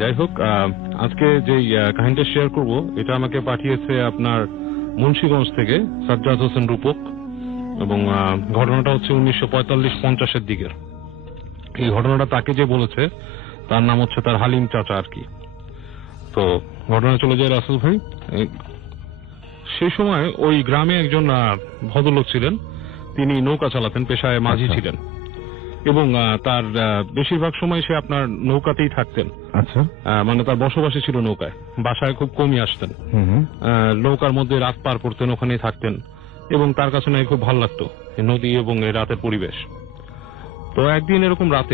যাই হোক, আজকে যে কাহিনীটা শেয়ার করব এটা আমাকে পাঠিয়েছে আপনার মুন্সিগঞ্জ থেকে সাজ্জাদ হোসেন রূপক, এবং ঘটনাটা হচ্ছে 1945-50-এর দিকের। এই ঘটনাটা তাকে যে বলেছে তার নাম হচ্ছে তার হালিম চাচা আর কি। তো ঘটনা চলে যায় রাসেল ভাই। সেই সময় ওই গ্রামে একজন ভদ্রলোক ছিলেন, তিনি নৌকা চালাতেন, পেশায় মাঝি ছিলেন, এবং তার বেশিরভাগ সময় সে আপনার নৌকাতেই থাকতেন। আচ্ছা, মানে তার বসবাসী ছিল নৌকায়, বাসায় খুব কমই আসতেন। নৌকার মধ্যে রাত পার করতেন, ওখানেই থাকতেন, এবং তার কাছে নাকি খুব ভালো লাগতো নদী এবং এই রাতের পরিবেশ। তো একদিন এরকম রাত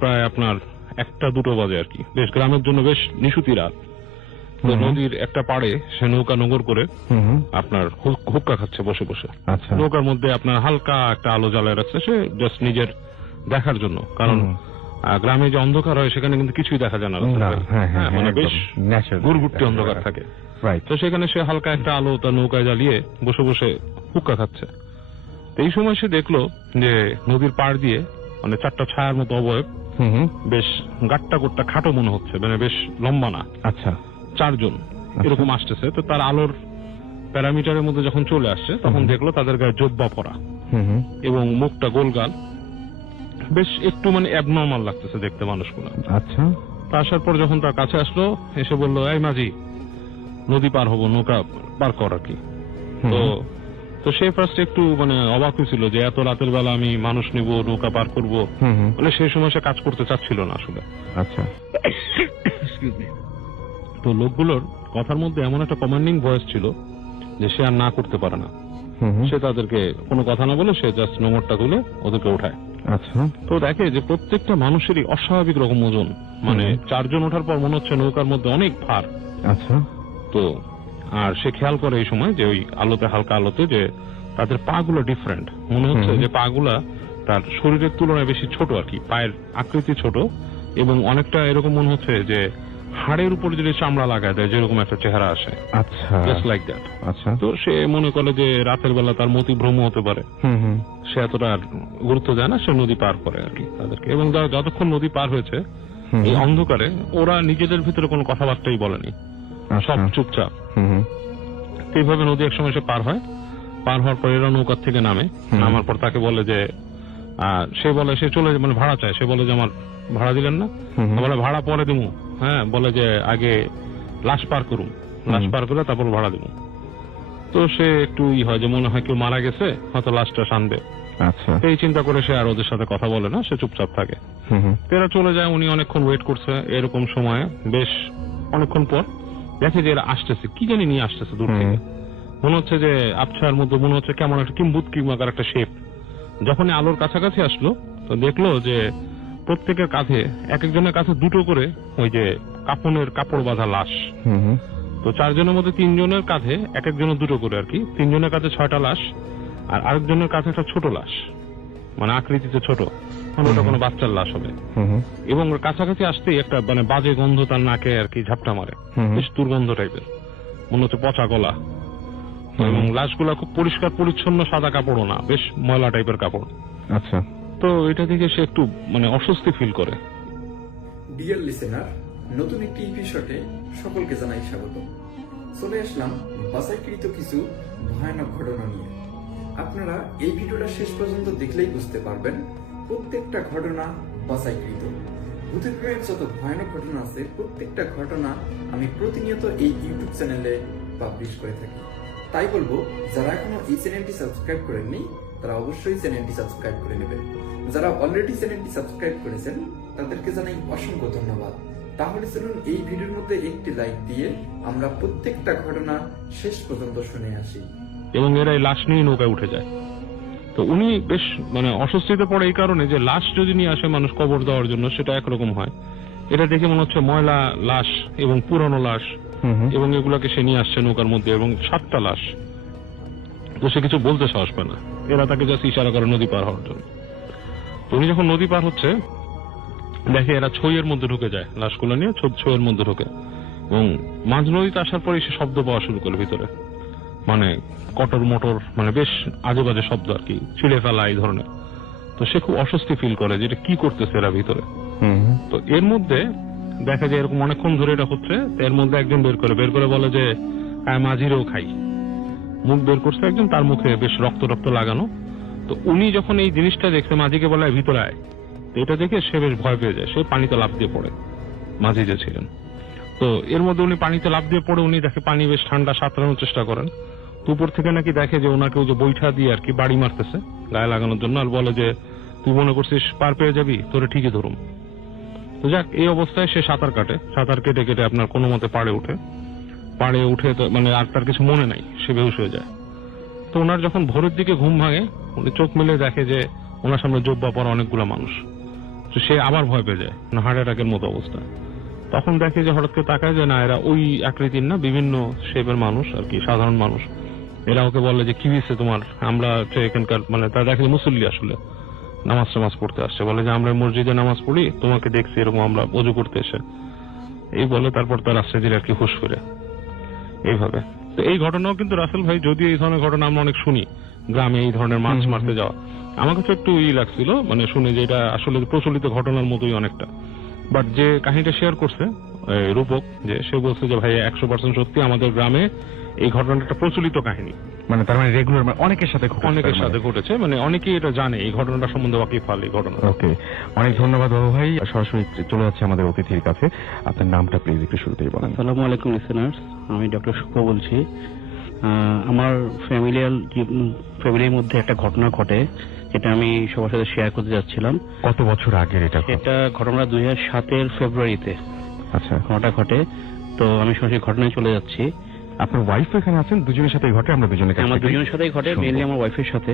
প্রায় আপনার 1-2 বাজে আর কি, বেশ গ্রামের জন্য বেশ নিশুতি রাত। তো নদীর একটা পাড়ে সে নৌকা নোঙর করে আপনার হুক্কা খাচ্ছে বসে বসে। নৌকার মধ্যে আপনার হালকা একটা আলো জ্বালায় রাখছে, সে জাস্ট নিজের দেখার জন্য, কারণ গ্রামে যে অন্ধকার হয় সেখানে কিন্তু কিছুই দেখা যায় না, মানে বেশ গুড়গুড়টি অন্ধকার থাকে। তো সেখানে সে হালকা একটা আলো তার নৌকায় জ্বালিয়ে বসে বসে হুক্কা খাচ্ছে। এই সময় সে দেখলো যে নদীর পাড় দিয়ে মানে 4টা ছায়ার মতো অবয়ব, বেশ গাট্টা গোট্টা খাটো মনে হচ্ছে, মানে বেশ লম্বা না, 4 জন এরকম আসতেছে। তো তার আলোর প্যারামিটারের মধ্যে যখন চলে আসছে তখন দেখলো তাদের গায়ে জব্বা পরা এবং মুখটা গোলগাল, বেশ একটু মানে অ্যাবনর্মাল লাগতেছে দেখতে মানুষগুলো। আচ্ছা, আসার পর যখন তার কাছে আসলো, এসে বললো, এই মাঝি, নদী পার হবো, নৌকা পার কর আর কি। তো সে ফার্স্ট একটু মানে অবাক হয়েছিল যে এত রাতের বেলা আমি মানুষ নিব, নৌকা পার করবো, মানে সেই সময় সে কাজ করতে চাচ্ছিল না আসলে। আচ্ছা, তো লোকগুলোর কথার মধ্যে এমন একটা কমান্ডিং ভয়েস ছিল যে সে আর না করতে পারে না। সে তাদেরকে কোনো কথা না বলে সে জাস্ট নোঙরটা তুলে ওদেরকে ওঠায়। আচ্ছা, তো দেখে যে প্রত্যেকটা মানুষেরই অস্বাভাবিক রকম ওজন, মানে 4 জন ওঠার পর মনে হচ্ছে নৌকার মধ্যে অনেক ভার। আচ্ছা, তো আর সে খেয়াল করে এই সময় যে ওই আলোতে, হালকা আলোতে, যে তাদের পা গুলো ডিফারেন্ট, মনে হচ্ছে যে পা গুলা তার শরীরের তুলনায় বেশি ছোট আর কি, পায়ের আকৃতি ছোট, এবং অনেকটা এরকম মনে হচ্ছে যে হাড়ের উপর যদি চামড়া লাগায় দেয় যেরকম একটা চেহারা আসে। আচ্ছা, জাস্ট লাইক দ্যাট। আচ্ছা, তো সে মনে করে যে রাতের বেলা তার মতি ভ্রম হতে পারে, সে এতটা গুরুত্ব দেয় না, সে নদী পার করে আর কি তাদেরকে। এবং যতক্ষণ নদী পার হয়েছে এই অন্ধকারে ওরা নিজেদের ভিতরে কোনো কথাবার্তাই বলেনি, সব চুপচাপ। এইভাবে নদী একসময় সে পার হয়। পার হওয়ার পর এরা নৌকার থেকে নামে, নামার পর তাকে বলে যে সে চলে, মানে ভাড়া চায়। সে বলে যে আমার ভাড়া দিলেন না, বলে ভাড়া পরে দিমু, বলে যে আগে লাশ পার করুন, লাশ পার করে তারপর ভাড়া দিব। তো সে একটু হয় যে মনে হয় কেউ মারা গেছে, হয়তো লাশটা টানবে, এই চিন্তা করে সে আর ওদের সাথে কথা বলে না, সে চুপচাপ থাকে। এরা চলে যায়, উনি অনেকক্ষণ ওয়েট করছে। এরকম সময়ে বেশ অনেকক্ষণ পর দেখে যে এরা আসতেছে, কি জানি নিয়ে আসতেছে দূর থেকে, মনে হচ্ছে যে আবছার মধ্যে মনে হচ্ছে কেমন একটা কিম্বুত কিমাকার একটা শেপ। যখনই আলোর কাছাকাছি আসলো তো দেখলো যে প্রত্যেকের কাঁধে, এক একজনের কাছে 2টো করে ওই যে কাপড়ের কাপড় বাঁধা লাশ। তো 4 জনের মধ্যে 3 জনের কাঁধে এক একজনের 2টো করে আর কি, 3 জনের কাছে 6টা লাশ, আর আরেকজনের কাছে একটা ছোট লাশ, মানে আকৃতিতে ছোট, মানে ওটা কোনো বাচ্চার লাশ হবে। এবং কাছাকাছি আসতেই একটা মানে বাজে গন্ধ তার নাকে আর কি ঝাপটা মারে, বেশ দুর্গন্ধ টাইপের, মনে হচ্ছে পচা গলা। এবং লাশগুলা খুব পরিষ্কার পরিচ্ছন্ন, সাদা কাপড়ও না, বেশ ময়লা টাইপের কাপড়। আচ্ছা, তো এটা থেকে সে একটু মানে অস্বস্তি ফিল করে। ডিয়ার লিসেনার, নতুন একটি এপিসোডে সকলকে জানাই স্বাগত। চলে আসলাম বাছাইকৃত কিছু ভয়ানক ঘটনা নিয়ে। আপনারা এই ভিডিওটা শেষ পর্যন্ত দেখলেই বুঝতে পারবেন প্রত্যেকটা ঘটনা বাছাইকৃত। ভূতের প্রেমের যত ভয়ানক ঘটনা আছে প্রত্যেকটা ঘটনা আমি প্রতিনিয়ত এই ইউটিউব চ্যানেলে পাবলিশ করে থাকি। তাই বলবো, যারা এখনো এই চ্যানেলটি সাবস্ক্রাইব করেননি তারা অবশ্যই চ্যানেলটি সাবস্ক্রাইব করে নেবেন। যারা অলরেডি চ্যানেলটি সাবস্ক্রাইব করেছেন তাদেরকে জানাই অসংখ্য ধন্যবাদ। তাহলে চলুন এই ভিডিওর মধ্যে একটি লাইক দিয়ে আমরা প্রত্যেকটা ঘটনা শেষ পর্যন্ত শুনে আসি। এবং এরা এই লাশ নিয়ে নৌকায় উঠে যায়। তো উনি বেশ মানে অস্বস্তিতে পড়ে এই কারণে যে লাশ যদি নিয়ে আসে মানুষ কবর দেওয়ার জন্য সেটা একরকম হয়, এটা দেখে মনে হচ্ছে ময়লা লাশ এবং পুরনো লাশ, এবং এগুলাকে সে নিয়ে আসছে নৌকার মধ্যে, এবং 7টা লাশ। তো সে কিছু বলতে সাহস পায় না, এরা তাকে জাস্ট ইশারা করে নদী পার হওয়ার জন্য। তো উনি যখন নদী পার হচ্ছে দেখে এরা ছইয়ের মধ্যে ঢুকে যায়, লাশগুলো নিয়ে ছইয়ের মধ্যে ঢুকে, এবং মাঝ নদীতে আসার পরে সে শব্দ পাওয়া শুরু করে ভিতরে, মানে কটর মোটর, মানে বেশ আজে বাজে শব্দ আর কি, ছিঁড়ে ফেলা এই ধরনের। তো সে খুব অস্বস্তি ফিল করে যে এটা কি করতেছে এরা ভিতরে। তো এর মধ্যে দেখে যে এরকম অনেকক্ষণ ধরে এটা হচ্ছে, তো এর মধ্যে একজন বের করে বলে যে মাঝিরেও খাই। মুখ বের করছে একজন, তার মুখে বেশ রক্ত রক্ত লাগানো। তো উনি যখন এই জিনিসটা দেখছে, মাঝিকে বলে ভিতরে আয়। তো এটা দেখে সে বেশ ভয় পেয়ে যায়, সে পানিতে লাফ দিয়ে পড়ে, মাঝি যে ছিলেন। তো এর মধ্যে উনি পানিতে লাফ দিয়ে পড়ে, উনি দেখে পানি বেশ ঠান্ডা, সাঁতরানোর চেষ্টা করেন। তো উপর থেকে নাকি দেখে যে ওনাকে ওই যে বৈঠা দিয়ে আর কি বাড়ি মারতেছে গায়ে লাগানোর জন্য, আর বলে যে তুই মনে করছিস পার পেয়ে যাবি, তোরে ঠিকই ধরুম। তো যাক, এই অবস্থায় সে সাঁতার কেটে কেটে আপনার কোনো মতে পাড়ে উঠে তো মানে আর তার কিছু মনে নাই, সে বেহুশ হয়ে যায়। তো ওনার যখন ভোরের দিকে ঘুম ভাঙে, উনি চোখ মেলে দেখে যে ওনার সামনে জোব্বা পরা অনেকগুলো মানুষ। তো সে আবার ভয় পেয়ে যায়, হার্ট অ্যাটাকের মতো অবস্থা। তখন দেখে যে হঠাৎ করে তাকায় যে না, এরা ওই আকৃতির না, বিভিন্ন শেপের মানুষ আর কি, সাধারণ মানুষ। এরা ওকে বলে যে কি হয়েছে তোমার, আমরা এখানকার মানে তারা দেখে যে মুসল্লি আসলে নামাজ পড়তে আসছে, বলে যে আমরা মসজিদে নামাজ পড়ি, তোমাকে দেখছি এরকম আমরা ওযু করতে এসে, এই বলে তারপর তার আস্তে ধীরে আর কি হুঁশ ফিরে এইভাবে। তো এই ঘটনাও কিন্তু রাসেল ভাই, যদিও এই ধরনের ঘটনা আমরা অনেক শুনি, গ্রামে এই ধরনের মাছ মারতে যাওয়া, আমার কাছে একটু লাগছিল মানে শুনে যে এটা আসলে প্রচলিত ঘটনার মতোই অনেকটা। বাট যে কাহিনীটা শেয়ার করছে রূপক, যে সে বলছে যে ভাই 100% সত্যি, আমাদের গ্রামে এই ঘটনাটা প্রচলিত কাহিনী, মানে তার মানে রেগুলার, মানে অনেকের সাথে ঘটেছে, মানে অনেকেই এটা জানে এই ঘটনাটা সম্বন্ধে ওয়াকিফাল এই ঘটনা। ওকে, অনেক ধন্যবাদ বাবু ভাই। সরাসরি চলে যাচ্ছে আমাদের অতিথির কাছে, আপনার নামটা প্লিজ একটু শুরুতেই বলেন। আসসালামু আলাইকুম লিসেনার্স, আমি ডক্টর শুভ বলছি। আমার ফ্যামিলির মধ্যে একটা ঘটনা ঘটে, যেটা আমি সবার সাথে শেয়ার করতে যাচ্ছিলাম। কত বছর আগের এটা? এটা ঘটনা 2007-এর ফেব্রুয়ারিতে। আচ্ছা, ঘটনা ঘটে। তো আমি সরাসরি ঘটনায় চলে যাচ্ছি। আপনার ওয়াইফ এখানে আছেন, দুজনের সাথেই ঘটে? আমরা দুজনের কাছে, আমার দুজনের সাথেই ঘটে, মেইনলি আমার ওয়াইফের সাথে।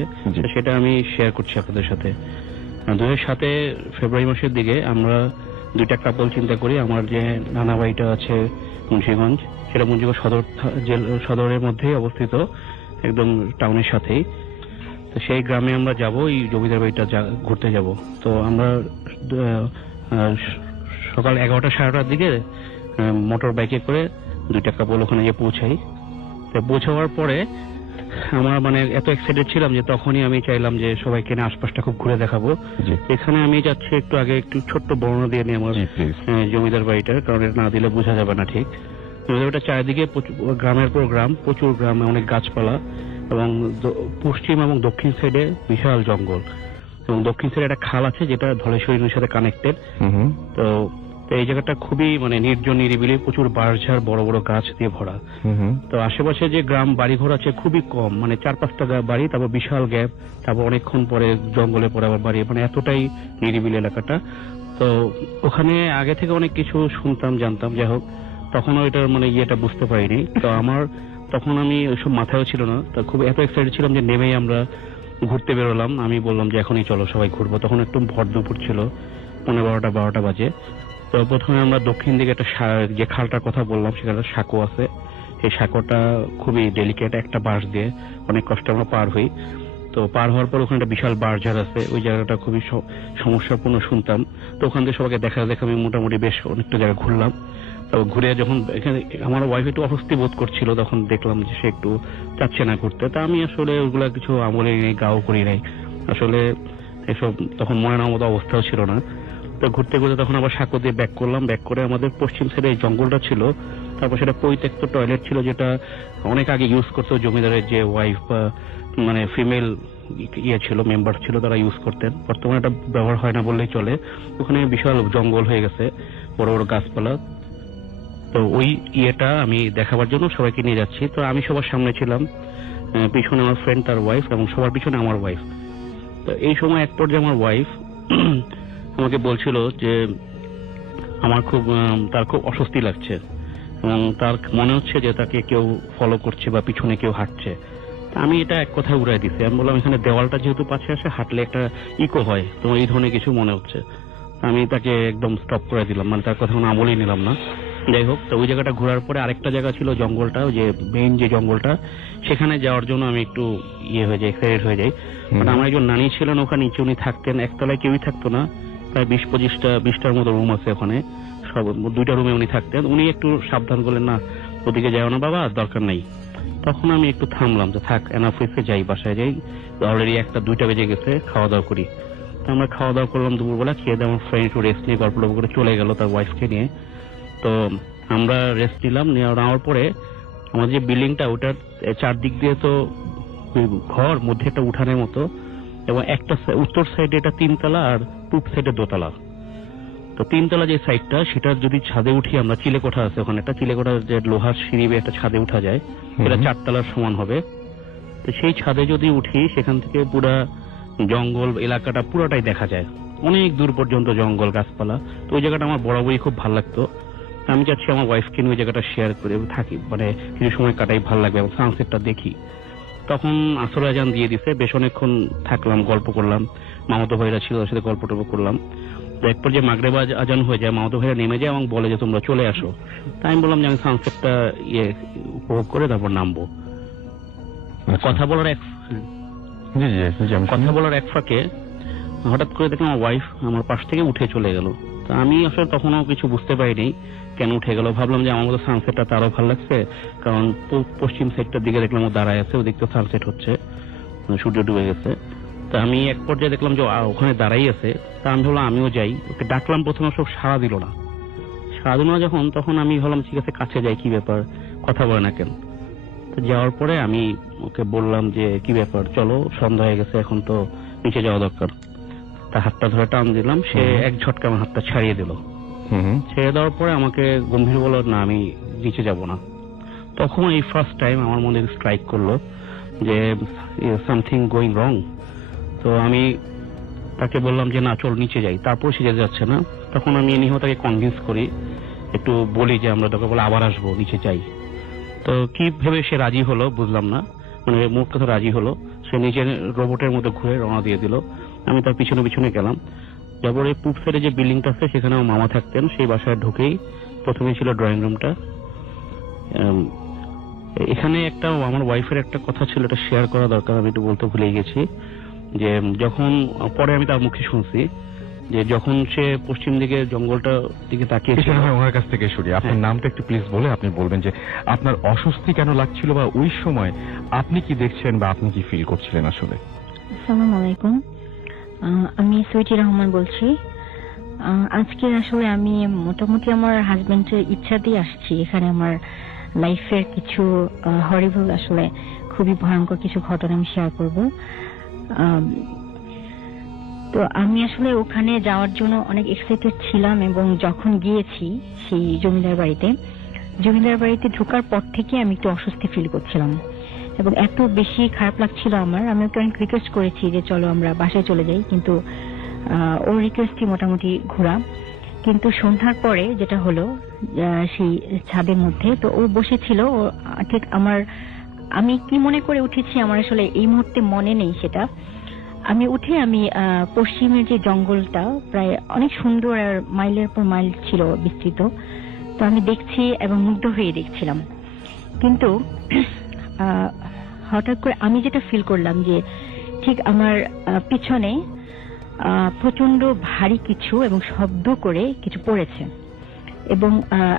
সেটা আমি শেয়ার করছি আপনাদের সাথে। 2007 ফেব্রুয়ারি মাসের দিকে আমরা দুইটা কাপল চিন্তা করি। আমার যে নানা বাড়িটা আছে মুন্সিগঞ্জ, সেটা মুন্সিগঞ্জ সদরের মধ্যেই অবস্থিত, একদম টাউনের সাথেই। তো সেই গ্রামে আমরা যাব, এই জমিদার বাড়িটা ঘুরতে যাব। তো আমরা সকাল 11টা সাড়ে 11টার দিকে মোটর বাইকে করে দুইটা কাপল ওখানে গিয়ে পৌঁছাই। তো পৌঁছাবার পরে আমরা মানে এত এক্সাইটেড ছিলাম যে তখনই আমি চাইলাম যে সবাইকে নিয়ে আশপাশটা খুব ঘুরে দেখাবো। এখানে আমি যাচ্ছি, একটু আগে একটু ছোট্ট বর্ণনা দিয়ে নিই আমার জমিদার বাড়িটার, কারণ এটা না দিলে বোঝা যাবে না ঠিক। জমিদার বাড়িটা চারিদিকে গ্রামের পর গ্রাম, প্রচুর গ্রামে অনেক গাছপালা, এবং পশ্চিম এবং দক্ষিণ সাইডে বিশাল জঙ্গল, এবং দক্ষিণ সাইডে একটা খাল আছে যেটা ধলেশ্বরী নদীর সাথে কানেক্টেড। তো এই জায়গাটা খুবই মানে নির্জন, নিরিবিলি, প্রচুর বাঁশঝাড়, বড় বড় গাছ দিয়ে ভরা। তো আশেপাশে যে গ্রাম বাড়িঘর আছে খুবই কম, মানে 4-5টা বাড়ি, তারপর বিশাল গ্যাপ, তারপর অনেকক্ষণ পরে জঙ্গলে পরে আবার বাড়ি, মানে এতটাই নিরিবিলি এলাকাটা। তো ওখানে আগে থেকে অনেক কিছু শুনতাম, জানতাম, যাই হোক তখনও এটার মানে ইয়েটা বুঝতে পারিনি। তো আমার তখন আমি ওইসব মাথায়ও ছিল না, তো খুব এত এক্সাইটেড ছিলাম যে নেমেই আমরা ঘুরতে বেরোলাম। আমি বললাম যে এখনই চলো সবাই ঘুরবো। তখন একটু ভর দুপুর ছিল, 11:30-12টা বাজে। তো প্রথমে আমরা দক্ষিণ দিকে একটা যে খালটার কথা বললাম, সেখানে সাঁকো আছে। সেই সাঁকোটা খুবই ডেলিকেট, একটা বাঁশ দিয়ে অনেক কষ্টে আমরা পার হই। তো পার হওয়ার পর ওখানে একটা বিশাল বাঁশঝাড় আছে, ওই জায়গাটা খুবই সমস্যাপূর্ণ শুনতাম। তো ওখান থেকে সবাইকে দেখা আমি মোটামুটি বেশ অনেকটা জায়গা ঘুরলাম। তো ঘুরে যখন এখানে আমার ওয়াইফ একটু অস্বস্তি বোধ করছিল, তখন দেখলাম যে সে একটু চাচ্ছে না ঘুরতে। তা আমি আসলে ওগুলা কিছু আমলে নেই, গাও করি নাই আসলে, এসব তখন মনে নেওয়ার মতো অবস্থাও ছিল না। তো ঘুরতে ঘুরতে তখন আবার সাঁকো দিয়ে ব্যাক করলাম। ব্যাক করে আমাদের পশ্চিম সাইডে এই জঙ্গলটা ছিল, তারপর সেটা পরিত্যক্ত টয়লেট ছিল, যেটা অনেক আগে ইউজ করতো জমিদারের যে ওয়াইফ বা মানে ফিমেল ছিল, মেম্বার ছিল, তারা ইউজ করতেন। বর্তমানে এটা ব্যবহার হয় না বললেই চলে। ওখানে বিশাল জঙ্গল হয়ে গেছে, বড় বড় গাছপালা। তো ওই ইয়েটা আমি দেখাবার জন্য সবাইকে নিয়ে যাচ্ছি। তো আমি সবার সামনে ছিলাম, পিছনে আমার ফ্রেন্ড, তার ওয়াইফ, এবং সবার পিছনে আমার ওয়াইফ। তো এই সময় এক পর্যায়ে আমার ওয়াইফ আমাকে বলছিল যে তার খুব অস্বস্তি লাগছে, এবং তার মনে হচ্ছে যে তাকে কেউ ফলো করছে বা পিছনে কেউ হাঁটছে। আমি এটা এক কথায় উড়াই দিচ্ছি। আমি বললাম এখানে দেওয়ালটা যেহেতু পাশে আসে, হাঁটলে একটা ইকো হয়, তো এই ধরনের কিছু মনে হচ্ছে। আমি তাকে একদম স্টপ করে দিলাম, মানে তার কথা কোনো আমলই নিলাম না। যাই হোক, তো ওই জায়গাটা ঘোরার পরে আরেকটা জায়গা ছিল জঙ্গলটা, যে মেইন যে জঙ্গলটা, সেখানে যাওয়ার জন্য আমি একটু এক্সাইটেড হয়ে যাই। মানে আমার একজন নানি ছিলেন ওখানে, নিচে উনি থাকতেন, একতলায় কেউই থাকতো না, প্রায় 20-25টার মতো রুম আছে ওখানে, সব 2টা রুমে উনি থাকতেন। উনি একটু সাবধান করলেন, না ওদিকে যাও না বাবা, দরকার নাই। তখন আমি একটু থামলাম, যে থাক, এনাফ হয়েছে, যাই বাসায় যাই, অলরেডি 1-2টা বেজে গেছে, খাওয়া দাওয়া করি। তো আমরা খাওয়া দাওয়া করলাম দুপুরবেলা, খেয়ে দিয়ে আমার ফ্রেন্ড একটু রেস্ট নিয়ে গল্প করে চলে গেল তার ওয়াইফকে নিয়ে। তো আমরা রেস্ট নিলাম, নেওয়ার পরে আমাদের যে বিল্ডিংটা ওটার চারদিক দিয়ে তো ঘর, মধ্যে একটা উঠানের মতো, এবং একটা উত্তর সাইডে এটা 3 তলা আর পূব সাইডে 2 তলা। তো 3 তলা যে সাইডটা, সেটা যদি ছাদে উঠি আমরা, চিলেকোঠা আছে ওখানে, একটা চিলেকোঠা যে লোহার সিঁড়ি একটা ছাদে উঠা যায়, এটা 4 তলার সমান হবে। তো সেই ছাদে যদি উঠি, সেখান থেকে পুরা জঙ্গল এলাকাটা পুরোটাই দেখা যায়, অনেক দূর পর্যন্ত জঙ্গল, গাছপালা। তো ওই জায়গাটা আমার বরাবরই খুব ভালো লাগতো। আমি চাচ্ছি আমার ওয়াইফকে নিয়ে ওই জায়গাটা শেয়ার করে থাকি, মানে কিছু সময় কাটাই, ভালো লাগবে এবং সানসেটটা দেখি। তখন আসর আজান দিয়ে দিছে, বেশ অনেকক্ষণ থাকলাম, গল্প করলাম, মামাতো ভাইরা ছিল, ওর সাথে গল্প টল্প করলাম। তো এক পর্যায়ে মাগরিব আজান হয়ে যায়, মামাতো ভাইরা নেমে যায় এবং বলে যে তোমরা চলে আসো। তাই আমি বললাম যে আমি সানসেটটা উপভোগ করে তারপর নামবো। কথা বলার এক ফাঁকে হঠাৎ করে দেখলাম আমার ওয়াইফ আমার পাশ থেকে উঠে চলে গেল। তো আমি আসলে তখনও কিছু বুঝতে পারিনি কেন উঠে গেল। ভাবলাম যে আমার মতো সানসেটটা তারও ভালো লাগছে, কারণ পশ্চিম সাইডটার দিকে দেখলাম ও দাঁড়ায় আছে, ওদিক তো সানসেট হচ্ছে, সূর্য ডুবে গেছে। তা আমি এক পর্যায়ে দেখলাম যে ওখানে দাঁড়াই আছে। তা আমি ভাবলাম আমিও যাই, ওকে ডাকলাম, প্রথমে সব সাড়া দিল না। যখন, তখন আমি ভাবলাম ঠিক আছে কাছে যাই, কি ব্যাপার, কথা বলে না কেন। তো যাওয়ার পরে আমি ওকে বললাম যে কি ব্যাপার, চলো, সন্ধ্যা হয়ে গেছে, এখন তো নিচে যাওয়া দরকার। তার হাতটা ধরে টান দিলাম, সে এক ঝটকা আমার হাতটা ছাড়িয়ে দিল। ছেড়ে দেওয়ার পরে আমাকে গম্ভীর বলল, না আমি নিচে যাব না। তখন এই ফার্স্ট টাইম আমার মনে স্ট্রাইক করলো যে সামথিং গোয়িং রং। তো আমি তাকে বললাম যে না চল নিচে যাই। তারপর সে যেতে যাচ্ছে না। তখন আমি এনিহ তাকে কনভিন্স করি, একটু বলি যে আমরা তোকে বলে আবার আসবো, নিচে যাই। তো কি ভেবে সে রাজি হলো বুঝলাম না, মানে মোট কথা রাজি হলো। সে নিজের রোবটের মধ্যে ঘুরে রওনা দিয়ে দিল। আমি তার পিছনে পিছনে গেলাম। তারপরে পূব সাইডে যে বিল্ডিংটা আছে সেখানে আমার মামা থাকতেন। সেই বাসায় ঢুকেই প্রথমে ছিল ড্রয়িং রুমটা। এখানে একটা আমার ওয়াইফের একটা কথা ছিল, এটা শেয়ার করা দরকার, আমি একটু বলতে ভুলে গেছি। যে যখন পরে আমি তার মুখে শুনছি যে যখন সে পশ্চিম দিকে জঙ্গলটা দিকে তাকিয়েছিল, ওনার কাছ থেকে শুনি। আপনার নামটা একটু প্লিজ বলে আপনি বলবেন যে আপনার অস্বস্তি কেন লাগছিল, বা ওই সময় আপনি কি দেখছেন বা আপনি কি ফিল করছিলেন আসলে। আসসালামু আলাইকুম, আমি সুইটি রহমান বলছি। আজকে আসলে আমি মোটামুটি আমার হাজবেন্ডের ইচ্ছা দিয়ে আসছি এখানে। আমার লাইফের কিছু হরিবল, আসলে খুবই ভয়ঙ্কর কিছু ঘটনা আমি শেয়ার করব। তো আমি আসলে ওখানে যাওয়ার জন্য অনেক এক্সাইটেড ছিলাম, এবং যখন গিয়েছি সেই জমিদার বাড়িতে ঢোকার পর থেকে আমি একটু অস্বস্তি ফিল করছিলাম, এবং এত বেশি খারাপ লাগছিল আমার। আমি ওকে অনেক রিকোয়েস্ট করেছি যে চলো আমরা বাসায় চলে যাই, কিন্তু ওর রিকোয়েস্টই মোটামুটি ঘোরা। কিন্তু সন্ধ্যার পরে যেটা হলো, সেই ছাদের মধ্যে তো ও বসেছিল, ঠিক আমি কি মনে করে উঠেছি আমার আসলে এই মুহূর্তে মনে নেই সেটা। আমি উঠে আমি পশ্চিমের যে জঙ্গলটা প্রায় অনেক সুন্দর আর মাইলের পর মাইল ছিল বিস্তৃত, তো আমি দেখছি এবং মুগ্ধ হয়ে দেখছিলাম। কিন্তু হঠাৎ করে আমি যেটা ফিল করলাম যে ঠিক আমার পিছনে প্রচন্ড ভারী কিছু এবং শব্দ করে কিছু পড়েছে, এবং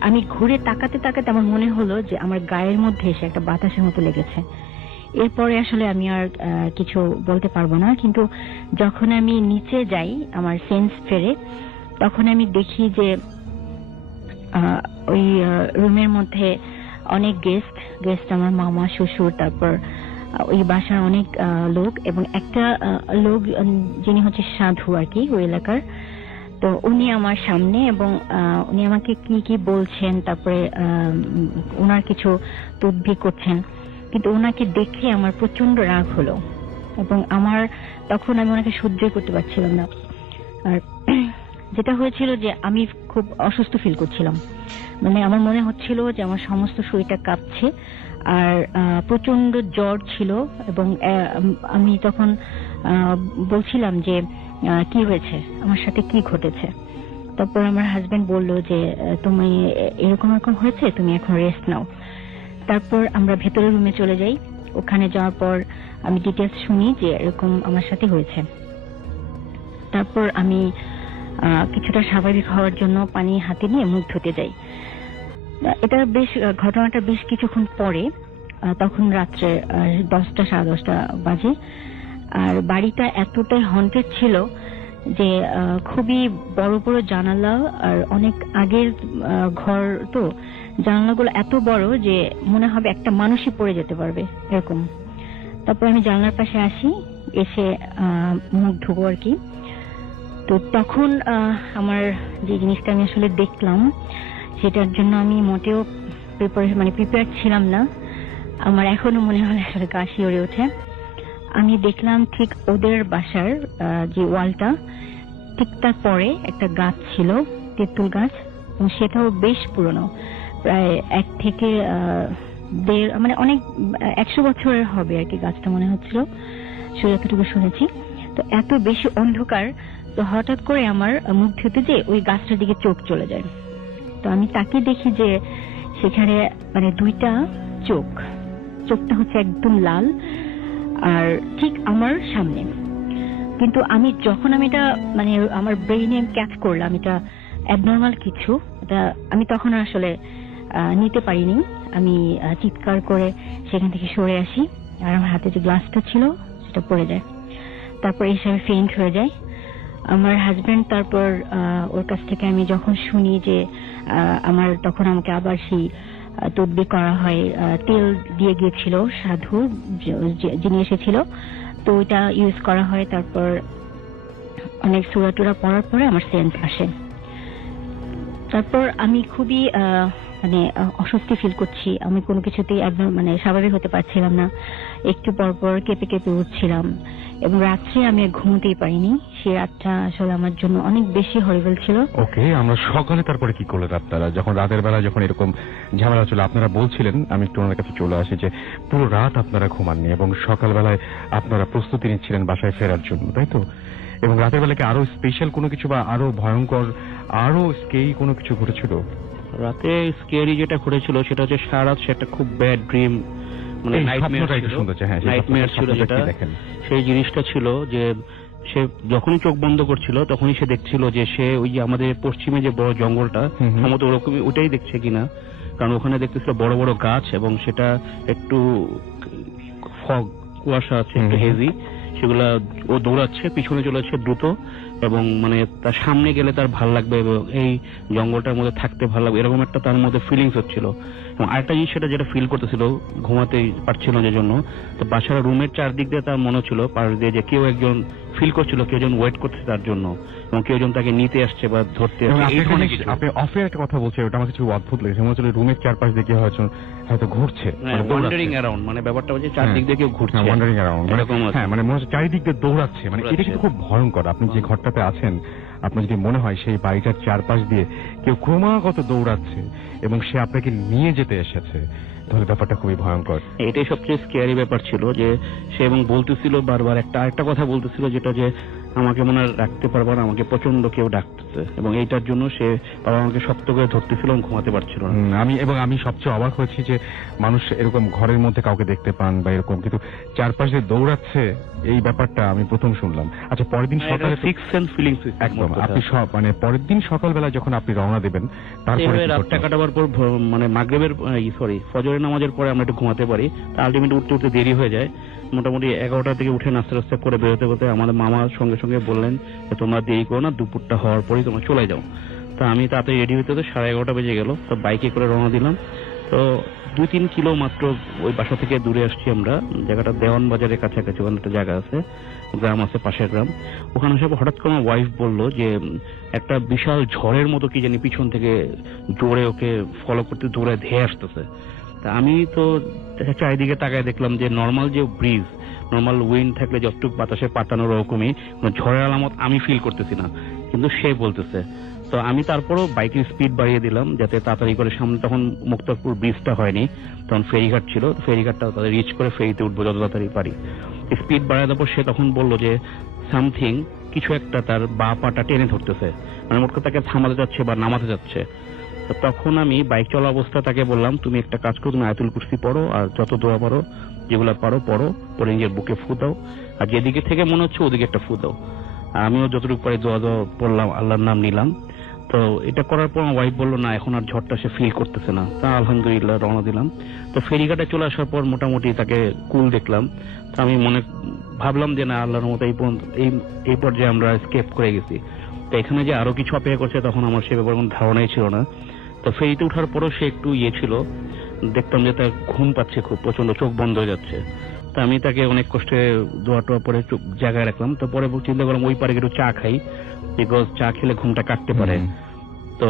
আমি ঘুরে তাকাতে তাকাতে আমার মনে হলো যে আমার গায়ের মধ্যে এসে একটা বাতাসের মতো লেগেছে। এরপরে আসলে আমি আর কিছু বলতে পারবো না। কিন্তু যখন আমি নিচে যাই আমার সেন্স ফেরে, তখন আমি দেখি যে ওই রুমের মধ্যে অনেক গেস্ট আমার মামা, শ্বশুর, তারপর ওই বাসার অনেক লোক, এবং একটা লোক যিনি হচ্ছে সাধু আর কি ওই এলাকার। তো উনি আমার সামনে, এবং উনি আমাকে কি কি বলছেন, তারপরে ওনার কিছু তদবির করছেন। কিন্তু ওনাকে দেখে আমার প্রচন্ড রাগ হলো, এবং তখন আমি ওনাকে সহ্যই করতে পারছিলাম না। আর যেটা হয়েছিল যে আমি খুব অসুস্থ ফিল করছিলাম, মানে আমার মনে হচ্ছিল যে আমার সমস্ত শরীরটা কাঁপছে, আর প্রচন্ড জ্বর ছিল। এবং আমি তখন বলছিলাম যে কি হয়েছে, আমার সাথে কি ঘটেছে। তারপর আমার হাজবেন্ড বলল যে তুমি এরকম হয়েছে, তুমি এখন রেস্ট নাও। তারপর আমরা ভেতরের রুমে চলে যাই। ওখানে যাওয়ার পর আমি ডিটেলস শুনি যে এরকম আমার সাথে হয়েছে। তারপর আমি কিছুটা স্বাভাবিক হওয়ার জন্য পানি হাতে নিয়ে মুখ ধুতে যাই। ঘটনাটা বেশ কিছুক্ষণ পরে, তখন রাত্রে 10টা সাড়ে 10টা বাজে, আর বাড়িটা এতটাই হন্টেড ছিল যে খুবই বড় বড় জানালা, আর অনেক আগের ঘর, তো জানালাগুলো এত বড় যে মনে হবে একটা মানুষই পড়ে যেতে পারবে এরকম। তারপর আমি জানলার পাশে আসি, এসে মুখ ধুবো আর কি। তো তখন আমার যে জিনিসটা আমি আসলে দেখলাম সেটার জন্য আমি মোটেও প্রিপেয়ার ছিলাম না। আমার এখনো মনে হয় আসলে গা শিউরে ওঠে। আমি দেখলাম ঠিক ওদের বাসার যে ওয়ালটা, ঠিক তার পরে একটা গাছ ছিল, তেঁতুল গাছ, এবং সেটাও বেশ পুরনো, প্রায় 1 থেকে 1.5 মানে অনেক 100 বছরের হবে আর কি গাছটা মনে হচ্ছিল, যতটুকু শুনেছি। তো এত বেশি অন্ধকার, তো হঠাৎ করে আমার মুখ ধুতে যে ওই গাছটার দিকে চোখ চলে যায়। তো আমি তাকে দেখি যে সেখানে মানে 2টা চোখটা হচ্ছে একদম লাল, আর ঠিক আমার সামনে। কিন্তু যখন আমি এটা মানে আমার ব্রেইনে ক্যাচ করলাম এটা অ্যাবনর্মাল কিছু, এটা আমি তখন আসলে নিতে পারিনি। আমি চিৎকার করে সেখান থেকে সরে আসি, আর আমার হাতে যে গ্লাসটা ছিল সেটা পড়ে যায়। তারপর এই হিসাবে ফেইন্ট হয়ে যায় আমার হাজবেন্ড। তারপর ওর কাছ থেকে আমি যখন শুনি যে তখন আমাকে আবার সেই তদবির করা হয়, তেল দিয়ে গিয়েছিল সাধু যিনি এসেছিল, তো ওইটা ইউজ করা হয়। তারপর অনেক সূরা টুরা পড়ার পরে আমার সেন্স আসে। তারপর আমি খুবই মানে অস্বস্তি ফিল করছি, আমি কোনো কিছুতেই একদম মানে স্বাভাবিক হতে পারছিলাম না, একটু পরপর কেঁপে কেঁপে উঠছিলাম, এবং রাত্রে আমি ঘুমোতেই পারিনি। সে রাতটা আসলে আমার জন্য অনেক বেশি হরিবল ছিল। ওকে, আমরা সকালে তারপরে কি করলেন আপনারা যখন রাতের বেলা যখন এরকম ঝামেলা ছিল? আপনারা বলছিলেন, আমি একটু ওনার কাছে চলে আসি, যে পুরো রাত আপনারা ঘুমাননি এবং সকালবেলায় আপনারা প্রস্তুতি নিচ্ছিলেন বাসায় ফেরার জন্য, তাই তো? এবং রাতের বেলা কি আরো স্পেশাল কোনো কিছু বা আরো ভয়ঙ্কর, আরো স্কেরি কোনো কিছু ঘটেছিল? রাতে স্কেরি যেটা ঘটেছিল সেটা হচ্ছে সারা রাত সে একটা খুব ব্যাড ড্রিম, মানে নাইটমেয়ার ছিল যেটা, সেই জিনিসটা ছিল যে সে যখনই চোখ বন্ধ করছিল তখনই সে দেখছিল যে সে ওই যে আমাদের পশ্চিমে যে বড় জঙ্গলটা, সম্ভবত ওরকমই ওটাই দেখছে কিনা, কারণ ওখানে দেখতেছিল বড় বড় গাছ এবং সেটা একটু ফগ, কুয়াশা আছে, একটু হেজি, সেগুলা ও দৌড়াচ্ছে, পিছনে চলেছে দ্রুত, এবং মানে তার সামনে গেলে তার ভাল লাগবে এবং এই জঙ্গলটার মধ্যে থাকতে ভালো লাগবে, এরকম একটা তার মধ্যে ফিলিংস হচ্ছিল। এবং আরেকটা জিনিস সেটা যেটা ফিল করতেছিল, ঘুমাতেই পারছিল না যে জন্য, তো বাসার রুমের চারদিক দিয়ে তার মনে হচ্ছিল পাশ দিয়ে যে কেউ একজন ফিল করছিল, কেউ একজন ওয়েট করছে তার জন্য, এবং কেউ একজন তাকে নিতে আসছে বা ধরতে আসছে। আপনি অফে একটা কথা বলছেন, ওটা আমার কিছু অদ্ভুত লেগেছে, মনে হচ্ছিল রুমের চারপাশ দিকে হয়তো ঘুরছে, ওয়ান্ডারিং অ্যারাউন্ড, মানে ব্যাপারটা হচ্ছে চারদিক দিয়ে কেউ ঘুরছে, ওয়ান্ডারিং অ্যারাউন্ড, হ্যাঁ, মানে মনে হচ্ছে চারিদিক দিয়ে দৌড়াচ্ছে। মানে এটা কিন্তু খুব ভয়ঙ্কর। আপনি যে ঘরটাতে আছেন, আপনার যদি মনে হয় সেই বাড়িটার চারপাশ দিয়ে কেউ ক্রমাগত দৌড়াচ্ছে এবং সে আপনাকে নিয়ে যেতে এসেছে, তাহলে ব্যাপারটা খুবই ভয়ঙ্কর। এটাই সবচেয়ে স্কেয়ারি ব্যাপার ছিল যে সে এবং বলতেছিল বারবার আরেকটা কথা বলতেছিল, যেটা যে আমাকে মনে রাখতে পারবো না, আমাকে প্রচন্ড কেউ ডাকতেছে, এবং এইটার জন্য সে বাবা আমাকে শক্ত করে ধরতেছিল এবং ঘুমাতে পারছিল না। আমি সবচেয়ে অবাক হয়েছি যে মানুষ এরকম ঘরের মধ্যে কাউকে দেখতে পান বা এরকম, কিন্তু চারপাশে দৌড়াচ্ছে, এই ব্যাপারটা আমি প্রথম শুনলাম। আচ্ছা, পরের দিন সকালে সিক্স সেন্স ফিলিংস একদম, আপনি মানে পরের দিন সকালবেলা যখন আপনি রওনা দেবেন, তারপরে রাতটা কাটাবার পর মানে মাগরিবের ফজরের নামাজের পরে আমরা একটু ঘুমাতে পারি, তা আলটিমেটলি উঠতে উঠতে দেরি হয়ে যায়। মোটামুটি 11টা থেকে উঠে নাস্তা করে বেরোতে বেরোতে আমাদের মামার সঙ্গে সঙ্গে বললেন যে তোমরা দেরি করো না, দুপুরটা হওয়ার পরেই তোমরা চলে যাও। তো আমি তাড়াতাড়ি রেডি হতে 11:30 বেজে গেল। তো বাইকে করে রওনা দিলাম। তো 2-3 কিলো মাত্র ওই বাসা থেকে দূরে আসছি আমরা, জায়গাটা দেওয়ান বাজারের কাছাকাছি, ওখানে একটা জায়গা আছে, গ্রাম আছে, পাশের গ্রাম। ওখানে সব হঠাৎ করে আমার ওয়াইফ বলল যে একটা বিশাল ঝড়ের মতো কি জানি পিছন থেকে জোরে ওকে ফলো করতে দৌড়ে ধেয়ে আসতেছে। তা আমি তো চারিদিকে তাকায় দেখলাম যে নর্মাল যে ব্রিজ, নর্মাল উইন্ড থাকলে যতটুকু বাতাসে পাতানোর ওরকমই ঝড়ের আলামত আমি ফিল করতেছি না, কিন্তু সে বলতেছে। তো আমি তারপরও বাইকের স্পিড বাড়িয়ে দিলাম যাতে তাড়াতাড়ি করে সামনে, তখন মুক্তারপুর ব্রিজটা হয়নি, তখন ফেরিঘাট ছিল, ফেরিঘাটটা তাদের রিচ করে ফেরিতে উঠবো যত তাড়াতাড়ি পারি। স্পিড বাড়ায় দেওয়ার পর সে তখন বললো যে সামথিং, কিছু একটা তার বা পাটা টেনে ধরতেছে, মানে মোট কথা তাকে থামাতে যাচ্ছে বা নামাতে যাচ্ছে। তো তখন আমি বাইক চলা অবস্থা তাকে বললাম, তুমি একটা কাজ করো, তুমি আয়াতুল কুরসি পড়ো, আর যত দোয়া পারো, যেগুলো পারো পড়ো, পরে নিজের বুকে ফু দাও, আর যেদিকে থেকে মনে হচ্ছে ওদিকে একটা ফু দাও। আমিও যতটুকু পারি দোয়া পড়লাম, আল্লাহর নাম নিলাম। তো এটা করার পর আমার ওয়াইফ বললো না এখন আর ঝড়টা সে ফিল করতেছে না। তা আলহামদুলিল্লাহ রওনা দিলাম। তো ফেরিঘাটে চলে আসার পর মোটামুটি তাকে কুল দেখলাম। তো আমি ভাবলাম যে না আল্লাহর মতো এই পর্যায়ে আমরা স্কেপ করে গেছি। তো এখানে যে আরো কিছু অপেক্ষা করছে তখন আমার সে ব্যাপারে কোনো ধারণাই ছিল না। তো ফেরিতে ওঠার পরও সে একটু ছিল, দেখতাম যে তার ঘুম পাচ্ছে, খুব প্রচন্ড চোখ বন্ধ হয়ে যাচ্ছে। তো আমি তাকে অনেক কষ্টে দোয়া টোয়া পরে জায়গায় রাখলাম। তো পরে চিন্তা করলাম ওই পারে একটু চা খাই, বিকজ চা খেলে ঘুমটা কাটতে পারে। তো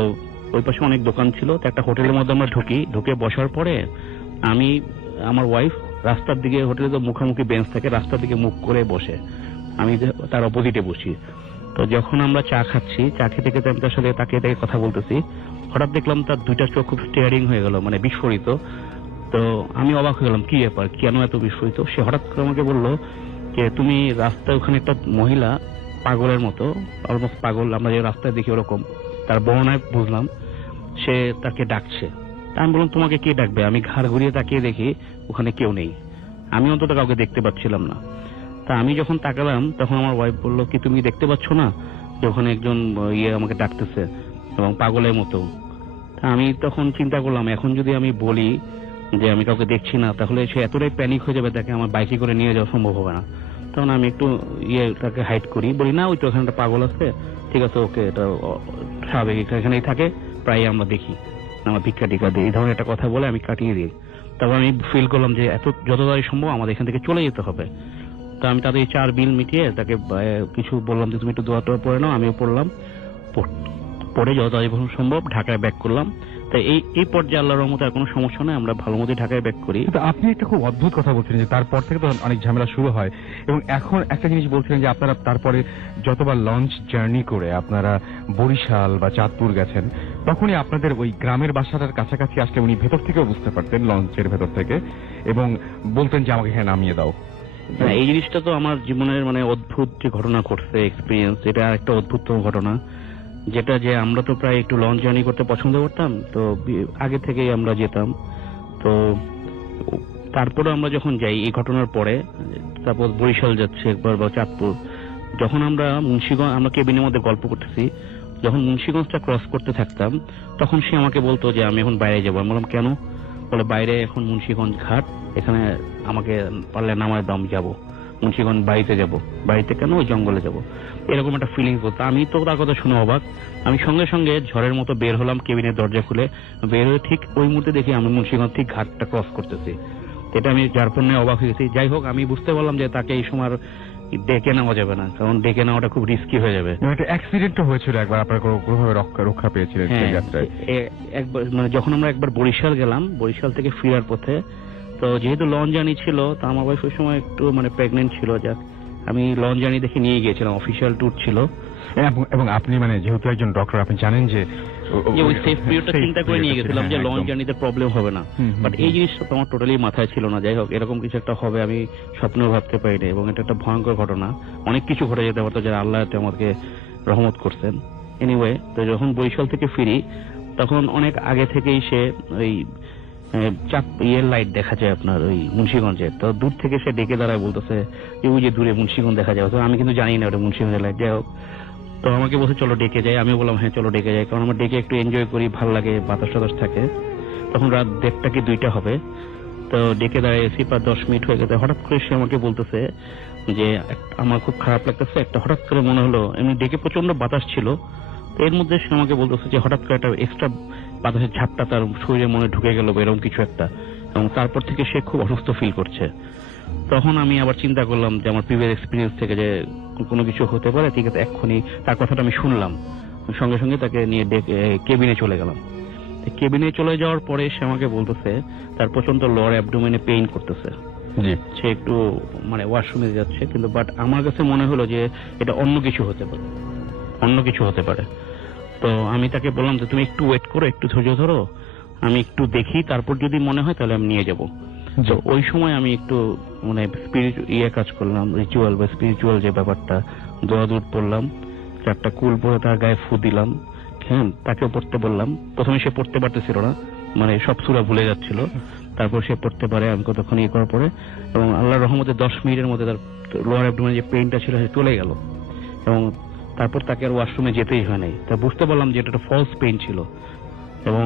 ওই পাশে অনেক দোকান ছিল, তো একটা হোটেলের মধ্যে আমরা ঢুকে বসার পরে আমি আমার ওয়াইফ রাস্তার দিকে, হোটেলে তো মুখামুখি বেঞ্চ থাকে, রাস্তার দিকে মুখ করে বসে, আমি তার অপোজিটে বসি। তো যখন আমরা চা খাচ্ছি, চা খেতে খেতে আমি তার সাথে তাকিয়ে তাকিয়ে কথা বলতেছি, হঠাৎ দেখলাম তার দুইটা চোখ খুব স্টিয়ারিং হয়ে গেল, মানে বিস্ফোরিত। তো আমি অবাক হয়ে গেলাম, কি ব্যাপার, কেন এত বিস্ফোরিত? সে হঠাৎ করে আমাকে বললো যে তুমি রাস্তায় ওখানে একটা মহিলা পাগলের মতো, অলমোস্ট পাগল, আমরা যে রাস্তায় দেখি ওরকম, তার বর্ণনায় বুঝলাম সে তাকে ডাকছে। তা আমি বললাম তোমাকে কে ডাকবে? আমি ঘাড় ঘুরিয়ে তাকিয়ে দেখি ওখানে কেউ নেই, আমি অন্তত কাউকে দেখতে পাচ্ছিলাম না। তা আমি যখন তাকালাম তখন আমার ওয়াইফ বললো কি তুমি দেখতে পাচ্ছ না যে ওখানে একজন আমাকে ডাকতেছে এবং পাগলের মতো? তা আমি তখন চিন্তা করলাম এখন যদি আমি বলি যে আমি কাউকে দেখছি না তাহলে সে এতটাই প্যানিক হয়ে যাবে, তাকে আমার বাইকে করে নিয়ে যাওয়া সম্ভব হবে না। তখন আমি একটু তাকে হাইড করি, বলি না ওই তো ওখানে একটা পাগল আছে, ঠিক আছে ওকে, এটা স্বাভাবিক, এখানেই থাকে, প্রায় আমরা দেখি, আমার ভিক্ষা টিকা দিই, এই ধরনের একটা কথা বলে আমি কাটিয়ে দিই। তারপর আমি ফিল করলাম যে যত তাড়াতাড়ি সম্ভব আমাদের এখান থেকে চলে যেতে হবে। তো আমি তাদের এই 4 বিল মিটিয়ে তাকে কিছু বললাম যে তুমি একটু দোয়া টোয়া পড়ে নাও, আমিও পড়লাম, পরে যত তাড়াতাড়ি সম্ভব ঢাকায় ব্যাক করলাম। তাই এই পর্যায়ে আল্লাহর রহমতে আর কোনো সমস্যা নেই, আমরা ভালো মতো ঢাকায় ব্যাক করি। কিন্তু আপনি একটা খুব অদ্ভুত কথা বলছিলেন যে তারপর থেকে তো অনেক ঝামেলা শুরু হয়, এবং এখন একটা জিনিস বলছিলেন যে আপনারা তারপরে যতবার লঞ্চ জার্নি করে আপনারা বরিশাল বা চাঁদপুর গেছেন তখনই আপনাদের ওই গ্রামের বাসাটার কাছাকাছি আসলে উনি ভেতর থেকেও বুঝতে পারতেন, লঞ্চের ভেতর থেকে, এবং বলতেন যে আমাকে এখানে নামিয়ে দাও। এই জিনিসটা তো আমার জীবনের মানে অদ্ভুত যে ঘটনা ঘটছে, এক্সপিরিয়েন্স, এটা একটা অদ্ভুততম ঘটনা, যেটা যে আমরা তো প্রায় একটু লঞ্চ জার্নি করতে পছন্দ করতাম, তো আগে থেকেই আমরা যেতাম। তো তারপরে আমরা যখন যাই এই ঘটনার পরে, তারপর বরিশাল যাচ্ছে একবার বা চাঁদপুর, যখন আমরা মুন্সিগঞ্জ, আমরা কেবিনের মধ্যে গল্প করতেছি, যখন মুন্সিগঞ্জটা ক্রস করতে থাকতাম তখন সে আমাকে বলতো যে আমি এখন বাইরে যাবো। আমি বললাম কেন? বলে বাইরে এখন মুন্সিগঞ্জ ঘাট, এখানে আমাকে পারলে নামায় দাম, যাবো মুন্সিগঞ্জ, বাড়িতে যাব। বাড়িতে কেন? ওই জঙ্গলে যাব। এরকম একটা ফিলিংস হতো। আমি তো তার কথা শুনে অবাক, আমি সঙ্গে সঙ্গে ঝড়ের মতো বের হলাম, কেবিনের দরজা খুলে বের হয়ে ঠিক ওই মুহূর্তে দেখি আমি মুন্সিগঞ্জ ঠিক ঘাটটা ক্রস করতেছি। এটা আমি যার পণ্যে অবাক হয়ে গেছি। যাই হোক, আমি বুঝতে পারলাম যে তাকে এই সময় ডেকে নেওয়া যাবে না, কারণ ডেকে নেওয়াটা খুব রিস্কি হয়ে যাবে। একটা অ্যাক্সিডেন্টও হয়েছিল একবার, আপনার কোনোভাবে রক্ষা পেয়েছিলেন সেই যাত্রায়? একবার মানে যখন আমরা একবার বরিশাল গেলাম, বরিশাল থেকে ফেরার পথে, তো যেহেতু লঞ্চ জার্নি ছিল, তো আমার ওয়াইফ ওই সময় একটু মানে প্রেগনেন্ট ছিল, যাক আমি লঞ্চ জার্নি দেখে নিয়ে গিয়েছিলাম, অফিসিয়াল ট্যুর ছিল। এবং আপনি মানে যেহেতু একজন ডক্টর, আপনি জানেন যে ওই সেফ পিরিয়ডটা চিন্তা করে নিয়ে গেছিলাম যে লঞ্চ জার্নিতে প্রবলেম হবে না, বাট এই জিনিসটা তো আমার টোটালি মাথায় ছিল না। যাই হোক, এরকম কিছু একটা হবে আমি স্বপ্নেও ভাবতে পারিনি, এবং এটা একটা ভয়ঙ্কর ঘটনা, অনেক কিছু ঘটে যেতে পারতো যারা আল্লাহ আমাকে রহমত করছেন। এনিওয়ে, তো যখন বরিশাল থেকে ফিরি তখন অনেক আগে থেকেই সে ওই লাইট দেখা যায় আপনার ওই মুন্সিগঞ্জের, তো দূর থেকে সে ডেকে দাঁড়ায়, বলতেছে যে ওই যে দূরে মুন্সিগঞ্জ দেখা যায়। তো আমি কিন্তু জানি না ওটা মুন্সিগঞ্জের লাইট। যাই হোক, তো আমাকে বলছে চলো ডেকে যাই। আমি বললাম হ্যাঁ চলো ডেকে যাই, কারণ আমার ডেকে একটু এনজয় করি, ভালো লাগে, বাতাস টাতাস থাকে। তখন রাত 1:30 কি 2টা হবে। তো ডেকে দাঁড়িয়েছি, প্রায় 10 মিনিট হয়ে গেছে। হঠাৎ করে সে আমাকে বলতেছে যে আমার খুব খারাপ লাগতেছে, একটা হঠাৎ করে মনে হলো, এমনি ডেকে প্রচন্ড বাতাস ছিল, তো এর মধ্যে সে আমাকে বলতেছে যে হঠাৎ করে একটা এক্সট্রা বাতাসের ঝাপটা তার শরীরে মনে ঢুকে গেল, এরকম কিছু একটা, এবং তারপর থেকে সে খুব অসুস্থ ফিল করছে। তখন আমি আবার চিন্তা করলাম যে আমার প্রিভিয়াস এক্সপিরিয়েন্স থেকে যে কোনো কিছু হতে পারে, ঠিক আছে, এক্ষুনি তার কথাটা আমি শুনলাম, সঙ্গে সঙ্গে তাকে নিয়ে কেবিনে চলে গেলাম। কেবিনে চলে যাওয়ার পরে সে আমাকে বলতেছে তার প্রচন্ড লোয়ার অ্যাবডোমেনে পেইন করতেছে, সে একটু মানে ওয়াশরুমে যাচ্ছে, কিন্তু বাট আমার কাছে মনে হলো যে এটা অন্য কিছু হতে পারে। তো আমি তাকে বললাম যে তুমি একটু ওয়েট করো, একটু ধৈর্য ধরো, আমি একটু দেখি, তারপর যদি মনে হয় তাহলে আমি নিয়ে যাব। তো ওই সময় আমি একটু মানে কাজ করলাম, রিচুয়াল বা স্পিরিচুয়াল যে ব্যাপারটা, দোয়া দূর পড়লাম, 4টা কুল পরে তার গায়ে ফু দিলাম, হ্যাঁ, তাকেও পড়তে বললাম। প্রথমে সে পড়তে পারতেছিল না, মানে সব সূরা ভুলে যাচ্ছিল, তারপর সে পড়তে পারে, আমি কতক্ষণ করার পরে, এবং আল্লাহর রহমতে 10 মিনিটের মধ্যে তার লোয়ার অ্যাবডোমেনে যে পেইনটা ছিল সে চলে গেল, এবং তারপর তাকে আর ওয়াশরুমে যেতেই হয় নাই। তা বুঝতে পারলাম যে এটা একটা ফলস পেইন ছিল এবং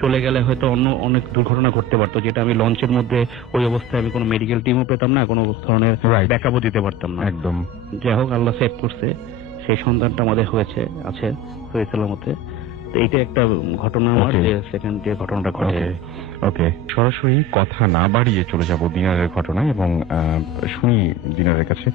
চলে গেলে হয়তো অন্য অনেক দুর্ঘটনা ঘটতে পারতো, যেটা আমি লঞ্চের মধ্যে ওই অবস্থায় আমি কোনো মেডিকেল টিমও পেতাম না, কোনো ধরনের Right. ব্যাকআপও দিতে পারতাম না। একদম। যাই হোক, আল্লাহ সেভ করছে, সেই সন্তানটা আমাদের আছে সহিসালামতে। তো এইটা একটা ঘটনা আমার, Okay. যে সেকেন্ড যে ঘটনাটা ঘটে। ওকে, সরাসরি কথা না বাড়িয়ে চলে যাব দিনারের ঘটনায় এবং শুনি দিনারের কাছে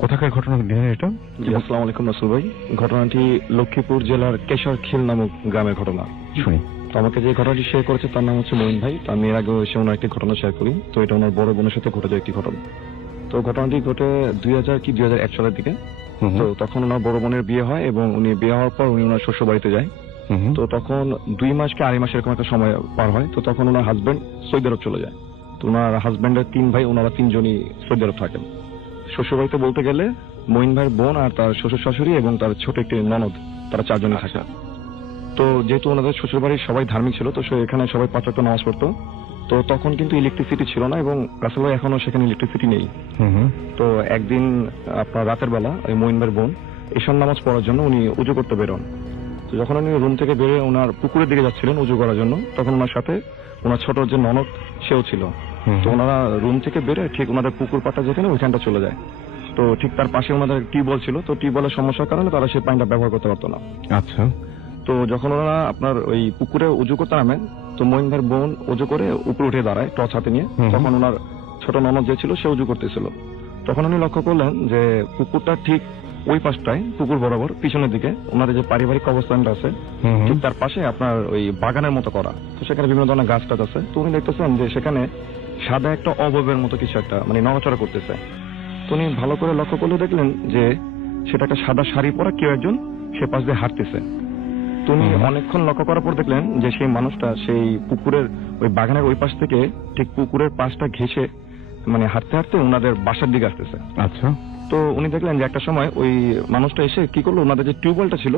কোথাকার ঘটনা দিনার এটা। জি, আসসালামু আলাইকুম রাসূল ভাই। ঘটনাটি লক্ষ্মীপুর জেলার কেশরখিল নামক গ্রামের ঘটনা। শুনি। তো আমাকে যে ঘটনাটি শেয়ার করেছে তার নাম হচ্ছে মঈন ভাই। তো আমি এর আগেও এসে ওনার একটি ঘটনা শেয়ার করি। তো এটা ওনার বড় বোনের সাথে ঘটে যায় একটি ঘটনা। তো ঘটনাটি ঘটে 2001 সালের দিকে। তো তখন ওনার বড় বোনের বিয়ে হয় এবং উনি বিয়ে হওয়ার পর উনি ওনার শ্বশুর বাড়িতে যায়। তো তখন 2 মাস কি 2.5 মাস এরকম একটা সময় পার হয়। তো তখন ওনার হাজবেন্ড সৌদি আরব চলে যায়। তো ওনার হাজবেন্ডের 3 ভাই, ওনারা 3 জনই সৌদি আরব থাকেন। শ্বশুর বাড়িতে বলতে গেলে মঈন ভাইয়ের বোন আর তার শ্বশুর শাশুড়ি এবং তার ছোট একটি ননদ, তারা 4 জনই থাকে। তো যেহেতু ওনাদের শ্বশুর বাড়ির সবাই ধার্মিক ছিল, তো এখানে সবাই 5 ওয়াক্ত নামাজ পড়তো। তো তখন কিন্তু ইলেকট্রিসিটি ছিল না এবং রাসেল ভাই এখনো সেখানে ইলেকট্রিসিটি নেই। তো একদিন আপনার রাতের বেলা ওই মঈন ভাইয়ের বোন ঈশান নামাজ পড়ার জন্য উনি উজু করতে বেরোন। তো যখন উনি রুম থেকে বেরিয়ে ওনার পুকুরের দিকে যাচ্ছিলেন উজু করার জন্য, তখন ওনার সাথে ওনার ছোট যে ননদ সেও ছিল। তো ওনারা রুম থেকে বেরিয়ে ঠিক ওনাদের পুকুর পাড়টা যেখানে ওইখানটা চলে যায়। তো ঠিক তার পাশে ওনাদের টিউবওয়েল ছিল। তো টিউবওয়েলের সমস্যার কারণে তারা সেই পানিটা ব্যবহার করতে পারতো না। আচ্ছা। তো যখন ওনারা আপনার ওই পুকুরে উজু করতে নামেন, তো মঈন ভাইয়ের বোন উজু করে উপরে উঠে দাঁড়ায় টর্চ হাতে নিয়ে। তখন ওনার ছোট ননদ যে ছিল সে উজু করতেছিল। তখন উনি লক্ষ্য করলেন যে পুকুরটা ঠিক ওই পাশটায়, পুকুর বরাবর পিছনের দিকে ওনাদের যে পারিবারিক কবরস্থানটা আছে, ঠিক তার পাশে আপনার ওই বাগানের মতো করা। তো সেখানে বিভিন্ন ধরনের গাছ টাছ আছে। তো উনি দেখতেছেন যে সেখানে সাদা একটা অবয়বের মতো কিছু একটা মানে নড়াচড়া করতেছে। তো উনি ভালো করে লক্ষ্য করলে দেখলেন যে সেটা একটা সাদা শাড়ি পরা কেউ একজন সে পাশ দিয়ে হাঁটতেছে। তো উনি অনেকক্ষণ লক্ষ্য করার পর দেখলেন যে সেই মানুষটা সেই পুকুরের ওই বাগানের ওই পাশ থেকে ঠিক পুকুরের পাশটা ঘেঁষে মানে হাঁটতে হাঁটতে ওনাদের বাসার দিকে আসতেছে। আচ্ছা। তো উনি দেখলেন যে একটা সময় ওই মানুষটা এসে কি করলো, ওনাদের যে টিউবওয়েলটা ছিল,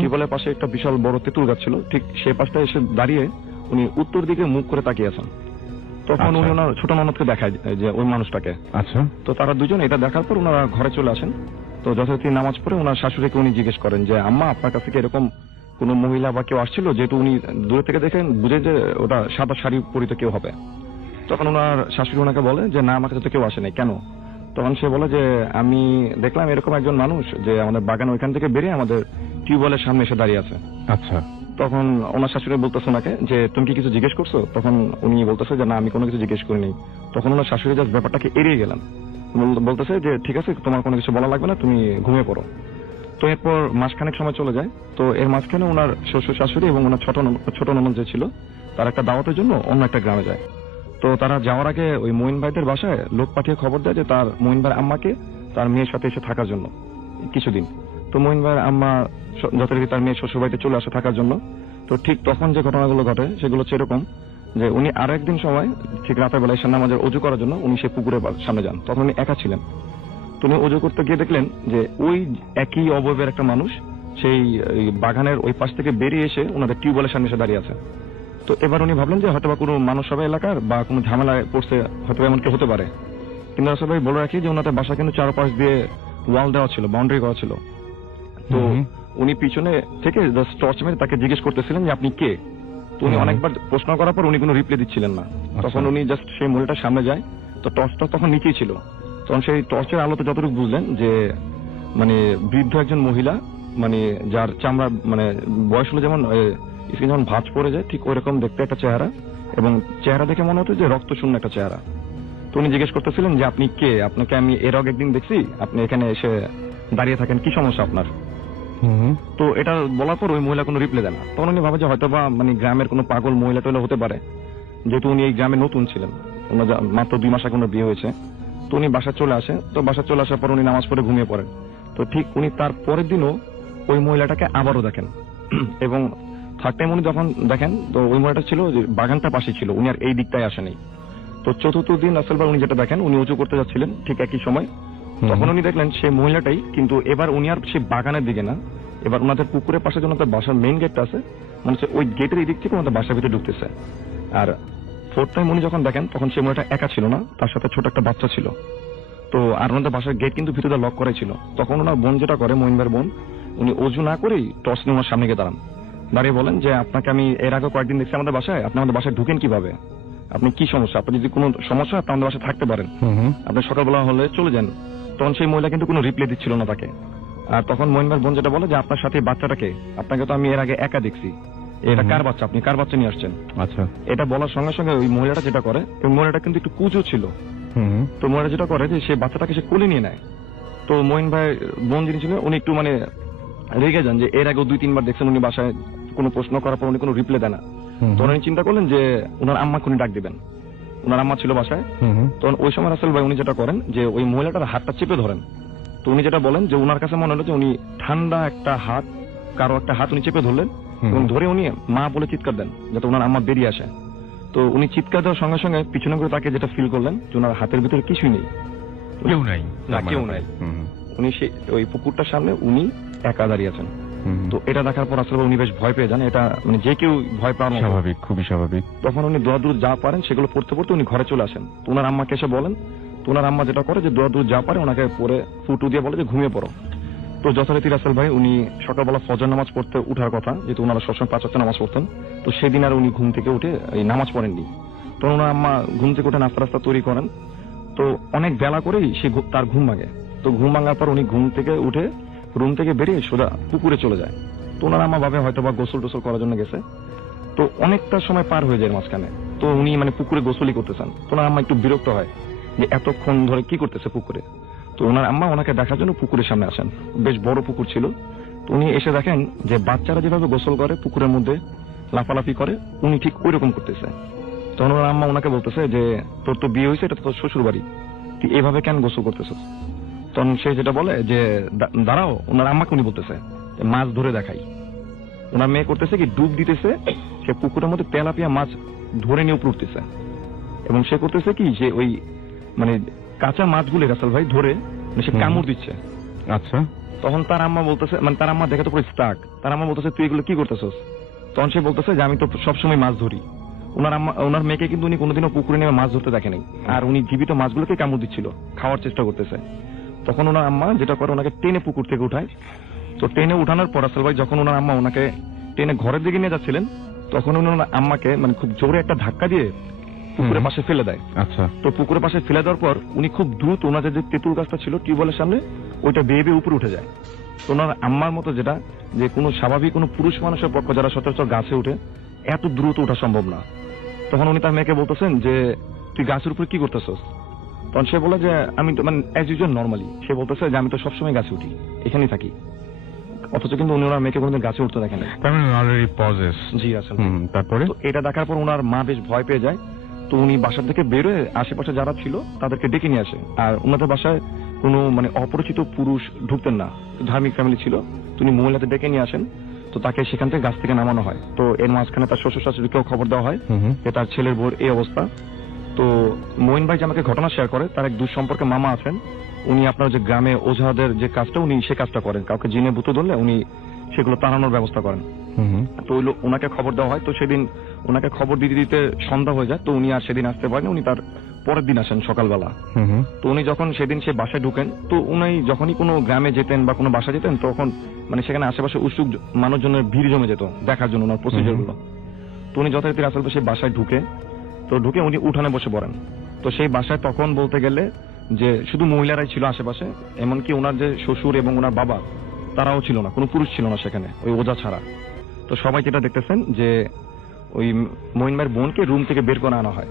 টিউবওয়েলের পাশে একটা বিশাল বড় তেঁতুল গাছ ছিল, ঠিক সেই পাশটা এসে দাঁড়িয়ে উনি উত্তর দিকে মুখ করে তাকিয়ে আছেন। তখন উনি ওনার ছোট ননদকে দেখায় যে ওই মানুষটাকে। আচ্ছা। তো তারা দুজন এটা দেখার পর ওনারা ঘরে চলে আসেন। তো যথারীতি নামাজ পড়ে ওনার শাশুড়িকে উনি জিজ্ঞেস করেন যে আম্মা, আপনার কাছে কি এরকম কোন মহিলা বা কেউ আসছিল? যেহেতু উনি দূরে থেকে দেখেন বুঝে যে ওটা সাদা শাড়ি পরিত কেউ হবে। তখন ওনার শাশুড়ি ওনাকে বলে যে না, আমার কাছে তো কেউ আসে নাই। কেন? তখন সে বলে যে আমি দেখলাম এরকম একজন মানুষ যে আমাদের বাগান ওইখান থেকে বেরিয়ে আমাদের টিউবওয়েলের সামনে এসে দাঁড়িয়ে আছে। আচ্ছা। তখন ওনার শাশুড়ি বলতেছে ওনাকে যে তুমি কি কিছু জিজ্ঞেস করছো? তখন উনি বলতেছে যে না, আমি কোনো কিছু জিজ্ঞেস করিনি। তখন ওনার শাশুড়ি জাস্ট ব্যাপারটাকে এড়িয়ে গেলেন, বলতেছে যে ঠিক আছে, তোমার কোনো কিছু বলা লাগবে না, তুমি ঘুমিয়ে পড়ো। তো এরপর মাসখানেক সময় চলে যায়। তো এর মাঝখানে ওনার শ্বশুর শাশুড়ি এবং ওনার ছোট ননদ যে ছিল তার একটা দাওয়াতের জন্য অন্য একটা গ্রামে যায়। তো তারা যাওয়ার আগে ওই মঈন ভাইদের বাসায় লোক পাঠিয়ে খবর দেয় যে তার মঈন ভাইয়ের আম্মাকে তার মেয়ের সাথে এসে থাকার জন্য কিছুদিন। তো মঈন ভাইয়ের আম্মা যথারীতি তার মেয়ের শ্বশুর বাড়িতে চলে আসে থাকার জন্য। তো ঠিক তখন যে ঘটনাগুলো ঘটে সেগুলো হচ্ছে এরকম যে উনি আর একদিন সময় ঠিক রাতের বেলায় ঈশান নামাজের উজু করার জন্য উনি সেই পুকুরের সামনে যান। তখন উনি একা ছিলেন। তো উনি উজু করতে গিয়ে দেখলেন যে ওই একই অবয়বের একটা মানুষ সেই বাগানের ওই পাশ থেকে বেরিয়ে এসে ওনাদের টিউবওয়েলের সামনে এসে দাঁড়িয়ে আছে। তো এবার উনি ভাবলেন যে হয়তো বা কোনো মানুষ হবে এলাকার বা কোনো ঝামেলায় পড়ছে, হয়তো এমন কেউ হতে পারে। কিন্তু আসলে ভাই বলে রাখি যে ওনাদের বাসা কিন্তু চারপাশ দিয়ে ওয়াল দেওয়া ছিল, বাউন্ডারি করা ছিল। তো উনি পিছনে থেকে জাস্ট টর্চ মেরে তাকে জিজ্ঞেস করতেছিলেন যে আপনি কে। তো উনি অনেকবার প্রশ্ন করার পর উনি কোনো রিপ্লাই দিচ্ছিলেন না। তখন উনি জাস্ট সেই মহিলাটার সামনে যায়। তো টর্চটা তখন নিচেই ছিল। তখন সেই টর্চের আলোতে যতটুকু বুঝলেন যে মানে বৃদ্ধ একজন মহিলা, মানে যার চামড়া মানে বয়স হলো যেমন স্কিন যখন ভাঁজ পড়ে যায় ঠিক ওইরকম দেখতে একটা চেহারা, এবং চেহারা দেখে মনে হতো যে রক্ত শূন্য একটা চেহারা। তো উনি জিজ্ঞেস করতেছিলেন যে আপনি কে, আপনাকে আমি এর আগে একদিন দেখছি, আপনি এখানে এসে দাঁড়িয়ে থাকেন, কি সমস্যা আপনার? তো এটা বলার পর ওই মহিলা কোনো রিপ্লাই দেয় না। তখন উনি ভাবে যে হয়তো বা মানে গ্রামের কোনো পাগল মহিলা টহিলা হতে পারে, যেহেতু উনি এই গ্রামে নতুন ছিলেন, ওনার মাত্র 2 মাস আগে ওনার বিয়ে হয়েছে। তো উনি বাসা চলে আসে। তো বাসা চলে আসার পর উনি নামাজ পড়ে ঘুমিয়ে পড়েন। তো ঠিক উনি তার পরের দিনও ওই মহিলাটাকে আবারও দেখেন এবং থার্ড টাইম উনি যখন দেখেন তো ওই মহিলাটা ছিল যে বাগানটা পাশে ছিল, উনি আর এই দিকটায় আসেনি। তো চতুর্থ দিন আসলবার উনি যেটা দেখেন, উনি উঁচু করতে যাচ্ছিলেন ঠিক একই সময়। তখন উনি দেখলেন সেই মহিলাটাই, কিন্তু এবার উনি আর সেই বাগানের দিকে না, এবার ওনাদের পুকুরের পাশে যেন তার বাসার মেইন গেটটা আছে, মানে হচ্ছে ওই গেটের এই দিক থেকে ওনাদের বাসার ভিতরে ঢুকতেছে। আর ফোর্থ টাইম উনি যখন দেখেন তখন সেই মহিলাটা একা ছিল না, তার সাথে ছোট একটা বাচ্চা ছিল। তো আর ওনাদের বাসার গেট কিন্তু ভিতরে লক করাই ছিল। তখন ওনার বোন যেটা করে, মঈন ভাইয়ের বোন, উনি অজু না করেই টর্চ নিয়ে ওনার সামনে গিয়ে দাঁড়িয়ে বলেন যে আপনাকে আমি এর আগে কয়েকদিন দেখছি আমাদের বাসায়, আপনি আমাদের বাসায় ঢুকেন কিভাবে, আপনি কি সমস্যা, আপনি যদি কোনো সমস্যা হয় আপনি আমাদের বাসায় থাকতে পারেন, আপনি সকালবেলা হলে চলে যান। তখন সেই মহিলা কিন্তু কোনো রিপ্লাই দিচ্ছিল না তাকে। আর তখন মহিন ভাইয়ের বোন যেটা বলে যে আপনার সাথে বাচ্চাটাকে, আপনাকে তো আমি এর আগে একা দেখছি, এটা কার বাচ্চা, আপনি কার বাচ্চা নিয়ে আসছেন। আচ্ছা, এটা বলার সঙ্গে সঙ্গে ওই মহিলাটা যেটা করে, ওই মহিলাটা কিন্তু একটু কুচো ছিল, তো মহিলা যেটা করে যে সে বাচ্চাটাকে সে কোলে নিয়ে নেয়। তো মহিন ভাই বোন যিনি ছিলেন উনি একটু মানে রেগে যান যে এর আগেও 2-3 বার দেখছেন উনি বাসায় কোনো প্রশ্ন করার পর উনি কোনো রিপ্লাই দেয় না। তখন উনি চিন্তা করলেন যে ওনার আম্মাকে উনি ডাক দিবেন, ওনার আম্মা ছিল বাসায়। তখন ওই সময় রাসেল ভাই উনি যেটা করেন যে ওই মহিলাটার হাতটা চেপে ধরেন। তো উনি যেটা বলেন যে ওনার কাছে মনে হলো যে উনি ঠান্ডা একটা হাত, কারো একটা হাত উনি চেপে ধরলেন এবং ধরে উনি মা বলে চিৎকার দেন যাতে ওনার আম্মা বেরিয়ে আসে। তো উনি চিৎকার দেওয়ার সঙ্গে সঙ্গে পিছনে করে তাকে যেটা ফিল করলেন যে ওনার হাতের ভিতরে কিছুই নেই, কেউ নাই, না কেউ নাই। উনি সেই ওই পুকুরটার সামনে উনি একা দাঁড়িয়ে আছেন। তো এটা দেখার পর আসলে উনি বেশ ভয় পেয়ে যান, এটা মানে যে কেউ ভয় পাওয়ার মতো। স্বাভাবিক, খুবই স্বাভাবিক। তখন উনি দোয়া দূর যা পারেন সেগুলো পড়তে পড়তে উনি ঘরে চলে আসেন। তো ওনার আম্মাকে এসে বলেন, তো ওনার আম্মা যেটা করে যে দোয়া দূর যা পারে ওনাকে পরে ফুটু দিয়ে বলে যে ঘুমিয়ে পড়ো। তো যথারীতি রাসেল ভাই উনি সকালবেলা ফজর নামাজ পড়তে উঠার কথা, যেহেতু ওনারা সবসময় 5 ওয়াক্ত নামাজ পড়তেন, তো সেদিন আর উনি ঘুম থেকে উঠে এই নামাজ পড়েননি। তো ওনার আম্মা ঘুম থেকে উঠে নাস্তা তৈরি করেন। তো অনেক বেলা করেই সে তার ঘুম ভাঙে। তো ঘুম ভাঙার পর উনি ঘুম থেকে উঠে রুম থেকে বেরিয়ে সোজা পুকুরে চলে যায়। তো ওনার আম্মা ভাবে হয়তো বা গোসল টোসল করার জন্য গেছে। তো অনেকটা সময় পার হয়ে যায় মাঝখানে, তো উনি মানে পুকুরে গোসলই করতেছেন। তো ওনার আম্মা একটু বিরক্ত হয় যে এতক্ষণ ধরে কি করতেছে পুকুরে। তো ওনার আম্মা ওনাকে দেখার জন্য পুকুরের সামনে আসেন, বেশ বড় পুকুর ছিল। তো উনি এসে দেখেন যে বাচ্চারা যেভাবে গোসল করে পুকুরের মধ্যে লাফালাফি করে, উনি ঠিক ওই রকম করতেছে। তখন ওনার আম্মা ওনাকে বলতেছে যে তোর তো বিয়ে হয়েছে, এটা তো শ্বশুর বাড়ি, তুই এভাবে কেন গোসল করতেছিস। তখন সে যেটা বলে যে দাঁড়াও, ওনার আম্মাকে উনি বলতেছে মাছ ধরে দেখাই। ওনার মেয়ে করতেছে কি ডুব দিতেছে, সে পুকুরের মধ্যে তেলাপিয়া মাছ ধরে নিয়ে উপরে উঠতেছে এবং সে করতেছে কি যে ওই মানে কাঁচা মাছগুলো রাসেল ভাই ধরে সে কামড় দিচ্ছে। আচ্ছা, তখন তার আম্মা বলতেছে, মানে তার আম্মা দেখে তো পুরো স্টাক, তার আম্মা বলতেছে তুই এগুলো কি করতেছস। তখন সে বলতেছে যে আমি তো সবসময় মাছ ধরি। ওনার মেয়েকে কিন্তু উনি কোনোদিনও পুকুরে নেমে মাছ ধরতে দেখে নাই, আর উনি জীবিত মাছগুলোকে কামড় দিচ্ছিল, খাওয়ার চেষ্টা করতেছে। তখন ওনার আম্মা যেটা করে ওনাকে টেনে পুকুর থেকে উঠায়। তো টেনে উঠানোর পর রাসেল ভাই যখন ওনার আম্মা ওনাকে টেনে ঘরের দিকে নিয়ে যাচ্ছিলেন, তখন ওনার আম্মাকে মানে খুব জোরে একটা ধাক্কা দিয়ে পুকুরের পাশে ফেলে দেয়। আচ্ছা, তো পুকুরের পাশে ফেলে দেওয়ার পর উনি খুব দ্রুত ওনাদের যে তেঁতুল গাছটা ছিল টিউবওয়েলের সামনে, ওইটা বেয়ে বেয়ে উপরে উঠে যায়। তো ওনার আম্মার মতো যেটা যে কোনো স্বাভাবিক কোনো পুরুষ মানুষের পক্ষ যারা সচরাচর গাছে উঠে এত দ্রুত ওঠা সম্ভব না। তখন উনি তার মেয়েকে বলতেছেন যে তুই গাছের উপরে কি করতেছস। তখন সে বলে যে আমি তো মানে অ্যাজ ইউজুয়াল নর্মালি, সে বলতেছে যে আমি তো সবসময় গাছে উঠি, এখানেই থাকি। অথচ কিন্তু উনি ওনার মেয়েকে কোনোদিন গাছে উঠতে দেখেন। তার মানে অলরেডি পজেস। জি আসলে তারপরে তো এটা দেখার পর ওনার মা বেশ ভয় পেয়ে যায়। তো উনি বাসার থেকে বেরোয় আশেপাশে যারা ছিল তাদেরকে ডেকে নিয়ে আসে। আর ওনাদের বাসায় কোনো মানে অপরিচিত পুরুষ ঢুকতেন না, ধার্মিক ফ্যামিলি ছিল। তো উনি মহিলাদের ডেকে নিয়ে আসেন। তো তাকে সেখান থেকে গাছ থেকে নামানো হয়। তো এর মাঝখানে তার শ্বশুর শাশুড়িকেও খবর দেওয়া হয় যে তার ছেলের বউর এই অবস্থা। তো মঈন ভাই যে আমাকে ঘটনা শেয়ার করে, তার এক দুঃসম্পর্কে মামা আছেন, উনি আপনার যে গ্রামে ওঝাদের যে কাজটা উনি সে কাজটা করেন, কাউকে জিনে ভূত ধরলে উনি সেগুলো তাড়ানোর ব্যবস্থা করেন। তো ওই ওনাকে খবর দেওয়া হয়। তো সেদিন ওনাকে খবর দিতে দিতে সন্ধ্যা হয়ে যায়। তো উনি আর সেদিন আসতে পারেন, উনি তার পরের দিন আসেন সকালবেলা। তো উনি যখন সেদিন সে বাসায় ঢুকেন, তো উনি যখনই কোনো গ্রামে যেতেন বা কোনো বাসা যেতেন, তখন মানে সেখানে আশেপাশে উৎসুক মানুষজনের ভিড় জমে যেত দেখার জন্য ওনার প্রসিজার গুলো। তো উনি যথারীতি আসলে সেই বাসায় ঢুকে উনি উঠানে বসে পড়েন। তো সেই বাসায় তখন বলতে গেলে যে শুধু মহিলারাই ছিল আশেপাশে, এমনকি ওনার যে শ্বশুর এবং ওনার বাবা তারাও ছিল না, কোনো পুরুষ ছিল না সেখানে, ওই ওঝা ছাড়া। তো সবাই যেটা দেখতেছেন যে ওই মঈন ভাইয়ের বোনকে রুম থেকে বের করে আনা হয়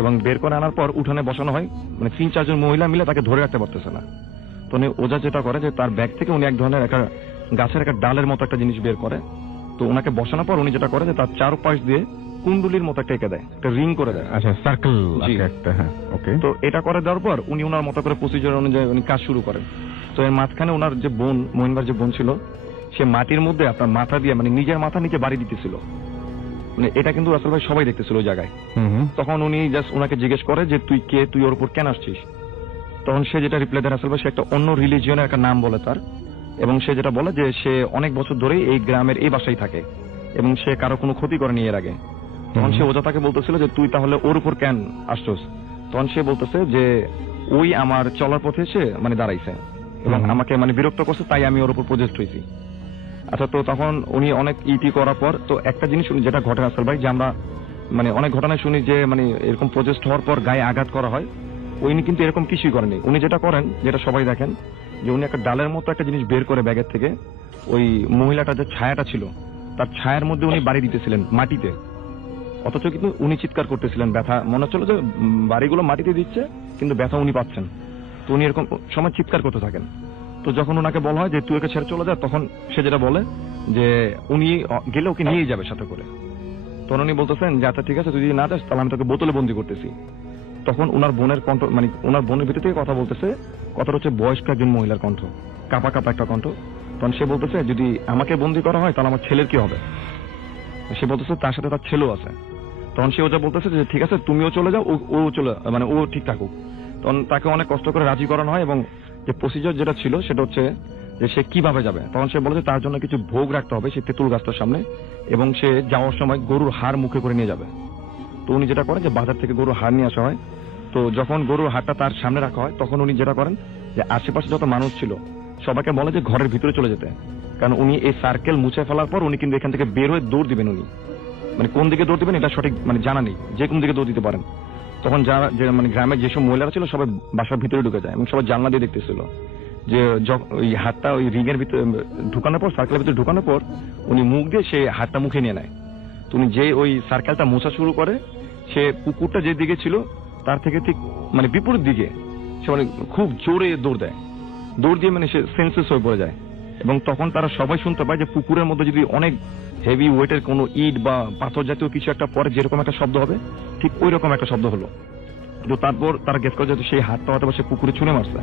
এবং বের করে আনার পর উঠানে বসানো হয়। মানে 3-4 জন মহিলা মিলে তাকে ধরে রাখতে পারতেছে না। তো উনি ওঝা যেটা করে যে তার ব্যাগ থেকে উনি এক ধরনের একটা গাছের একটা ডালের মতো একটা জিনিস বের করে। তো ওনাকে বসানোর পর উনি যেটা করে যে তার চারপাশ দিয়ে কুণ্ডুলির মতো একটা এঁকে দেয়, একটা রিং করে দেয়। আচ্ছা, সার্কেল একটা। হ্যাঁ, ওকে। তো এটা করে দেওয়ার পর উনি ওনার মতো করে প্রসিজার অনুযায়ী উনি কাজ শুরু করেন। তো এর মাঝখানে ওনার যে বোন, মঈন ভাইয়ের যে বোন ছিল, সে মাটির মধ্যে আপনার মাথা দিয়ে মানে নিজের মাথা নিচে বাড়ি দিতেছিল। মানে এটা কিন্তু রাসেল ভাই সবাই দেখতেছিল ওই জায়গায়। তখন উনি জাস্ট ওনাকে জিজ্ঞেস করে যে তুই কে, তুই ওর উপর কেন আসছিস। তখন সে যেটা রিপ্লাই দেয় রাসেল ভাই, সে একটা অন্য রিলিজিয়নের একটা নাম বলে তার, এবং সে যেটা বলে যে সে অনেক বছর ধরেই এই গ্রামের এই বাসায় থাকে এবং সে কারো কোনো ক্ষতি করেনি এর আগে। তখন সে ওঝা তাকে বলতেছিল যে তুই তাহলে ওর উপর কেন আসছস। তখন সে বলতেছে যে ওই আমার চলার পথে এসে মানে দাঁড়াইছে এবং আমাকে মানে বিরক্ত করছে, তাই আমি ওর উপর প্রজেস্ট হয়েছি। আচ্ছা, তো তখন উনি অনেক ইটি করার পর তো একটা জিনিস শুনি যেটা ঘটে রাসেল ভাই, যে আমরা মানে অনেক ঘটনায় শুনি যে মানে এরকম প্রজেস্ট হওয়ার পর গায়ে আঘাত করা হয়। উনি কিন্তু এরকম কিছুই করেনি। উনি যেটা করেন, যেটা সবাই দেখেন, যে উনি একটা ডালের মতো একটা জিনিস বের করে ব্যাগের থেকে ওই মহিলাটা যে ছায়াটা ছিল তার ছায়ার মধ্যে উনি বাড়ি দিতেছিলেন মাটিতে। অথচ কিন্তু উনি চিৎকার করতেছিলেন ব্যথা, মনে হচ্ছিল যে বাড়িগুলো মাটিতে দিচ্ছে কিন্তু ব্যথা উনি পাচ্ছেন। তো উনি এরকম সময় চিৎকার করতে থাকেন। তো যখন ওনাকে বলা হয় যে তুই ওকে ছেড়ে চলে যা, তখন সে যেটা বলে যে উনি গেলে ওকে নিয়ে যাবে সাথে করে। তখন উনি বলতেছেন যে আচ্ছা ঠিক আছে, তুই যদি না যাস তাহলে আমি তোকে বোতলে বন্দি করতেছি। তখন ওনার বোনের কণ্ঠ, মানে ওনার বোনের ভিতর থেকে কথা বলতেছে, কথাটা হচ্ছে বয়স্ক একজন মহিলার কণ্ঠ, কাপা কাপা একটা কণ্ঠ। তখন সে বলতেছে যদি আমাকে বন্দি করা হয় তাহলে আমার ছেলের কি হবে। সে বলতেছে তার সাথে তার ছেলেও আছে। তখন সে ওটা বলতেছে যে ঠিক আছে তুমিও চলে যাও, ও চলে মানে ও ঠিক থাকুক। তখন তাকে অনেক কষ্ট করে রাজি করানো হয় এবং যে প্রসিজার যেটা ছিল সেটা হচ্ছে যে সে কিভাবে যাবে। তখন সে বলে যে তার জন্য কিছু ভোগ রাখতে হবে সেই তেঁতুল গাছটার সামনে, এবং সে যাওয়ার সময় গরুর হাড় মুখে করে নিয়ে যাবে। তো উনি যেটা করেন যে বাজার থেকে গরুর হাড় নিয়ে আসা হয়। তো যখন গরুর হাড়টা তার সামনে রাখা হয় তখন উনি যেটা করেন যে আশেপাশে যত মানুষ ছিল সবাইকে বলে যে ঘরের ভিতরে চলে যেতে, কারণ উনি এই সার্কেল মুছে ফেলার পর উনি কিন্তু এখান থেকে বের হয়ে দৌড় দিবেন। উনি মানে কোন দিকে দৌড় দিবেন এটা সঠিক মানে জানা নেই, যে কোন দিকে দৌড় দিতে পারেন। তখন যারা যে মানে গ্রামের যেসব মহিলারা ছিল সবাই বাসার ভিতরে ঢুকে যায় এবং সবাই জানলা দিয়ে দেখতেছিল যে ওই হাতটা ওই রিংয়ের ভিতরে ঢুকানোর পর, সার্কেলের ভিতরে ঢুকানোর পর উনি মুখ দিয়ে সে হাতটা মুখে নিয়ে নেয়। তো উনি যে ওই সার্কেলটা মোছা শুরু করে, সে পুকুরটা যে দিকে ছিল তার থেকে ঠিক মানে বিপরীত দিকে সে মানে খুব জোরে দৌড় দেয়। দৌড় দিয়ে মানে সে সেন্সলেস হয়ে পড়ে যায়। এবং তখন তারা সবাই শুনতে পায় যে পুকুরের মধ্যে যদি অনেক হেভি ওয়েটের কোনো ইট বা পাথর জাতীয় কিছু একটা পরে যেরকম একটা শব্দ হবে, ঠিক ওই রকম একটা শব্দ হলো। তো তারপর তারা গেস করে যে সেই হাতটা হয়তো সে পুকুরে ছুঁড়ে মারছে।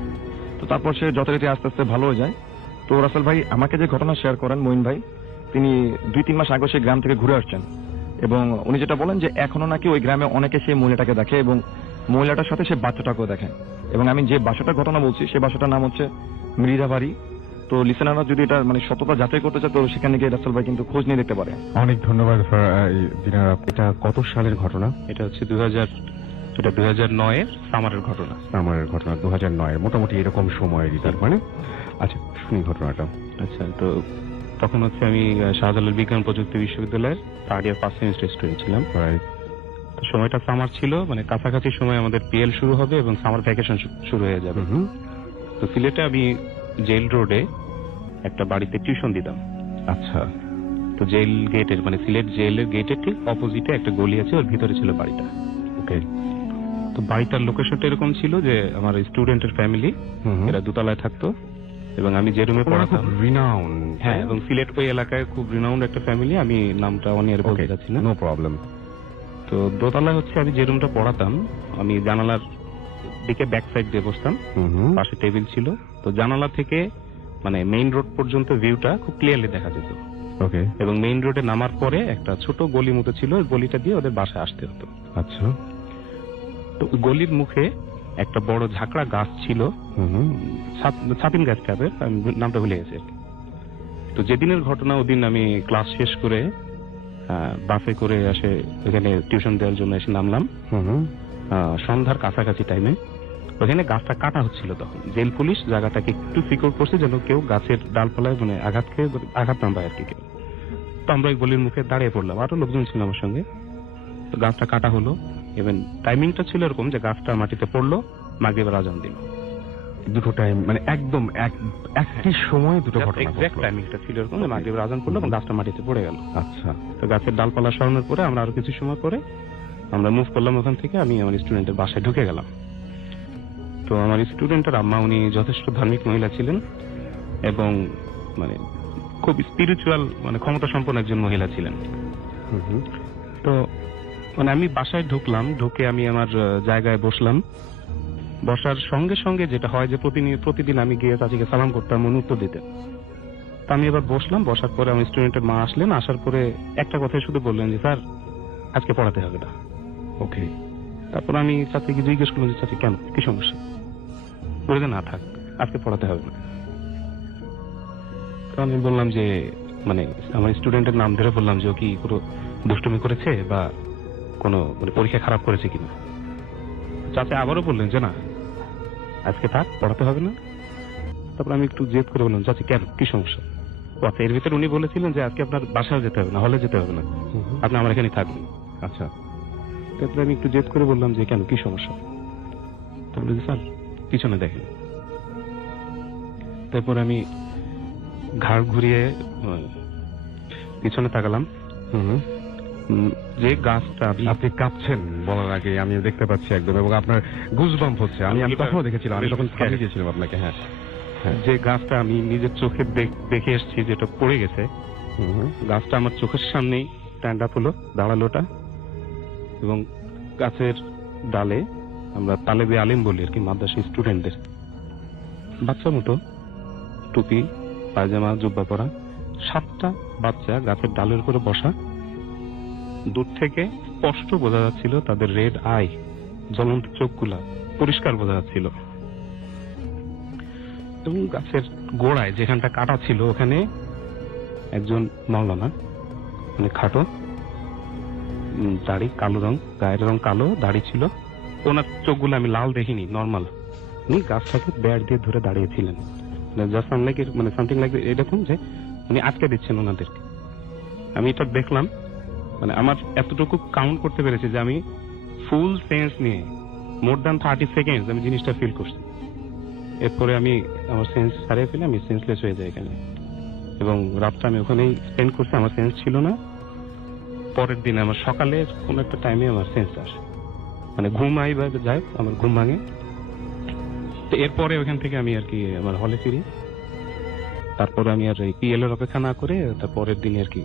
তো তারপর সে যথারীতি আস্তে আস্তে ভালো হয়ে যায়। তো রাসেল ভাই আমাকে যে ঘটনা শেয়ার করেন মঈন ভাই, তিনি 2-3 মাস আগে সেই গ্রাম থেকে ঘুরে আসছেন এবং উনি যেটা বলেন যে এখনো নাকি ওই গ্রামে অনেকে সেই মহিলাটাকে দেখে এবং মহিলাটার সাথে সে বাচ্চাটাকেও দেখে। এবং আমি যে বাসাটার ঘটনা বলছি সেই বাসাটার নাম হচ্ছে মৃধাবাড়ি। তো লিসেনাররা যদি এটা মানে সততা যাচাই করতে চায় তো সেখানে গিয়ে রাসেল ভাই কিন্তু খোঁজ নিয়ে দেখতে পারে। অনেক ধন্যবাদ দিনার। এটা কত সালের ঘটনা? এটা হচ্ছে 2009-এর সামারের ঘটনা। সামারের ঘটনা 2009-এর, মোটামুটি এরকম সময়েরই তার মানে। আচ্ছা শুনি ঘটনাটা। আচ্ছা, তো তখন হচ্ছে আমি শাহজালাল বিজ্ঞান প্রযুক্তি বিশ্ববিদ্যালয়ের 3rd ইয়ার 1st সেমিস্টার স্টুডেন্ট ছিলাম। তো সময়টা সামার ছিল, মানে কাছাকাছি সময় আমাদের পিএল শুরু হবে এবং সামার ভ্যাকেশন শুরু হয়ে যাবে। তো সিলেটে আমি জেল রোডে একটা বাড়িতে টিউশন দিতাম। আচ্ছা, তো জেল গেটের মানে সিলেট জেলের গেটের ঠিক অপোজিটে একটা গলি আছে, ওর ভিতরে ছিল বাড়িটা। ওকে। তো বাড়িটার লোকেশনটা এরকম ছিল যে আমার স্টুডেন্টের ফ্যামিলি, এরা দোতলায় থাকতো এবং আমি যে রুমে পড়াতাম রিনাউন্ড। হ্যাঁ, এবং সিলেট ওই এলাকায় খুব রিনাউন্ড একটা ফ্যামিলি, আমি নামটা অনিয়ার বলতে যাচ্ছি না। No problem. তো দোতলায় হচ্ছে আমি যে রুমটা পড়াতাম, আমি জানালার দিকে ব্যাক সাইড দিয়ে বসতাম, পাশে টেবিল ছিল। তো জানালা থেকে মানে মেইন রোড পর্যন্ত ভিউটা খুব ক্লিয়ারলি দেখা যেত। ওকে। এবং মেইন রোডে নামার পরে একটা ছোট গলি মতো ছিল, ওই গলিটা দিয়ে ওদের বাসায় আসতে হতো। আচ্ছা। তো ওই গলির মুখে একটা বড় ঝাঁকড়া গাছ ছিল, ছাতিম গাছ টাইপের, আমি নামটা ভুলে গেছি আর কি। তো যেদিনের ঘটনা ওদিন আমি ক্লাস শেষ করে বাসে করে আসে ওখানে টিউশন দেওয়ার জন্য এসে নামলাম সন্ধ্যার কাছাকাছি টাইমে। ওখানে গাছটা কাটা হচ্ছিল, তখন জেল পুলিশ জায়গাটাকে একটু সিকিউর করছে যেন কেউ গাছের ডালপালায় মানে আঘাত না পায় আর কি। তো আমরা ওই গলির মুখে দাঁড়িয়ে পড়লাম, আরো লোকজন ছিল আমার সঙ্গে। তো গাছটা কাটা হলো, ইভেন টাইমিংটা ছিল এরকম যে গাছটা মাটিতে পড়লো, মাগরিবের আজান দিল। দুটো টাইম মানে একদম একই সময় দুটো ঘটনা। এক্সাক্ট টাইমিংটা ছিল এরকম যে মাগরিবের আজান পড়লো এবং গাছটা মাটিতে পড়ে গেল। আচ্ছা। তো গাছের ডালপালা সরানোর পরে আমরা আরো কিছু সময় পরে আমরা মুভ করলাম ওখান থেকে, আমি আমার স্টুডেন্টের বাসায় ঢুকে গেলাম। তো আমার স্টুডেন্টের আম্মা, উনি যথেষ্ট ধার্মিক মহিলা ছিলেন এবং মানে খুব স্পিরিচুয়াল মানে ক্ষমতা সম্পন্ন একজন মহিলা ছিলেন। তো মানে আমি বাসায় ঢুকলাম, ঢুকে আমি আমার জায়গায় বসলাম। বসার সঙ্গে সঙ্গে যেটা হয় যে প্রতিদিন আমি গিয়ে চাচিকে সালাম করতাম, উনি উত্তর দিতেন। তো আমি এবার বসলাম, বসার পরে আমার স্টুডেন্টের মা আসলেন, আসার পরে একটা কথাই শুধু বললেন যে স্যার আজকে পড়াতে হবে না। ওকে। তারপর আমি চাচিকে জিজ্ঞেস করলাম যে চাচি কেন, কি সমস্যা? বলে যে না থাক, আজকে পড়াতে হবে না। তো আমি বললাম যে মানে আমার স্টুডেন্টের নাম ধরে বললাম যে ও কি কোনো দুষ্টুমি করেছে বা কোনো মানে পরীক্ষা খারাপ করেছে কিনা। চাচা আবারও বললেন যে না আজকে থাক, পড়াতে হবে না। তো তারপর আমি একটু জেদ করে বললাম, চাচি কেন, কি সমস্যা? ও আচ্ছা, এর ভিতরে উনি বলেছিলেন যে আজকে আপনার বাসায় যেতে হবে না, হলে যেতে হবে না, আপনি আমার এখানে থাকবেন। আচ্ছা, তারপরে আমি একটু জেদ করে বললাম যে কেন, কি সমস্যা? তারপরে স্যার পিছনে দেখেন। তারপর আমি ঘাড় ঘুরিয়ে পিছনে তাকালাম। যে গাছটা আপনি কাঁপছেন বলার আগে আমি দেখতে পাচ্ছি একদম, এবং আপনার গুজবাম্প হচ্ছে। আমি তখনও দেখেছিলাম, আমি তখন থামিয়ে দিয়েছিলাম আপনাকে। হ্যাঁ, যে গাছটা আমি নিজের চোখে দেখে এসেছি, যেটা পড়ে গেছে, গাছটা আমার চোখের সামনেই স্ট্যান্ড আপ হলো, দাঁড়ালো ওটা, এবং গাছের ডালে আমরা তালেবে আলিম বলি আর কি, মাদ্রাসা স্টুডেন্টদের বাচ্চার মতো টুপি, পায়জামা, জুব্বা পরা 7টা বাচ্চা গাছের ডালের উপরে বসা। দূর থেকে স্পষ্ট বোঝা যাচ্ছিল তাদের রেড আই, জ্বলন্ত চোখগুলা পরিষ্কার বোঝা যাচ্ছিল। এবং গাছের গোড়ায় যেখানটা কাটা ছিল ওখানে একজন মাওলানা, মানে খাটো, দাড়ি, কালো রং, গায়ের রং কালো, দাড়ি ছিল। ওনার চোখগুলো আমি লাল দেখিনি, নর্মাল। উনি গাছটাকে ব্যাট দিয়ে ধরে দাঁড়িয়েছিলেন, মানে সামথিং লাইক এরকম, যে উনি আটকে দিচ্ছেন ওনাদেরকে। আমি এটা দেখলাম, মানে আমার এতটুকু কাউন্ট করতে পেরেছি যে আমি ফুল সেন্স নিয়ে মোর দ্যান 30 সেকেন্ড আমি জিনিসটা ফিল করছি। এরপরে আমি আমার সেন্স হারিয়ে ফেলে আমি সেন্সলেস হয়ে যাই এখানে, এবং রাতটা আমি ওখানেই স্পেন্ড করছি। আমার সেন্স ছিল না। পরের দিন আমার সকালে কোন একটা টাইমে আমার সেন্স আসে, মানে ঘুম আই বা যায়, আমার ঘুম ভাঙে। তো এরপরে ওখান থেকে আমি আর কি আমার হলে ফিরি। তারপরে আমি আর এই পিএল এর অপেক্ষা না করে তারপরের দিন আর কি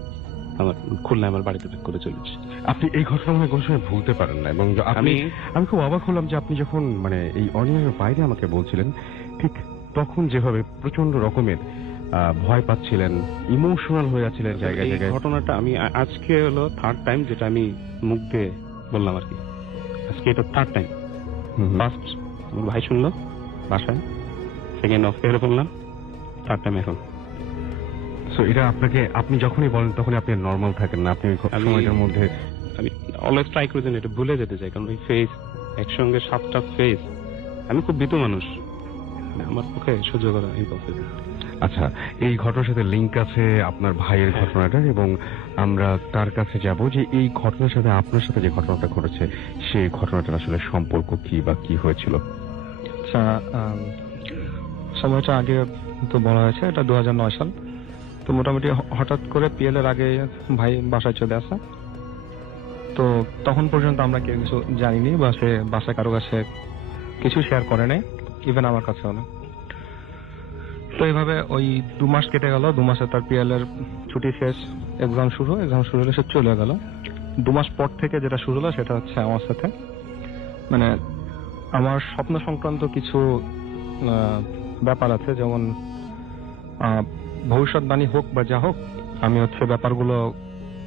আমার খুলনায় আমার বাড়িতে ব্যাক করে চলেছি। আপনি এই ঘটনা মনে কোনো সময় ভুলতে পারেন না, এবং আমি খুব অবাক হলাম যে আপনি যখন মানে এই অনিয়মের বাইরে আমাকে বলছিলেন, ঠিক তখন যেভাবে প্রচন্ড রকমের ভয় পাচ্ছিলেন, ইমোশনাল হয়ে যাচ্ছিলেন জায়গায় জায়গায়। ঘটনাটা আমি আজকে হলো 3rd টাইম যেটা আমি মুখ দিয়ে বললাম আর কি। আজকে এটা 3rd টাইম। ফার্স্ট আমার ভাই শুনলো বাসায়, সেকেন্ড অফ এর বললাম, 3rd টাইম এখন। সো এটা আপনাকে, আপনি যখনই বলেন তখনই আপনি নর্মাল থাকেন না, আপনি সময়টার মধ্যে। আমি অলওয়েজ ট্রাই করে এটা ভুলে যেতে চাই, কারণ ওই ফেস একসঙ্গে 7টা ফেস, আমি খুব ভীতু মানুষ, আমার পক্ষে সহ্য করা ইম্পসিবল। আচ্ছা, এই ঘটনার সাথে লিংক আছে আপনার ভাইয়ের ঘটনাটা, এবং আমরা তার কাছে যাব যে এই ঘটনার সাথে আপনার সাথে যে ঘটনাটা ঘটেছে সেই ঘটনাটার আসলে সম্পর্ক কি বা কি হয়েছিল। আচ্ছা, সময়টা আগে তো বলা হয়েছে, এটা 2009 সাল। তো মোটামুটি হঠাৎ করে পিএল এর আগে ভাই বাসায় চলে আসে। তো তখন পর্যন্ত আমরা কেউ কিছু জানিনি, বা সে বাসায় কারো কাছে কিছু শেয়ার করে নাই, ইভেন আমার কাছেও না। তো এইভাবে ওই 2 মাস কেটে গেল। 2 মাসে তার পিএল এর ছুটি শেষ, এক্সাম শুরু হলে সে চলে গেল। 2 মাস পর থেকে যেটা শুরু হলো সেটা হচ্ছে আমার সাথে, মানে আমার স্বপ্ন সংক্রান্ত কিছু ব্যাপার আছে, যেমন ভবিষ্যৎবাণী হোক বা যা হোক, আমি হচ্ছে ব্যাপারগুলো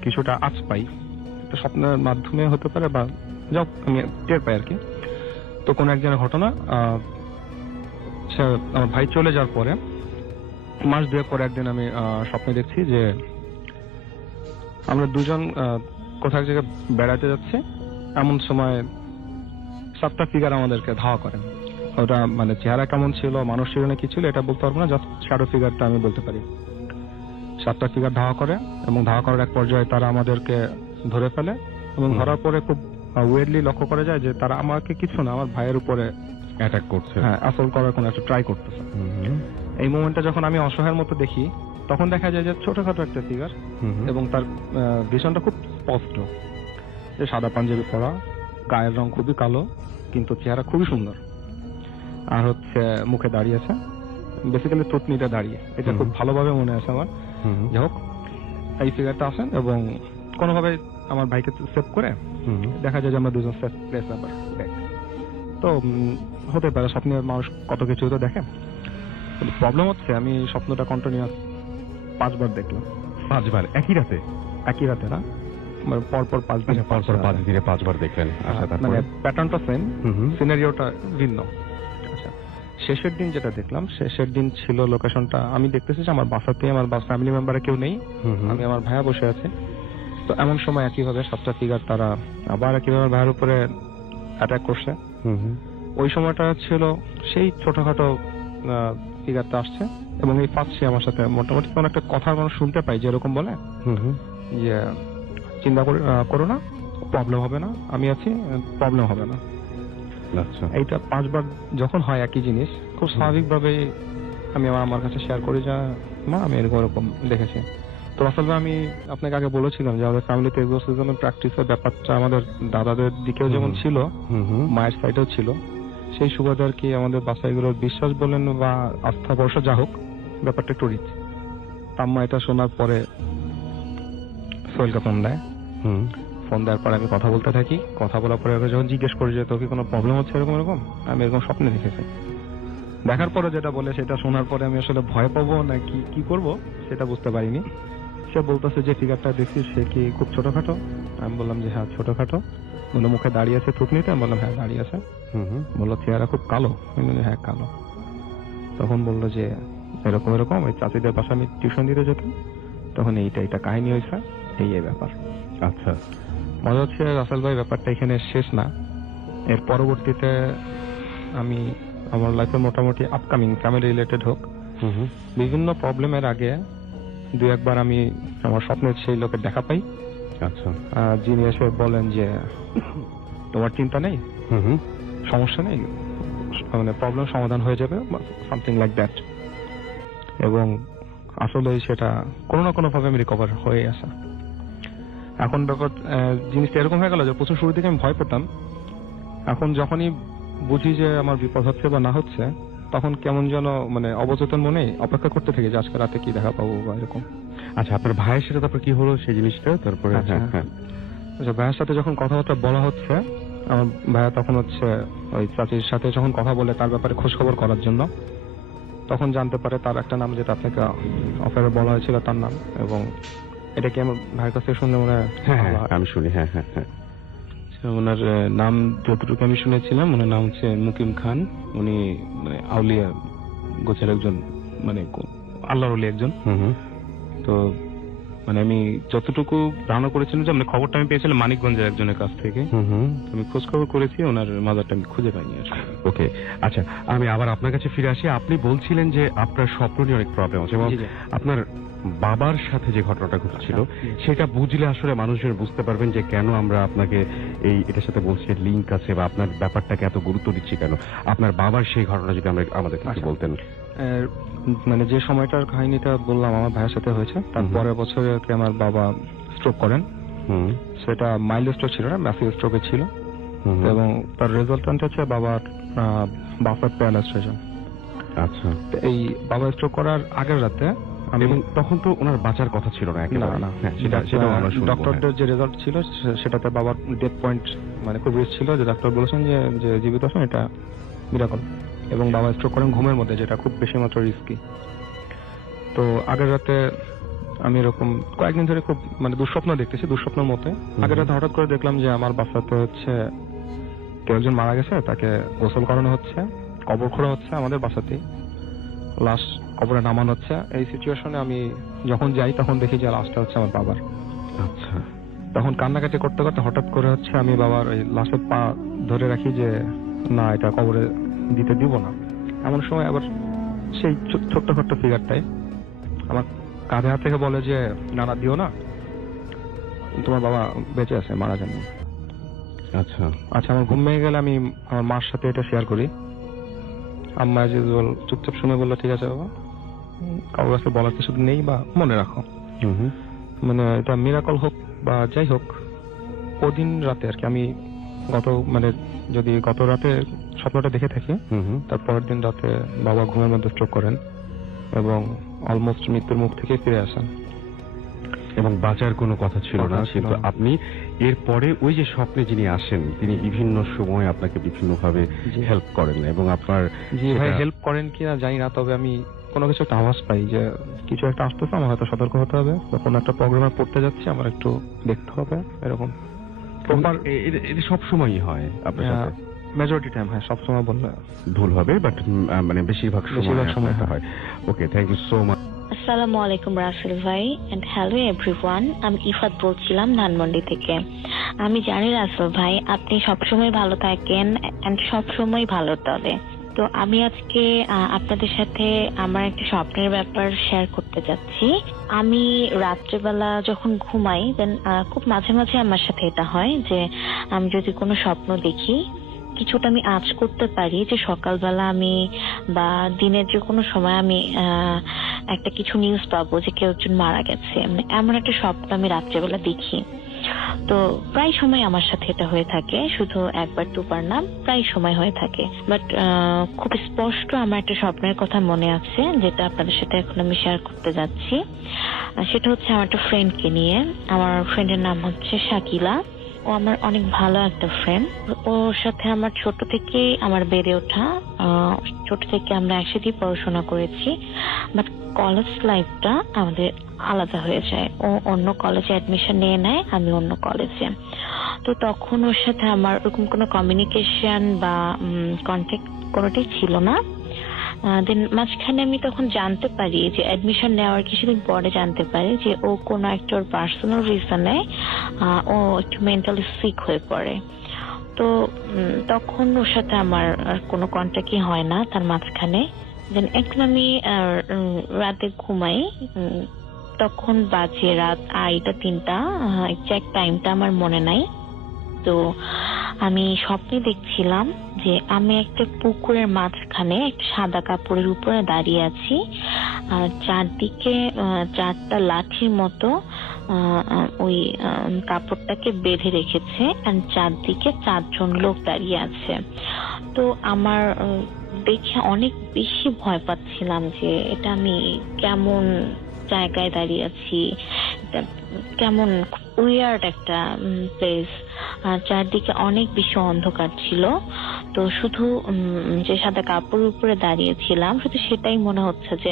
কিছুটা আঁচ পাই, একটা স্বপ্নের মাধ্যমে হতে পারে বা যা হোক, আমি টের পাই আর কি। তো কোন একজনের ঘটনা, আমার ভাই চলে যাওয়ার পরে মাস 2 পরে একদিন আমি স্বপ্নে দেখছি যে আমরা দুজন কোথাও জায়গায় বেড়াতে যাচ্ছি। এমন সময় 7টা ফিগার আমাদেরকে ধাওয়া করেন। ওটা মানে চেহারা কেমন ছিল, মানুষ ছিল না কি ছিল এটা বলতে পারবো না, জাস্ট শ্যাডো ফিগারটা আমি বলতে পারি। 7টা ফিগার ধাওয়া করে, এবং ধাওয়া করার এক পর্যায়ে তারা আমাদেরকে ধরে ফেলে, এবং ধরার পরে খুব ওয়েডলি লক্ষ্য করা যায় যে তারা আমাকে কিছু না, আমার ভাইয়ের উপরে অ্যাটাক করছে, হ্যাঁ, আসল করার কোনো একটা ট্রাই করতেছে। এই মোমেন্টটা যখন আমি অসহায়ের মতো দেখি, তখন দেখা যায় যে ছোটখাটো একটা ফিগার, এবং তার ভিশনটা খুব স্পষ্ট, যে সাদা পাঞ্জাবি পরা, গায়ের রং খুবই কালো, কিন্তু চেহারা খুবই সুন্দর, আর হচ্ছে মুখে দাঁড়িয়েছে, বেসিক্যালি থুতনিটা দাঁড়িয়ে, এটা খুব ভালোভাবে মনে আছে আমার। যাই হোক, এই ফিগারটা আসেন এবং কোনোভাবে আমার ভাইকে সেভ করে দেখা যায় যে আমরা দুজন সেফ প্লেস আবার ব্যাক। তো হতে পারে স্বপ্নে মানুষ কত কিছু তো দেখে, প্রবলেম হচ্ছে আমি স্বপ্নটা কন্টিনিউয়াস 5 বার দেখলাম। 5 বার একই রাতে? একই রাতে না, পরপর 5 দিনে, পরপর 5 দিনে 5 বার দেখলেন। মানে প্যাটার্নটা সেম, সিনারিওটা ভিন্ন। আচ্ছা, শেষের দিন যেটা দেখলাম, শেষের দিন ছিল লোকেশনটা, আমি দেখতেছি যে আমার বাসাতে আমার ফ্যামিলি মেম্বারে কেউ নেই, আমি আমার ভাইয়া বসে আছে। তো এমন সময় একইভাবে 7টা ফিগার তারা আবার একইভাবে ভাইয়ের উপরে অ্যাটাক করছে। ওই সময়টা ছিল সেই ছোটখাটো ফিগারটা আসছে এবং এই ফার্স্ট সে আমার সাথে মোটামুটি কোন একটা কথা মানুষ শুনতে পাই যে এরকম বলে যে চিন্তা করো না, প্রবলেম হবে না, আমি আছি, প্রবলেম হবে না। আচ্ছা, এইটা 5 বার যখন হয় একই জিনিস, খুব স্বাভাবিকভাবে আমি আমার কাছে শেয়ার করি যে মা আমি এরকম দেখেছি। তো আসলে আমি আপনাকে আগে বলেছিলাম যে আমাদের ফ্যামিলিতে এক্সোরসিজমের প্র্যাকটিসের ব্যাপারটা আমাদের দাদাদের দিকেও যেমন ছিল, মায়ের সাইডেও ছিল, সেই সুবাদে আর কি আমাদের বাসাইগুলোর বিশ্বাস বলেন বা আস্থা ভরসা যা হোক, ব্যাপারটা একটু রিচ। আম্মা এটা শোনার পরে সোহেলকে ফোন দেয়। ফোন দেওয়ার পরে আমি কথা বলতে থাকি। কথা বলার পরে যখন জিজ্ঞেস করি যে তোর কি কোনো প্রবলেম হচ্ছে এরকম, আমি এরকম স্বপ্নে দেখেছি। দেখার পরে যেটা বলে সেটা শোনার পরে আমি আসলে ভয় পাবো না কি করব সেটা বুঝতে পারিনি। সে বলতেছে যে ফিগারটা দেখছিস সে কি খুব ছোটখাটো? আমি বললাম যে হ্যাঁ ছোটখাটো। বললো মুখে দাঁড়িয়ে আছে থুতনিতে? আমি বললাম হ্যাঁ দাঁড়িয়ে আছে। বললো চেহারা খুব কালো? আমি বললাম হ্যাঁ কালো। তখন বললো যে এরকম ওই চাচিদের পাশে আমি টিউশন দিতে যেতাম, তখন এইটা কাহিনী হয়েছে, এই ব্যাপার। আচ্ছা, মজা হচ্ছে রাসেল ভাই ব্যাপারটা এখানে শেষ না। এর পরবর্তীতে আমি আমার লাইফে মোটামুটি আপকামিং ফ্যামিলি রিলেটেড হোক বিভিন্ন প্রবলেমের আগে 2-1 বার আমি আমার স্বপ্নের সেই লোকের দেখা পাই। আচ্ছা, যিনি এসে বলেন যে তোমার চিন্তা নেই, সমস্যা নেই, মানে প্রবলেম সমাধান হয়ে যাবে, সামথিং লাইক দ্যাট। এবং আসলে সেটা কোনো না কোনো ভাবে আমি রিকভার হয়ে আসা। এখন ব্যাপার জিনিসটা এরকম হয়ে গেল যে প্রথম শুরু থেকে আমি ভয় পেতাম, এখন যখনই বুঝি যে আমার বিপদ হচ্ছে বা না হচ্ছে, তখন কেমন যেন মানে অবচেতন মনে অপেক্ষা করতে থাকি যে আজকে রাতে কি দেখা পাবো বা এরকম। আচ্ছা, আপনার ভাইয়ের সাথে তারপর কি হলো সেই জিনিসটা? তারপরে আচ্ছা, ভাইয়ের সাথে যখন কথাবার্তা বলা হচ্ছে, আমার ভাইয়া তখন হচ্ছে ওই চাচির সাথে যখন কথা বলে তার ব্যাপারে খোঁজ খবর করার জন্য, তখন জানতে পারে তার একটা নাম যেটা আপনাকে অফারে বলা হয়েছিল তার নাম। এবং এটা কি আমার ভাইয়ের কাছে শুনলে মনে হয়? হ্যাঁ, আমি শুনি। হ্যাঁ, ওনার নাম যতটুকু আমি শুনেছিলাম, ওনার নাম হচ্ছে মুকিম খান। উনি মানে আউলিয়া গোছের একজন, মানে আল্লাহর ওলি একজন। তো মানে আমি যতটুকু ধারণা করেছিলাম যে মানে খবরটা আমি পেয়েছিলাম মানিকগঞ্জের একজনের কাছ থেকে। আমি খোঁজ খবর করেছি, ওনার মাজারটা আমি খুঁজে পাইনি আসলে। ওকে, আচ্ছা, আমি আবার আপনার কাছে ফিরে আসি। আপনি বলছিলেন যে আপনার স্বপ্ন নিয়ে অনেক প্রবলেম আছে এবং আপনার বাবার সাথে যে ঘটনাটা ঘটেছিল সেটা বুঝলে আসলে মানুষজন বুঝতে পারবেন যে কেন আমরা আপনাকে এটার সাথে বলছি লিঙ্ক আছে বা আপনার ব্যাপারটাকে এত গুরুত্ব দিচ্ছি কেন। আপনার বাবার সেই ঘটনা যদি আমাদের কিছু বলতেন। মানে যে সময়টার কাহিনীটা বললাম আমার ভাইয়ের সাথে হয়েছে, তার পরের বছরে আমার বাবা স্ট্রোক করেন। সেটা মাইল্ড স্ট্রোক ছিল না, ম্যাসিভ স্ট্রোকে ছিল। এবং তার রেজাল্টেন্ট হচ্ছে বাবার বাফার প্যারালাইজেশন। আচ্ছা, এই বাবা স্ট্রোক করার আগের রাতে এবং তখন তো ওনার বাঁচার কথা ছিল না একেবারে। না, সেটা আমরা শুনবো। ডক্টরদের যে রেজাল্ট ছিল সেটাতে বাবার ডেথ পয়েন্ট মানে খুব রিস্ক ছিল, যে ডাক্তার বলেছেন যে জীবিত আছেন, এটা মিরাকল। এবং বাবা স্ট্রোক করেন ঘুমের মধ্যে, যেটা খুব বেশি মাত্র রিস্কি। তো আগের রাতে আমি এরকম কয়েকদিন ধরে খুব মানে দুঃস্বপ্ন দেখতেছি, দুঃস্বপ্নের মতে। আগের রাতে হঠাৎ করে দেখলাম যে আমার বাসাতে হচ্ছে কেউ একজন মারা গেছে, তাকে গোসল করানো হচ্ছে, কবর খোঁড়া হচ্ছে আমাদের বাসাতেই, লাশ কবরে নামানো হচ্ছে। এই সিচুয়েশনে আমি যখন যাই তখন দেখি যে লাশটা হচ্ছে আমার বাবার। আচ্ছা, তখন কান্নাকাটি করতে করতে হঠাৎ করে হচ্ছে আমি বাবার ওই লাশের পা ধরে রাখি যে না, এটা কবরে দিতে দিব না। এমন সময় আবার সেই ছোট্ট ফিগারটাই আমার কাঁধে হাত থেকে বলে যে না দিও না, তোমার বাবা বেঁচে আছে, মারা যাননি। আচ্ছা, আমার ঘুম ভেঙে গেলে আমি আমার মার সাথে এটা শেয়ার করি। আম্মা চুপচাপ শুনে বললো ঠিক আছে বাবা, কারোর কাছে বলার কিছু নেই বা মনে রাখো। মানে এটা মিরাকল হোক বা যাই হোক, ওদিন রাতে আর কি আমি যদি গত রাতে স্বপ্নটা দেখে থাকি, তারপরের দিন রাতে বাবা ঘুমের মধ্যে স্ট্রোক করেন এবং অলমোস্ট মৃত্যুর মুখ থেকে ফিরে আসেন এবং বাঁচার কোনো কথা ছিল না। কিন্তু আপনি এরপরে ওই যে স্বপ্নে যিনি আসেন তিনি বিভিন্ন সময় আপনাকে বিভিন্ন ভাবে হেল্প করেন এবং আপনার ভাই হেল্প করেন কিনা জানি না, তবে আমি কোনো কিছু একটা আওয়াজ পাই যে কিছু একটা আসতেছে, আমার হয়তো সতর্ক হতে হবে, কোনো একটা প্রোগ্রামে পড়তে যাচ্ছি, আমার একটু দেখতে হবে, এরকম। এটা সব সময়ই হয় আপনার সাথে? মেজরিটি টাইম, হ্যাঁ, সবসময় বললে ভুল হবে, বাট মানে বেশিরভাগ সময় হয়। ওকে, থ্যাংক ইউ সো মাচ। আসসালামু আলাইকুম রাসেল ভাই এন্ড হ্যালো এভরিওয়ান। আমি ইফাত বলছিলাম ধানমন্ডি থেকে। আমি জানি রাসেল ভাই আপনি সবসময় ভালো থাকেন এন্ড সবসময় ভালো তবে। তো আমি আজকে আপনাদের সাথে আমার একটা স্বপ্নের ব্যাপার শেয়ার করতে যাচ্ছি। আমি রাত্রেবেলা যখন ঘুমাই দেন খুব মাঝে মাঝে আমার সাথে এটা হয় যে আমি যদি কোনো স্বপ্ন দেখি, কিছুটা আমি আঁচ করতে পারি যে সকালবেলা আমি বা দিনের যে কোনো সময় আমি একটা কিছু নিউজ পাবো যে কেউ একজন মারা গেছে, মানে এমন একটা স্বপ্ন আমি রাত্রেবেলা দেখি। তো প্রায় সময় আমার সাথে এটা হয়ে থাকে, শুধু একবার দুবার না, প্রায় সময় হয়ে থাকে। বাট খুব স্পষ্ট আমার একটা স্বপ্নের কথা মনে আছে, যেটা আপনাদের সাথে এখন আমি শেয়ার করতে যাচ্ছি। সেটা হচ্ছে আমার একটা ফ্রেন্ডকে নিয়ে। আমার ফ্রেন্ডের নাম হচ্ছে শাকিলা। ও আমার অনেক ভালো একটা ফ্রেন্ড। ওর সাথে আমার ছোট থেকেই আমার বেড়ে ওঠা। ছোট থেকে আমরা একসাথেই পড়াশোনা করেছি, বাট কলেজ লাইফটা আমাদের আলাদা হয়ে যায়। ও অন্য কলেজে অ্যাডমিশন নিয়ে নেয়, আমি অন্য কলেজে। তো তখন ওর সাথে আমার ওরকম কোনো কমিউনিকেশন বা কন্ট্যাক্ট কোনোটাই ছিল না। দেন মাঝখানে আমি তখন জানতে পারি যে অ্যাডমিশন নেওয়ার কিছুদিন পরে জানতে পারি যে ও কোনো একটা ওর পার্সোনাল রিজনে ও একটু মেন্টালি সিক হয়ে পড়ে। তো তখন ওর সাথে আমার আর কোনো কন্ট্যাক্টই হয় না তার মাঝখানে। দেন একদিন আমি রাতে ঘুমাই, তখন বাজে রাত 2:30, এক্সাক্ট টাইমটা আমার মনে নাই। তো আমি স্বপ্নে দেখছিলাম যে আমি একটা পুকুরের মাঝখানে একটা সাদা কাপড়ের উপরে দাঁড়িয়ে আছি, আর চারদিকে 4টা লাঠির মতো ওই কাপড়টাকে বেঁধে রেখেছে, আর চারদিকে 4 জন লোক দাঁড়িয়ে আছে। তো আমার দেখে অনেক বেশি ভয় পাচ্ছিলাম যে এটা আমি কেমন জায়গায় দাঁড়িয়ে আছি, কেমন উইয়ার্ড একটা প্লেস। চারদিকে অনেক বেশি অন্ধকার ছিল। তো শুধু যে সাদা কাপড়ের উপরে দাঁড়িয়েছিলাম, শুধু সেটাই মনে হচ্ছে যে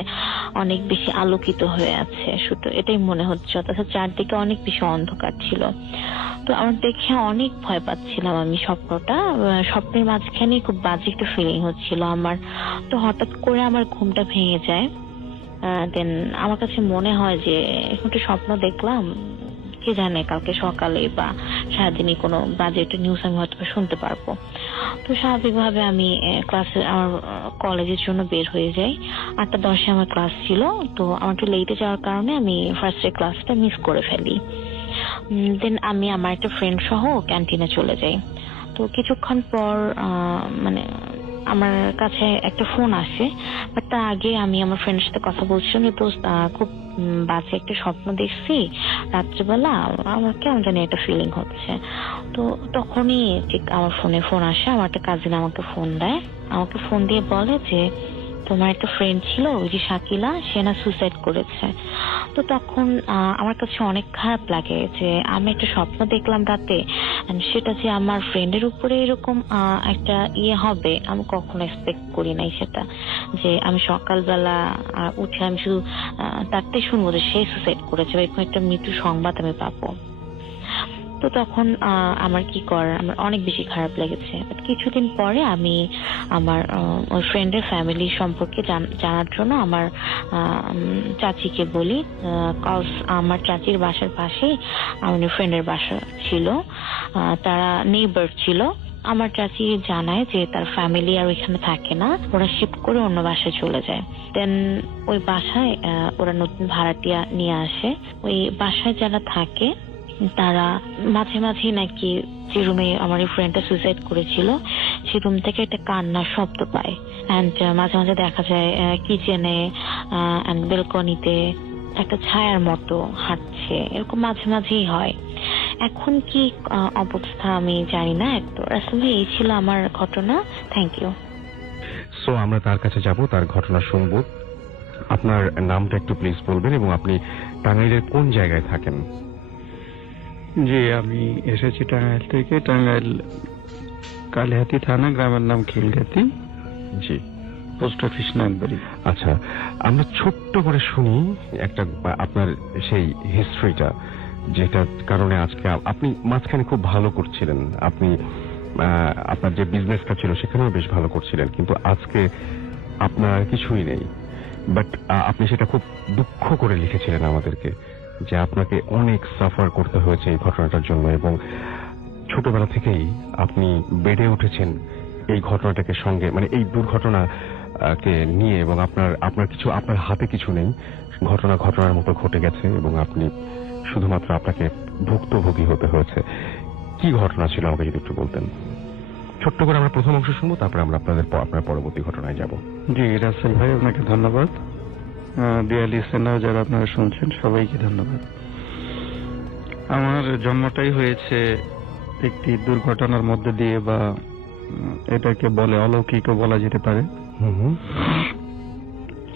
অনেক বেশি আলোকিত হয়ে আছে, শুধু এটাই মনে হচ্ছে। অথচ চারদিকে অনেক বেশি অন্ধকার ছিল। তো আমার দেখে অনেক ভয় পাচ্ছিলাম আমি স্বপ্নের মাঝখানে খুব বাজে একটা ফিলিং হচ্ছিল আমার। তো হঠাৎ করে আমার ঘুমটা ভেঙে যায়। দেন আমার কাছে মনে হয় যে একটা স্বপ্ন দেখলাম, কে জানে কালকে সকালে বা সারাদিনই কোনো বাজে একটা নিউজ আমি হয়তো শুনতে পারবো। তো স্বাভাবিকভাবে আমি ক্লাসে আমার কলেজের জন্য বের হয়ে যাই। 8:10 আমার ক্লাস ছিল। তো আমার একটু লেটে যাওয়ার কারণে আমি ফার্স্ট ডে ক্লাসটা মিস করে ফেলি। দেন আমি আমার একটা ফ্রেন্ড সহ ক্যান্টিনে চলে যাই। তো কিছুক্ষণ পর মানে আমার কাছে একটা ফোন আসে, বাট তার আগে আমি আমার ফ্রেন্ডের সাথে কথা বলছিলাম যে দোস্ত খুব বাজে একটা স্বপ্ন দেখছি রাত্রিবেলা, আমার কেমন জানি একটা ফিলিং হচ্ছে। তো তখনই ঠিক আমার ফোনে ফোন আসে, আমার একটা কাজিন আমাকে ফোন দেয়। আমাকে ফোন দিয়ে বলে যে তোমার একটা ফ্রেন্ড ছিল ওই যে শাকিলা, সে না সুইসাইড করেছে। তো তখন আমার কাছে অনেক খারাপ লাগে যে আমি একটা স্বপ্ন দেখলাম রাতে, সেটা যে আমার ফ্রেন্ডের উপরে এরকম একটা হবে আমি কখনো এক্সপেক্ট করি নাই। সেটা যে আমি সকালবেলা উঠে আমি শুধু তারটাই শুনবো যে সে সুইসাইড করেছে বা এরকম একটা মৃত্যু সংবাদ আমি পাবো। তো তখন আমার কি করার, আমার অনেক বেশি খারাপ লেগেছে। কিছুদিন পরে আমি আমার ওই ফ্রেন্ডের ফ্যামিলি সম্পর্কে জানার জন্য আমার চাচিকে বলি, কজ আমার চাচির বাসার পাশেই আমার ফ্রেন্ডের বাসা ছিল, তারা নেইবার ছিল। আমার চাচি জানায় যে তার ফ্যামিলি আর ওইখানে থাকে না, ওরা শিফট করে অন্য বাসায় চলে যায়। দেন ওই বাসায় ওরা নতুন ভাড়াটিয়া নিয়ে আসে। ওই বাসায় যারা থাকে তারা মাঝে মাঝে নাকি যে রুমে আমার ফ্রেন্ডটা সুইসাইড করেছিল সেই রুম থেকে একটা কান্নার শব্দ পায়। অ্যান্ড মাঝে মাঝে দেখা যায় কিচেনে অ্যান্ড বেলকনিতে একটা ছায়ার মতো হাঁটছে, এরকম মাঝে মাঝেই হয়। এখন কি অবস্থা আমি জানি না। আসলে এই ছিল আমার ঘটনা। Thank you. সো আমরা তার কাছে যাব, তার ঘটনা শুনবো। আপনার নামটা একটু প্লিজ বলবেন এবং আপনি টাঙ্গাইলের কোন জায়গায় থাকেন? জি, আমি এসেছি টাঙ্গাইল থেকে। টাঙ্গাইল কালিহাতি থানা, গ্রামের নাম খিলগাতি। জি, পোস্ট অফিস নাগবাড়ি। আচ্ছা, আমরা ছোট্ট করে শুনি একটা আপনার সেই হিস্ট্রিটা, যেটার কারণে আজকে আপনি মাঝখানে খুব ভালো করছিলেন। আপনি আপনার যে বিজনেসটা ছিল সেখানেও বেশ ভালো করছিলেন, কিন্তু আজকে আপনার কিছুই নেই। বাট আপনি সেটা খুব দুঃখ করে লিখেছিলেন আমাদেরকে যে আপনাকে অনেক সাফার করতে হয়েছে এই ঘটনাটার জন্য, এবং ছোটবেলা থেকেই আপনি বেড়ে উঠেছেন এই ঘটনাটাকে সঙ্গে মানে এই দুর্ঘটনা কে নিয়ে এবং আপনার হাতে কিছু নেই, ঘটনার মতো ঘটে গেছে এবং আপনি শুধুমাত্র আপনাকে ভুক্তভোগী হতে হয়েছে। কি ঘটনা ছিল আমাকে যদি একটু বলতেন। ছোট্ট করে আমরা প্রথম অংশ শুনবো, তারপরে আমরা আপনার পরবর্তী ঘটনায় যাব। জি রাসেল ভাই, আপনাকে ধন্যবাদ। ডিয়ার লিসেনার যারা আপনারা শুনছেন সবাইকে ধন্যবাদ। আমার জন্মটাই হয়েছে একটি দুর্ঘটনার মধ্যে দিয়ে, বা এটাকে বলে অলৌকিকও বলা যেতে পারে।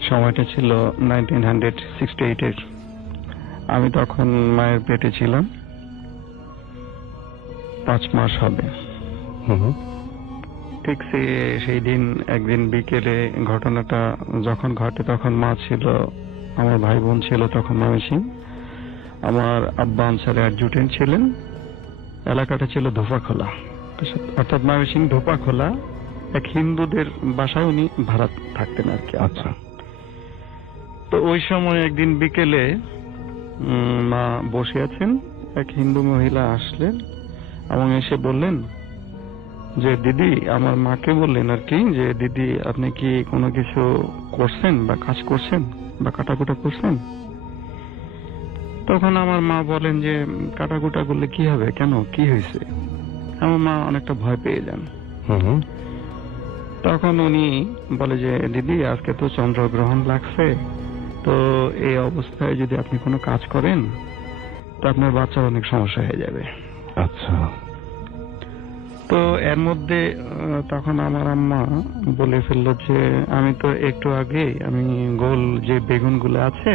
সময়টা ছিল 1968-এর। আমি তখন মায়ের পেটে ছিলাম, 5 মাস হবে। ঠিক সেই দিন একদিন বিকেলে ঘটনাটা যখন ঘটে তখন মা ছিল, আমার ভাই বোন ছিল তখন ময়মনসিংহ। আমার আব্বা আনসারে অ্যাডজুটেন্ট ছিলেন। এলাকাটা ছিল ধোপাখোলা, অর্থাৎ ময়মনসিংহ ধোপাখোলা এক হিন্দুদের বাসায় উনি ভাড়া থাকতেন আর কি। আচ্ছা। তো ওই সময় একদিন বিকেলে মা বসে আছেন, এক হিন্দু মহিলা আসলেন এবং এসে বললেন যে দিদি, আমার মাকে বললেন আর কি, যে দিদি আপনি কি কোনো কিছু করছেন বা কাজ করছেন বা কাটাকুটা করছেন? তখন আমার মা বলেন যে কাটাকুটা করলে কি হবে, কেন, কি হয়েছে? আমার মা অনেকটা ভয় পেয়ে যান। তখন উনি বলে যে দিদি আজকে তো চন্দ্রগ্রহণ লাগছে, তো এই অবস্থায় যদি আপনি কোনো কাজ করেন তো আপনার বাচ্চার অনেক সমস্যা হয়ে যাবে। আচ্ছা। তো এর মধ্যে তখন আমার আম্মা বলে ফেললো যে আমি তো একটু আগে আমি গোল যে বেগুনগুলো আছে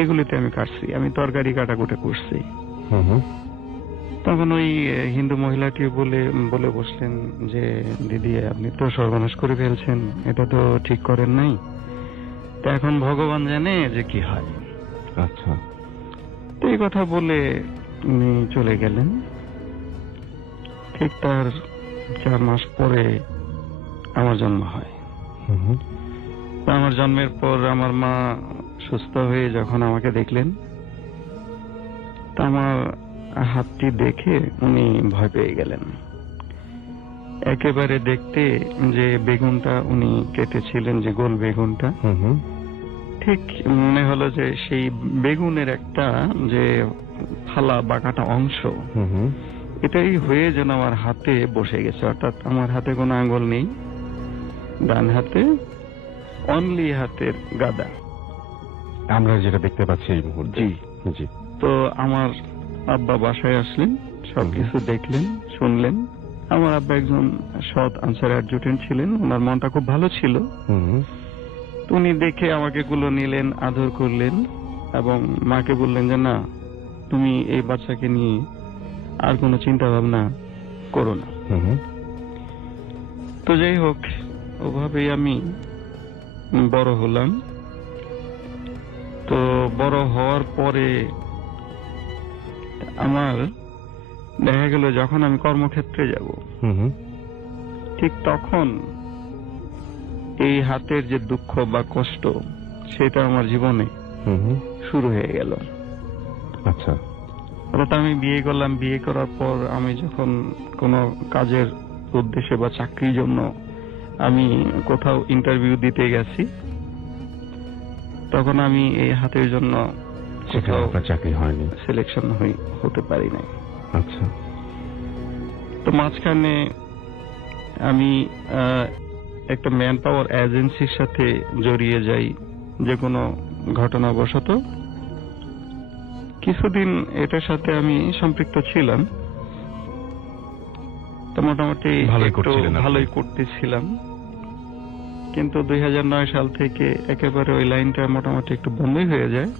এগুলিতে আমি কাটছি, আমি তরকারি কাটাকুটা করছি। তখন ওই হিন্দু মহিলাটি বলে বসলেন যে দিদি আপনি তো সর্বনাশ করে ফেলছেন, এটা তো ঠিক করেন নাই, তো এখন ভগবান জানে যে কি হয়। আচ্ছা। তো এই কথা বলে উনি চলে গেলেন। ঠিক তার 4 মাস পরে আমার জন্ম হয়। আমার জন্মের পর আমার মা সুস্থ হয়ে যখন আমাকে দেখলেন, তা আমার হাতটি দেখে উনি ভয় পেয়ে গেলেন। একেবারে দেখতে যে বেগুনটা উনি কেটেছিলেন, যে গোল বেগুনটা, ঠিক মনে হলো যে সেই বেগুনের একটা যে ফালা বা কাটা অংশ, এটাই হয়ে যেন আমার হাতে বসে গেছে। অর্থাৎ আমার হাতে কোনো আঙ্গুল নেই, ডান হাতে অনলি হাতের গাদা আমরা যেটা দেখতে পাচ্ছি এই মুহূর্তে। জি জি। তো আমার আব্বা বাসায় আসলেন, সবকিছু দেখলেন, শুনলেন। আমার আব্বা একজন সৎ আনসার অ্যাডজুটেন্ট ছিলেন, ওনার মনটা খুব ভালো ছিল। উনি দেখে আমাকে কুলো নিলেন, আদর করলেন এবং মাকে বললেন যে না, তুমি এই বাচ্চাকে নিয়ে আর কোনো চিন্তা ভাবনা করো না। তো যাই হোক, ওভাবেই আমি বড় হলাম। তো বড় হওয়ার পরে আমার দেখা গেল যখন আমি কর্মক্ষেত্রে যাব, ঠিক তখন এই হাতের যে দুঃখ বা কষ্ট সেটা আমার জীবনে শুরু হয়ে গেল। আচ্ছা। অর্থাৎ আমি বিয়ে করলাম, বিয়ে করার পর আমি যখন কোনো কাজের উদ্দেশ্যে বা চাকরির জন্য আমি কোথাও ইন্টারভিউ দিতে গেছি, তখন আমি এই হাতের জন্য চাকরি হয়নি, সিলেকশন হতে পারি নাই। আচ্ছা। তো মাঝখানে আমি একটা ম্যান পাওয়ার এজেন্সির সাথে জড়িয়ে যাই যে কোনো ঘটনাবশত। কিছুদিন এটার সাথে আমি সম্পৃক্ত ছিলাম, তো মোটামুটি ভালোই করতেছিলাম। কিন্তু 2009 সাল থেকে একেবারে ওই লাইনটা মোটামুটি একটু বন্ধই হয়ে যায়।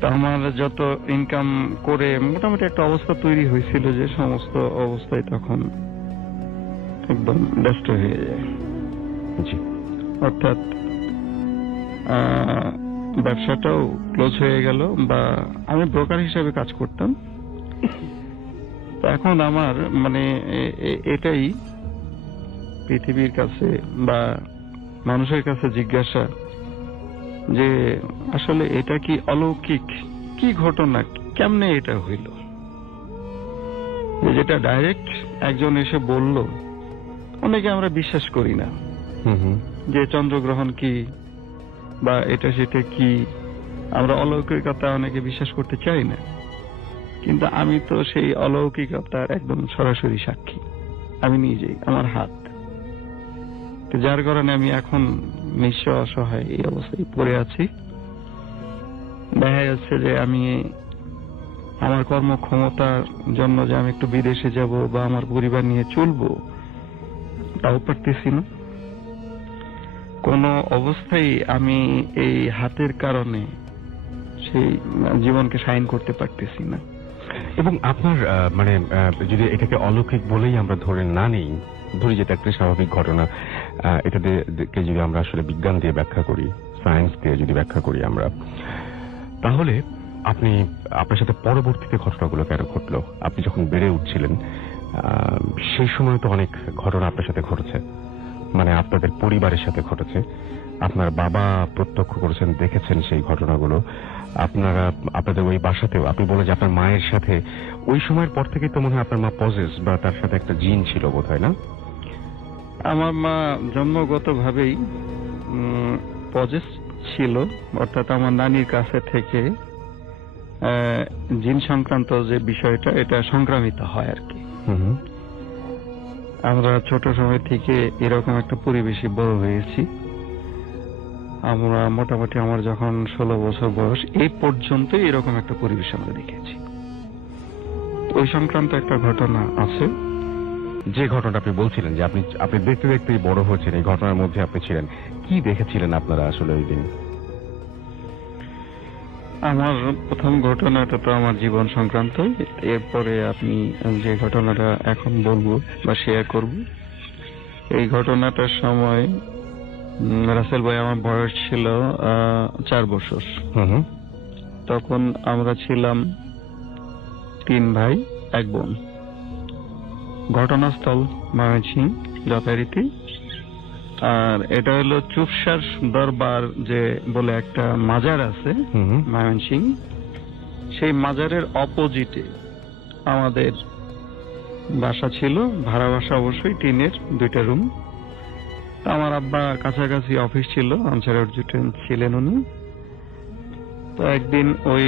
তো আমার যত ইনকাম করে মোটামুটি একটা অবস্থা তৈরি হয়েছিল যে সমস্ত অবস্থায় তখন একদম ব্যস্ত হয়ে যায়। অর্থাৎ ব্যবসাটাও ক্লোজ হয়ে গেল, বা আমি ব্রোকার হিসেবে কাজ করতাম। তো এখন আমার মানে এটাই পৃথিবীর কাছে বা মানুষের কাছে জিজ্ঞাসা যে আসলে এটা কি অলৌকিক, কি ঘটনা, কেমনে এটা হইল। যেটা ডাইরেক্ট একজন এসে বলল, অনেকে আমরা বিশ্বাস করি না যে চন্দ্রগ্রহণ কি বা এটা সেটা কি, আমরা অলৌকিকতা অনেকে বিশ্বাস করতে চাই না, কিন্তু আমি তো সেই অলৌকিকতার একদম সরাসরি সাক্ষী, আমি নিজেই, আমার হাত। তো যার কারণে আমি এখন নিঃস্ব অসহায় এই অবস্থায় পড়ে আছি। দেখা যাচ্ছে যে আমি আমার কর্মক্ষমতার জন্য যে আমি একটু বিদেশে যাব বা আমার পরিবার নিয়ে চলবো, তাও পারতেছি না। কোনো অবস্থায় আমি এই হাতের কারণে সেই জীবনকে সাইন করতে পারতেছি না। এবং আপনার মানে যদি এটাকে অলৌকিক বলেই আমরা ধরে না নেই, ধরি যেটা একটা স্বাভাবিক ঘটনা, এটাকে যদি আমরা আসলে বিজ্ঞান দিয়ে ব্যাখ্যা করি, সায়েন্স দিয়ে যদি ব্যাখ্যা করি আমরা, তাহলে আপনার সাথে পরবর্তীতে ঘটনাগুলো কেন ঘটলো? আপনি যখন বেড়ে উঠছিলেন সেই সময় তো অনেক ঘটনা আপনার সাথে ঘটেছে, মানে আপনাদের পরিবারের সাথে ঘটেছে, আপনার বাবা প্রত্যক্ষ করেছেন, দেখেছেন সেই ঘটনাগুলো, আপনাদের ওই বাসাতেও আপনি বলে যে আপনার মায়ের সাথে ওই সময়ের পর থেকেই তো মনে হয় আপনার মা পজেস বা তার সাথে একটা জিন ছিল বোধ হয়, না? আমার মা জন্মগত ভাবেই পজেস ছিল, অর্থাৎ আমার নানির কাছে থেকে জিন সংক্রান্ত যে বিষয়টা, এটা সংক্রামিত হয় আর কি। আমরা ছোট সময় থেকে এরকম একটা পরিবেশে বড় হয়েছি। আমরা মোটামুটি আমার যখন 16 বছর বয়স এই পর্যন্ত এরকম একটা পরিবেশ আমরা দেখেছি। ওই সংক্রান্ত একটা ঘটনা আছে। যে ঘটনা আপনি বলছিলেন যে আপনি দেখতে দেখতেই বড় হয়েছেন, এই ঘটনার মধ্যে আপনি ছিলেন, কি দেখেছিলেন আপনারা আসলে ওই দিন? আমার প্রথম ঘটনাটা তো আমার জীবন সংক্রান্ত। এরপরে আপনি যে ঘটনাটা এখন বলবো বা শেয়ার করব, এই ঘটনাটার সময় রাসেল ভাই আমার বয়স ছিল 4 বছর। তখন আমরা ছিলাম 3 ভাই 1 বোন। ঘটনাস্থল ময়মনসিংহ যথারীতি। আর এটা হলো চুপসার দরবার যে বলে একটা মাজার আছে ময়মনসিংহ, সেই মাজারের অপোজিটে আমাদের বাসা ছিল, ভাড়া বাসা অবশ্যই, টিনের 2টা রুম। আমার আব্বা কাছাকাছি অফিস ছিল, আনসার অ্যাডজুটেন্ট ছিলেন উনি। তো একদিন ওই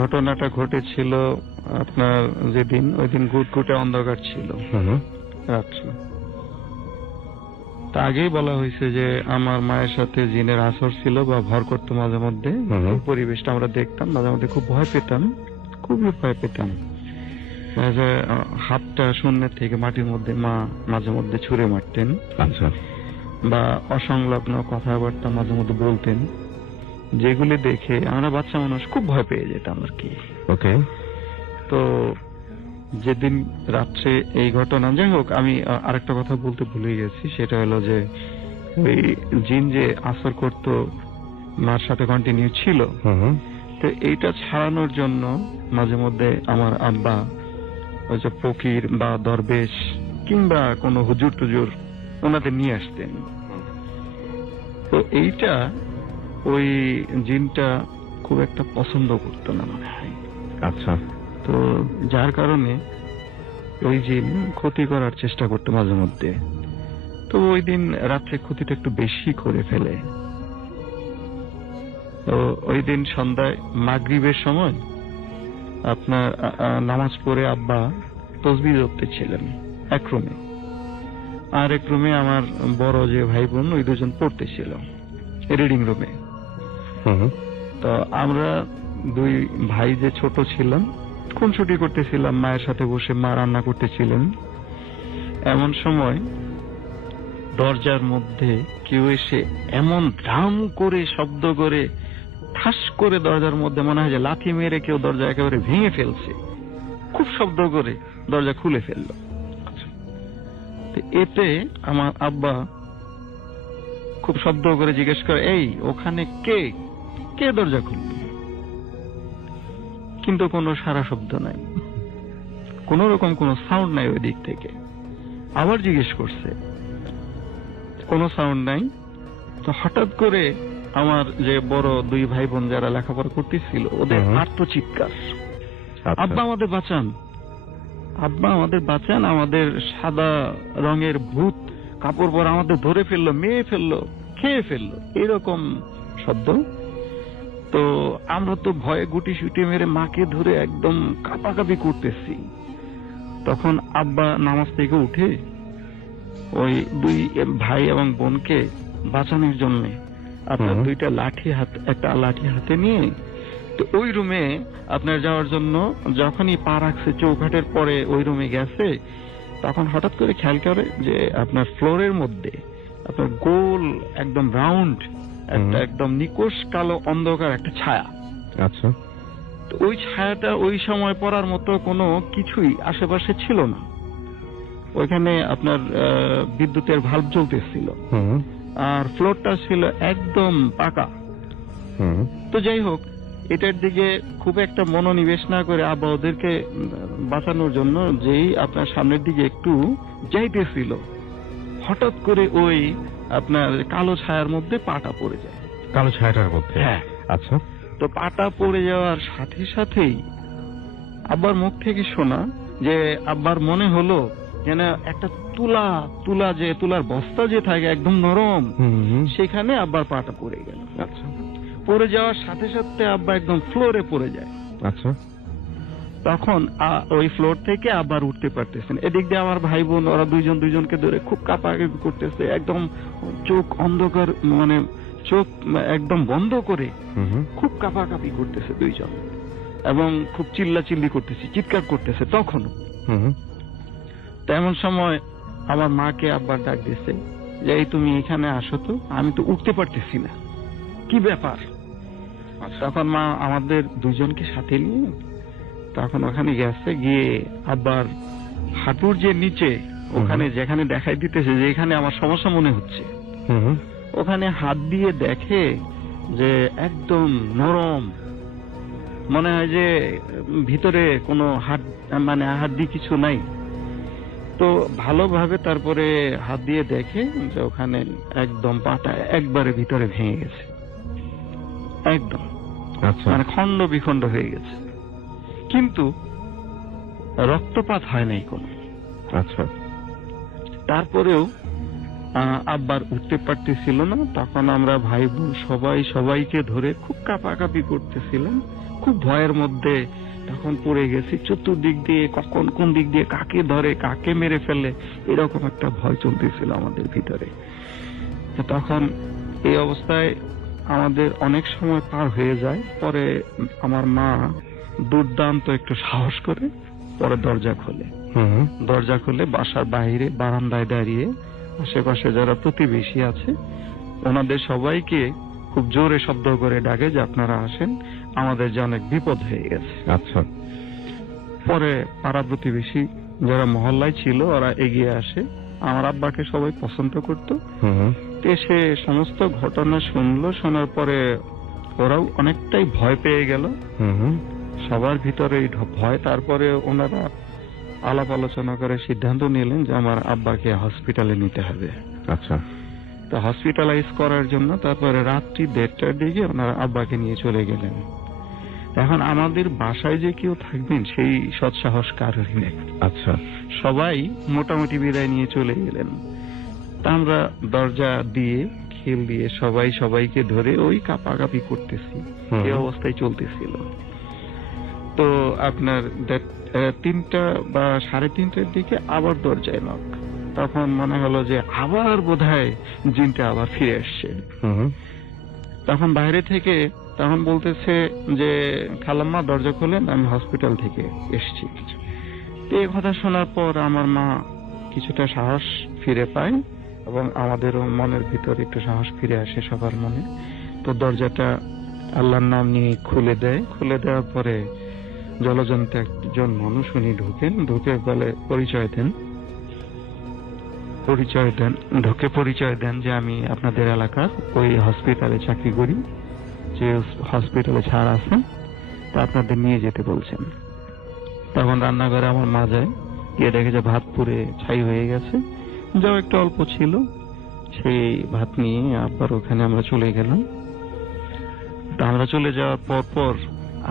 ঘটনাটা ঘটেছিল আপনার যেদিন, ওই দিন ঘুটঘুটে অন্ধকার ছিল রাত্রে। তা আগেই বলা হয়েছে যে আমার মায়ের সাথে জিনের আসর ছিল বা ভর করতো মাঝে মধ্যে। পরিবেশটা আমরা দেখতাম, মাঝে মধ্যে খুব ভয় পেতাম, খুবই ভয় পেতাম। হাতটা শূন্যের থেকে মাটির মধ্যে মা মাঝে মধ্যে ছুঁড়ে মারতেন, বা অসংলগ্ন কথাবার্তা মাঝে মধ্যে বলতেন, যেগুলি দেখে আমরা বাচ্চা মানুষ খুব ভয় পেয়ে যেতাম আর কি। ওকে। তো যেদিন রাত্রে এই ঘটনা, যাই হোক, আমি আরেকটা কথা বলতে ভুলে গেছি, সেটা হলো যে ওই জিন যে আসর করতো মার সাথে কন্টিনিউ ছিল। তো এইটা ছাড়ানোর জন্য মাঝে মধ্যে আমার আব্বা ওই যে ফকির বা দরবেশ কিংবা কোনো হুজুর টুজুর ওনাদের নিয়ে আসতেন। তো এইটা ওই জিনটা খুব একটা পছন্দ করতো না মনে হয়। আচ্ছা। তো যার কারণে ওই জিন ক্ষতি করার চেষ্টা করতো মাঝে মধ্যে। তো ওই দিন রাত্রে ক্ষতিটা একটু বেশি করে ফেলে। তো ওই দিন সন্ধ্যায় মাগরিবের সময় আপনার নামাজ পড়ে আব্বা তসবিহ জপতেছিলেন এক রুমে, আর এক রুমে আমার বড় যে ভাই বোন ওই 2জন পড়তেছিল রিডিং রুমে। তো আমরা 2 ভাই যে ছোট ছিলাম খুনসুটি করতেছিলাম, মায়ের সাথে বসে মা রান্না করতেছিলেন। এমন সময় দরজার মধ্যে কেউ এসে এমন ধাম করে শব্দ করে ঠাস করে দরজার মধ্যে মনে হয় যে লাথি মেরে কেউ দরজা একেবারে ভেঙে ফেলছে, খুব শব্দ করে দরজা খুলে ফেললো। এতে আমার আব্বা খুব শব্দ করে জিজ্ঞেস করে, এই ওখানে কে কে দরজা খুলল? কিন্তু কোনো সারা শব্দ নাই, কোন রকম কোনো সাউন্ড নাই ওই দিক থেকে। আবার জিজ্ঞেস করছে, কোনো সাউন্ড নাই। তো হঠাৎ করে আমার যে বড় 2 ভাই বোন যারা লেখাপড়া করতেছিল ওদের আর্তচিৎকার, আব্বা আমাদের বাঁচান, আব্বা আমাদের বাঁচান, আমাদের সাদা রঙের ভূত কাপড় পর আমাদের ধরে ফেললো, মেরে ফেললো, খেয়ে ফেললো, এরকম শব্দ। তো আমরা তো ভয়ে গুটি সুটি মেরে মাকে ধরে একদম কাঁপাকাঁপি করতেছি। তখন আব্বা নামাজ থেকে উঠে ওই দুই ভাই এবং বোনকে বাঁচানোর জন্য আপনার দুইটা লাঠি একটা লাঠি হাতে নিয়ে তো ওই রুমে আপনার যাওয়ার জন্য যখনই পা রাখছে চৌকাঠের পরে ওই রুমে গেছে, তখন হঠাৎ করে খেয়াল করে যে আপনার ফ্লোরের মধ্যে আপনার গোল একদম রাউন্ড একটা একদম নিকোষ কালো অন্ধকার একটা ছায়া। আচ্ছা। তো ওই ছায়াটা ওই সময় পড়ার মতো কোনো কিছুই আশেপাশে ছিল না। ওইখানে আপনার বিদ্যুতের ভাল্ব জ্বলতেছিল, আর ফ্লোরটা ছিল একদম পাকা। তো যাই হোক, এটার দিকে খুব একটা মনোনিবেশ না করে আব্বা ওদেরকে বাঁচানোর জন্য যেই আপনার সামনের দিকে একটু যাইতেছিল, হঠাৎ করে ওই আপনার কালো ছায়ার মধ্যে পাটা পড়ে যায়। কালো ছায়াটার মধ্যে? হ্যাঁ। আচ্ছা। তো পাটা পড়ে যাওয়ার সাথে সাথেই আব্বার মুখ থেকে শোনা যে আব্বার মনে হলো যেন একটা তুলা যে তুলার বস্তা যে থাকে একদম নরম, সেখানে আব্বার পাটা পড়ে গেল। আচ্ছা। পড়ে যাওয়ার সাথে সাথে আব্বা একদম ফ্লোরে পড়ে যায়। আচ্ছা। তখন ওই ফ্লোর থেকে আবার উঠতে পারতেছেন। এদিক দিয়ে আমার ভাই বোন ওরা দুইজনকে ধরে খুব কাঁপাকাঁপি করতেছে, একদম চোখ অন্ধকার, মানে চোখ একদম বন্ধ করে খুব কাঁপাকাঁপি করতেছে দুইজন, এবং খুব চিল্লাচিল্লি করতেছে, চিৎকার করতেছে তখনও। তেমন সময় আমার মাকে আব্বার ডাক দিছে যে এই তুমি এখানে আসো তো, আমি তো উঠতে পারতেছি না, কি ব্যাপার? তখন মা আমাদের দুইজনকে সাথে নিয়ে তখন ওখানে গেছে, গিয়ে আব্বার হাঁটুর যে নিচে ওখানে যেখানে দেখাই দিতেছে যে এখানে আমার সমস্যা মনে হচ্ছে, ওখানে হাত দিয়ে দেখে যে একদম নরম, মনে হয় যে ভিতরে কোনো হাড্ডি কিছু নাই। তো ভালোভাবে তারপরে হাত দিয়ে দেখে যে ওখানে একদম পাটা একবারে ভিতরে ভেঙে গেছে, একদম মানে খন্ড বিখণ্ড হয়ে গেছে, কিন্তু রক্তপাত হয় নাই কোনো। আচ্ছা। তারপরেও আব্বার উঠতে পারতেছিল না। তখন আমরা ভাই বোন সবাইকে ধরে খুব কাঁপাকাঁপি করতেছিলাম, খুব ভয়ের মধ্যে তখন পড়ে গেছি। চতুর্দিক দিয়ে কখন কোন দিক দিয়ে কাকে ধরে কাকে মেরে ফেলে এরকম একটা ভয় চলতেছিল আমাদের ভিতরে। তখন এই অবস্থায় আমাদের অনেক সময় পার হয়ে যায়। পরে আমার মা দুর্দান্ত একটু সাহস করে পরে দরজা খুলে বাসার বাইরে বারান্দায় দাঁড়িয়ে আশেপাশে যারা প্রতিবেশী আছে ওনাদের সবাইকে খুব জোরে শব্দ করে ডাকে যে আপনারা আসেন, আমাদের যে অনেক বিপদ হয়ে গেছে। আচ্ছা। পরে পাড়া প্রতিবেশী যারা মহল্লায় ছিল ওরা এগিয়ে আসে, আমার আব্বাকে সবাই পছন্দ করতো, এসে সমস্ত ঘটনা শুনলো। শোনার পরে ওরাও অনেকটাই ভয় পেয়ে গেল, সবার ভিতরে ভয়। তারপরে ওনারা আলাপ আলোচনা করে সিদ্ধান্ত নিলেন যে আমার আব্বাকে হসপিটালে নিতে হবে। আচ্ছা। তো হসপিটালাইজ করার জন্য তারপরে রাত্রি 1:30টার দিকে ওনারা আব্বাকে নিয়ে চলে গেলেন। এখন আমাদের বাসায় যে কেউ থাকবেন সেই সৎসাহস কারোরই নেই। আচ্ছা। সবাই মোটামুটি বিদায় নিয়ে চলে গেলেন। তা আমরা দরজা দিয়ে খিল দিয়ে সবাইকে ধরে ওই কাঁপাকাঁপি করতেছি, এই অবস্থায় চলতেছিল। তো আপনার 3টা বা 3:30টার দিকে আবার দরজায় নক। তখন মনে হলো যে আবার বোধহয় জিনটা আবার ফিরে আসছে। তখন বাইরে থেকে তখন বলতেছে যে খালাম্মা দরজা খোলেন, আমি হসপিটাল থেকে এসছি। তো এই কথা শোনার পর আমার মা কিছুটা সাহস ফিরে পায় এবং আমাদেরও মনের ভিতরে একটু সাহস ফিরে আসে সবার মনে। তো দরজাটা আল্লাহর নাম নিয়ে খুলে দেয়। খুলে দেওয়ার পরে জলজন্ত একজন মানুষ উনি ঢুকে বলে পরিচয় দেন যে আমি আপনাদের এলাকার ওই হসপিটালে চাকরি করি, যে হসপিটালে ছাড় আছে, তা আপনাদের নিয়ে যেতে বলছেন। তখন রান্নাঘরে আমার মা যায়, গিয়ে দেখে যে ভাত পুড়ে ছাই হয়ে গেছে, যাও একটু অল্প ছিল, সেই ভাত নিয়ে আব্বার ওখানে আমরা চলে গেলাম। তা আমরা চলে যাওয়ার পর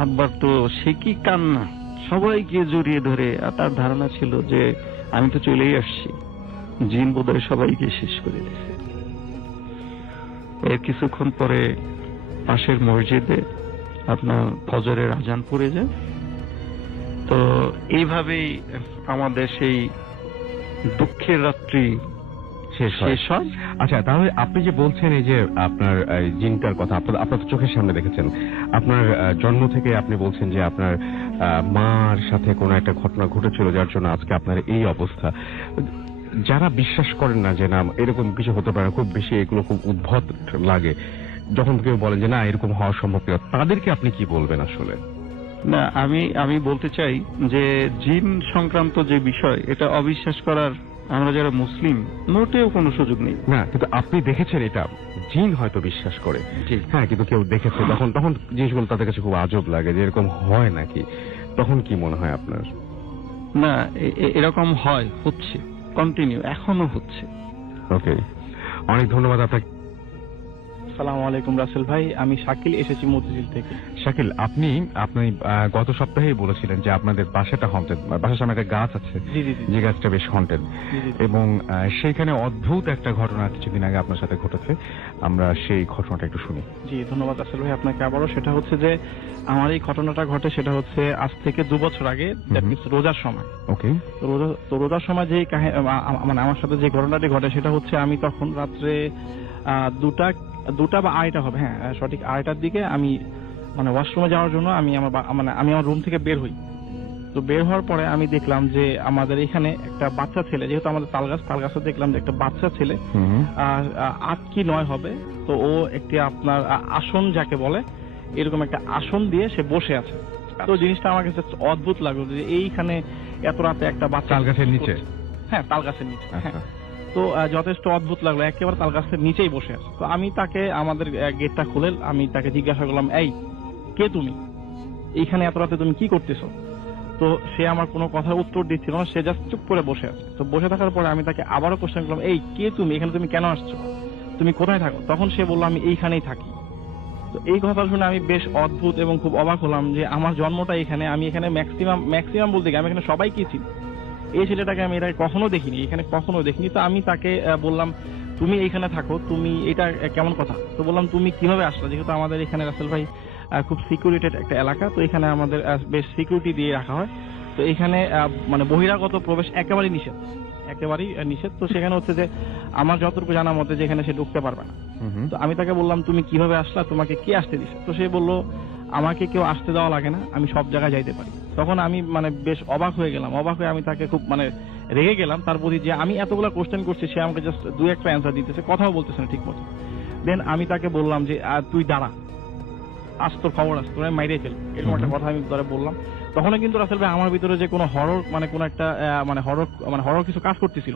আব্বার তো সে কি কান্না, সবাইকে জড়িয়ে ধরে, আর তার ধারণা ছিল যে আমি তো চলেই আসছি, জিন বোধহয় সবাইকে শেষ করে দিয়েছে। এর কিছুক্ষণ পরে পাশের মসজিদে আপনার ফজরের আজান পড়ে যায়। তো এইভাবেই আমাদের সেই দুঃখের রাত্রি শেষ হয়। আচ্ছা, তাহলে আপনি যে বলছেন এই যে আপনার জিনটার কথা, আপনার তো চোখের সামনে দেখেছেন, আপনার জন্ম থেকে আপনি বলছেন যে আপনার মার সাথে কোনো একটা ঘটনা ঘটেছিল যার জন্য আজকে আপনার এই অবস্থা। যারা বিশ্বাস করেন না যে না এরকম কিছু হতে পারে, খুব বেশি এগুলো খুব উদ্ভট লাগে, যখন কেউ বলেন যে না এরকম হওয়া সম্ভব না, তাদেরকে আপনি কি বলবেন আসলে? না, আমি বলতে চাই যে জিন সংক্রান্ত যে বিষয়, এটা অবিশ্বাস করার আমরা যারা মুসলিম মোটেও কোনো সুযোগ নেই। না, কিন্তু আপনি দেখেছেন এটা, জিন হয়তো বিশ্বাস করে, হ্যাঁ, কিন্তু কেউ দেখেছে, তখন জিনিসগুলো তাদের কাছে খুব আজব লাগে যে এরকম হয় নাকি। তখন কি মনে হয় আপনার? না, এরকম হয়, হচ্ছে, কন্টিনিউ, এখনো হচ্ছে। ওকে, অনেক ধন্যবাদ আপনাকে। আসসালামু আলাইকুম রাসেল ভাই, আমি শাকিল, এসেছি মতিঝিল থেকে। শাকিল, আপনি গত সপ্তাহেই বলেছিলেন যে আপনাদের বাসাটা হন্টেড, বাসার সামনে একটা গাছ আছে, যে গাছটা বেশ হন্টেড, এবং সেইখানে অদ্ভুত একটা ঘটনা কিছুদিন আগে আপনার সাথে ঘটেছে। আমরা সেই ঘটনাটা একটু শুনি। জি, ধন্যবাদ রাসেল ভাই আপনাকে আবারও। সেটা হচ্ছে যে আমার এই ঘটনাটা ঘটে, সেটা হচ্ছে আজ থেকে 2 বছর আগে, রোজার সময়। ওকে। তো রোজার সময় যে মানে আমার সাথে যে ঘটনাটি ঘটে সেটা হচ্ছে আমি তখন রাত্রে 2টা বা 2:30 হবে, হ্যাঁ সঠিক 2:30টার দিকে আমি মানে ওয়াশরুমে যাওয়ার জন্য আমি আমার রুম থেকে বের হই। তো বের হওয়ার পরে আমি দেখলাম যে আমাদের এখানে একটা বাচ্চা ছেলে, যেহেতু আমাদের তালগাছে দেখলাম যে একটা বাচ্চা ছেলে 8 কি 9 হবে, তো ও একটি আপনার আসন যাকে বলে এরকম একটা আসন দিয়ে সে বসে আছে। তো জিনিসটা আমার কাছে অদ্ভুত লাগলো যে এইখানে এত রাতে একটা বাচ্চা তালগাছের নিচে, হ্যাঁ তালগাছের নিচে, হ্যাঁ। তো যথেষ্ট অদ্ভুত লাগলো, একেবারে তালগাছের নিচেই বসে আছে। তো আমি তাকে, আমাদের গেটটা খুলে আমি তাকে জিজ্ঞাসা করলাম, এই কে তুমি, এইখানে এত রাতে তুমি কি করতেছো? তো সে আমার কোনো কথার উত্তর দিচ্ছিল না, সে জাস্ট চুপ করে বসে আছে। তো বসে থাকার পরে আমি তাকে আবারও কোশ্চেন করলাম, এই কে তুমি, এখানে তুমি কেন আসছো, তুমি কোথায় থাকো? তখন সে বললো আমি এইখানেই থাকি। তো এই কথা শুনে আমি বেশ অদ্ভুত এবং খুব অবাক হলাম যে আমার জন্মটা এখানে, আমি এখানে ম্যাক্সিমাম বলতে গিয়ে আমি এখানে সবাইকে চিনি, এই ছেলেটাকে আমি এটা কখনো দেখিনি, এখানে কখনো দেখিনি। তো আমি তাকে বললাম তুমি এইখানে থাকো, তুমি এটা কেমন কথা? তো বললাম তুমি কিভাবে আসলে, যেহেতু আমাদের এখানে রাসেল ভাই খুব সিকিউরিটেড একটা এলাকা, তো এখানে আমাদের বেশ সিকিউরিটি দিয়ে রাখা হয়। তো এখানে মানে বহিরাগত প্রবেশ একেবারেই নিষেধ। তো সেখানে হচ্ছে যে আমার যতটুকু জানা মতে যে এখানে সে ঢুকতে পারবে না। তো আমি তাকে বললাম তুমি কিভাবে আসলা, তোমাকে কে আসতে দিছে? তো সে বলল আমাকে কেউ আসতে দেওয়া লাগে না, আমি সব জায়গায় যাইতে পারি। তখন আমি মানে বেশ অবাক হয়ে গেলাম, অবাক হয়ে আমি তাকে খুব মানে রেগে গেলাম তার প্রতি, যে আমি এতগুলো কোশ্চেন করছি, সে আমাকে জাস্ট 2-1টা অ্যান্সার দিতেছে, কথাও বলতেছে না ঠিক মতো। দেন আমি তাকে বললাম যে তুই দাঁড়া, আজ তোর খবর আছে, তোর আমি মাইরে ফেল, এরকম একটা কথা আমি ধরে বললাম। তখনও কিন্তু রাসেল ভাই আমার ভিতরে যে কোনো হরর মানে কোনো একটা হরর কিছু কাজ করতেছিল।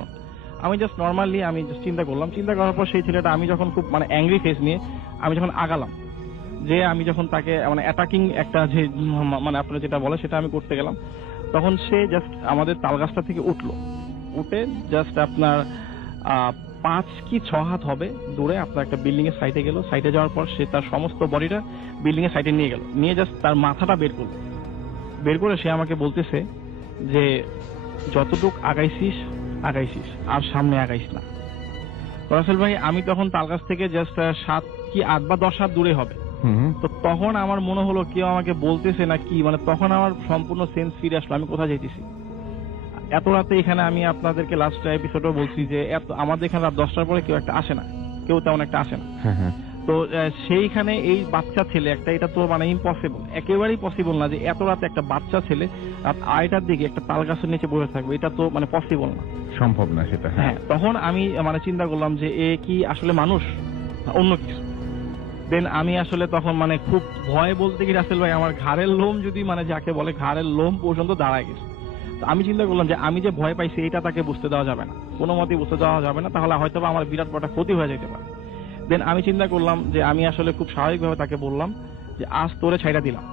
আমি জাস্ট নর্মালি আমি জাস্ট চিন্তা করার পর সেই ছেলেটা, আমি যখন খুব মানে অ্যাংরি ফেস নিয়ে আমি যখন আগালাম, যে আমি যখন তাকে মানে অ্যাটাকিং একটা যে মানে আপনারা যেটা বলে সেটা আমি করতে গেলাম, তখন সে জাস্ট আমাদের তালগাছটা থেকে উঠে জাস্ট আপনার 5 কি 6 হাত হবে দূরে আপনার একটা বিল্ডিং এর সাইডে গেল। সাইডে যাওয়ার পর সে তার সমস্ত বডিটা বিল্ডিং এর সাইডে নিয়ে গেল, নিয়ে জাস্ট তার মাথাটা বের করে সে আমাকে বলতেছে যে যতটুক আগাইছিস আর সামনে আগাইস না। রাসেল ভাই আমি তখন তালগাছ থেকে জাস্ট 7 কি 8 বা 10 হাত দূরে হবে। তো তখন আমার মনে হলো কেউ আমাকে বলতেছে না কি, মানে তখন আমার সম্পূর্ণ সেন্স ফিরে আসলো, আমি কোথায় যাইতেছি এত রাতে। এখানে আমি আপনাদেরকে লাস্ট এপিসোডও বলছি যে আমাদের এখানে রাত 10টার পরে কেউ তেমন একটা আসে না। তো সেইখানে এই বাচ্চা ছেলে একটা, এটা তো মানে ইম্পসিবল, একেবারেই পসিবল না যে এত রাতে একটা বাচ্চা ছেলে রাত 2টার দিকে একটা তাল গাছের নিচে বসে থাকবে, এটা তো মানে পসিবল না, সম্ভব না সেটা। হ্যাঁ, তখন আমি মানে চিন্তা করলাম যে এ কি আসলে মানুষ অন্য কিছু। দেন আমি আসলে তখন মানে খুব ভয় বলতে কি রাসেল ভাই, আমার ঘাড়ের লোম যদি মানে যাকে বলে ঘাড়ের লোম পর্যন্ত দাঁড়ায় গেছে। তো আমি চিন্তা করলাম যে আমি যে ভয় পাইছি এটা তাকে বুঝতে দেওয়া যাবে না, কোনো মতেই বুঝতে দেওয়া যাবে না, তাহলে হয়তো আমার বিরাট বড় ক্ষতি হয়ে যেতে পারে। দেন আমি চিন্তা করলাম যে আমি আসলে খুব স্বাভাবিকভাবে তাকে বললাম যে আজ তোরে ছাইড়া দিলাম।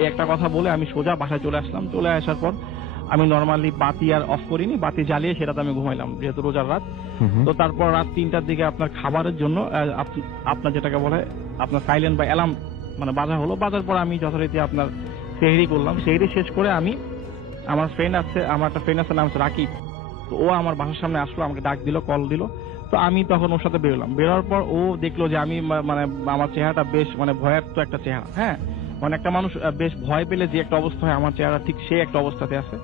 এই একটা কথা বলে আমি সোজা বাসায় চলে আসলাম। চলে আসার পর আমি নর্মালি বাতি আর অফ করিনি, বাতি জ্বালিয়ে সেটাতে আমি ঘুমাইলাম, যেহেতু রোজার রাত। তো তারপর রাত 3টার দিকে আপনার খাবারের জন্য আপনার যেটাকে বলে আপনার সাইলেন্ট বা অ্যালার্ম মানে বাজা হলো। বাজার পর আমি যথারীতি আপনার সেহরি করলাম। সেহরি শেষ করে আমি আমার একটা ফ্রেন্ড আছে নাম হচ্ছে রাকিব। তো ও আমার বাসার সামনে আসলো, আমাকে ডাক দিল, কল দিল। তো আমি তখন ওর সাথে বেরোলাম। বেরোর পর ও দেখলো যে আমি মানে আমার চেহারাটা বেশ মানে ভয়ার্ত একটা চেহারা। হ্যাঁ, মানে একটা মানুষ বেশ ভয় পেলে যে একটা অবস্থা হয়, আমার চেহারা ঠিক সেই একটা অবস্থাতে আছে।